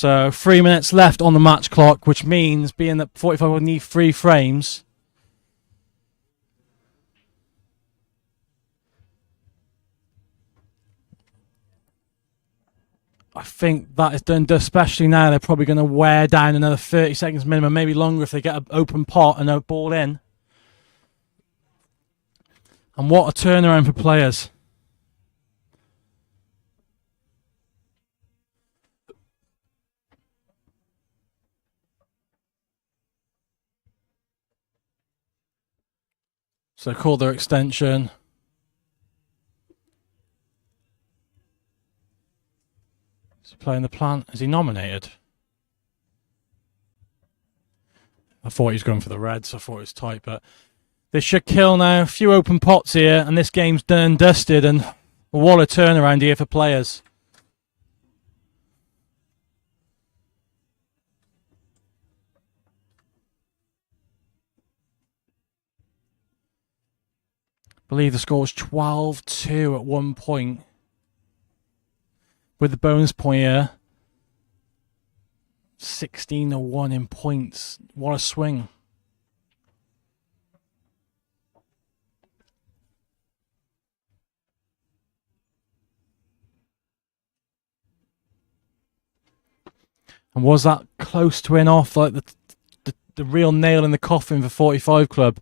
So 3 minutes left on the match clock, which means being that 45 will need 3 frames. I think that is done, especially now. They're probably going to wear down another 30 seconds minimum, maybe longer if they get an open pot and a ball in. And what a turnaround for players. So call their extension. Is he playing the plant? Is he nominated? I thought he was going for the Reds. I thought it was tight, but they should kill now. A few open pots here, and this game's done and dusted, and what a turnaround here for players. I believe the score was 12-2 at one point. With the bonus point here, 16-1 in points. What a swing. And was that close to win off like the real nail in the coffin for 45 Club?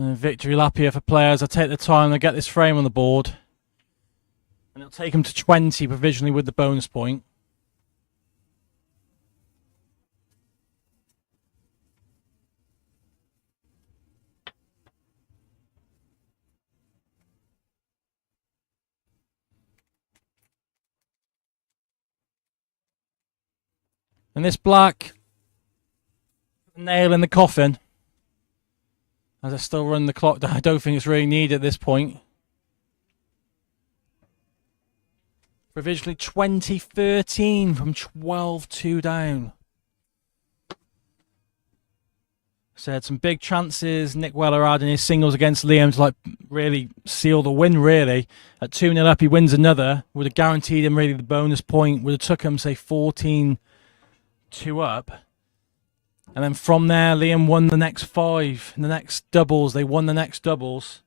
And victory lap here for players. I take the time to get this frame on the board. And it'll take them to 20 provisionally with the bonus point. And this black, nail in the coffin. As I still run the clock down, I don't think it's really needed at this point. Provisionally 2013 from 12-2 down. So had some big chances. Nick Weller adding his singles against Liam to really seal the win, really. At 2-0 up, he wins another. Would have guaranteed him really the bonus point. Would have took him, say, 14-2 up. And then from there, Liam won the next 5. In the next doubles, they won the next doubles.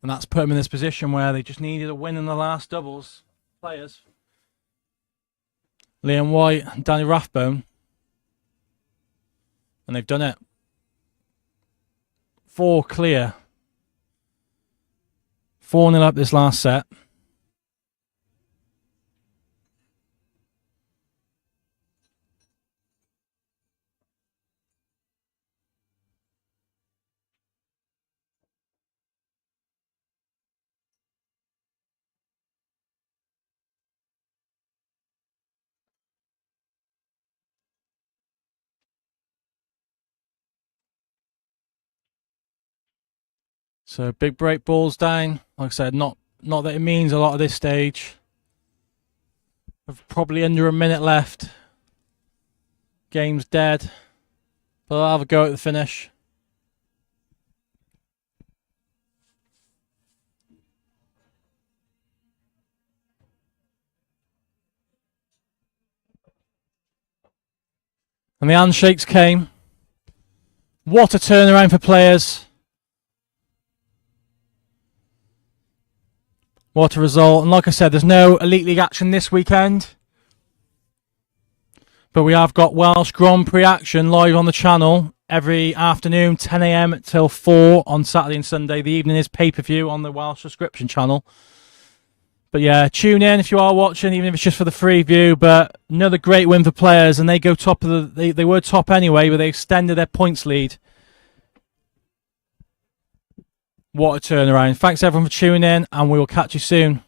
And that's put them in this position where they just needed a win in the last doubles. Players. Liam White and Danny Rathbone. And they've done it. 4 clear. 4-0 up this last set. So big break balls down. Like I said, not that it means a lot at this stage. We've probably under a minute left. Game's dead. But I'll have a go at the finish. And the handshakes came. What a turnaround for players. What a result. And like I said, there's no Elite League action this weekend. But we have got Welsh Grand Prix action live on the channel every afternoon, 10 a.m. till 4 on Saturday and Sunday. The evening is pay-per-view on the Welsh subscription channel. But yeah, tune in if you are watching, even if it's just for the free view. But another great win for players, and they go top of they were top anyway, but they extended their points lead. What a turnaround. Thanks everyone for tuning in, and we will catch you soon.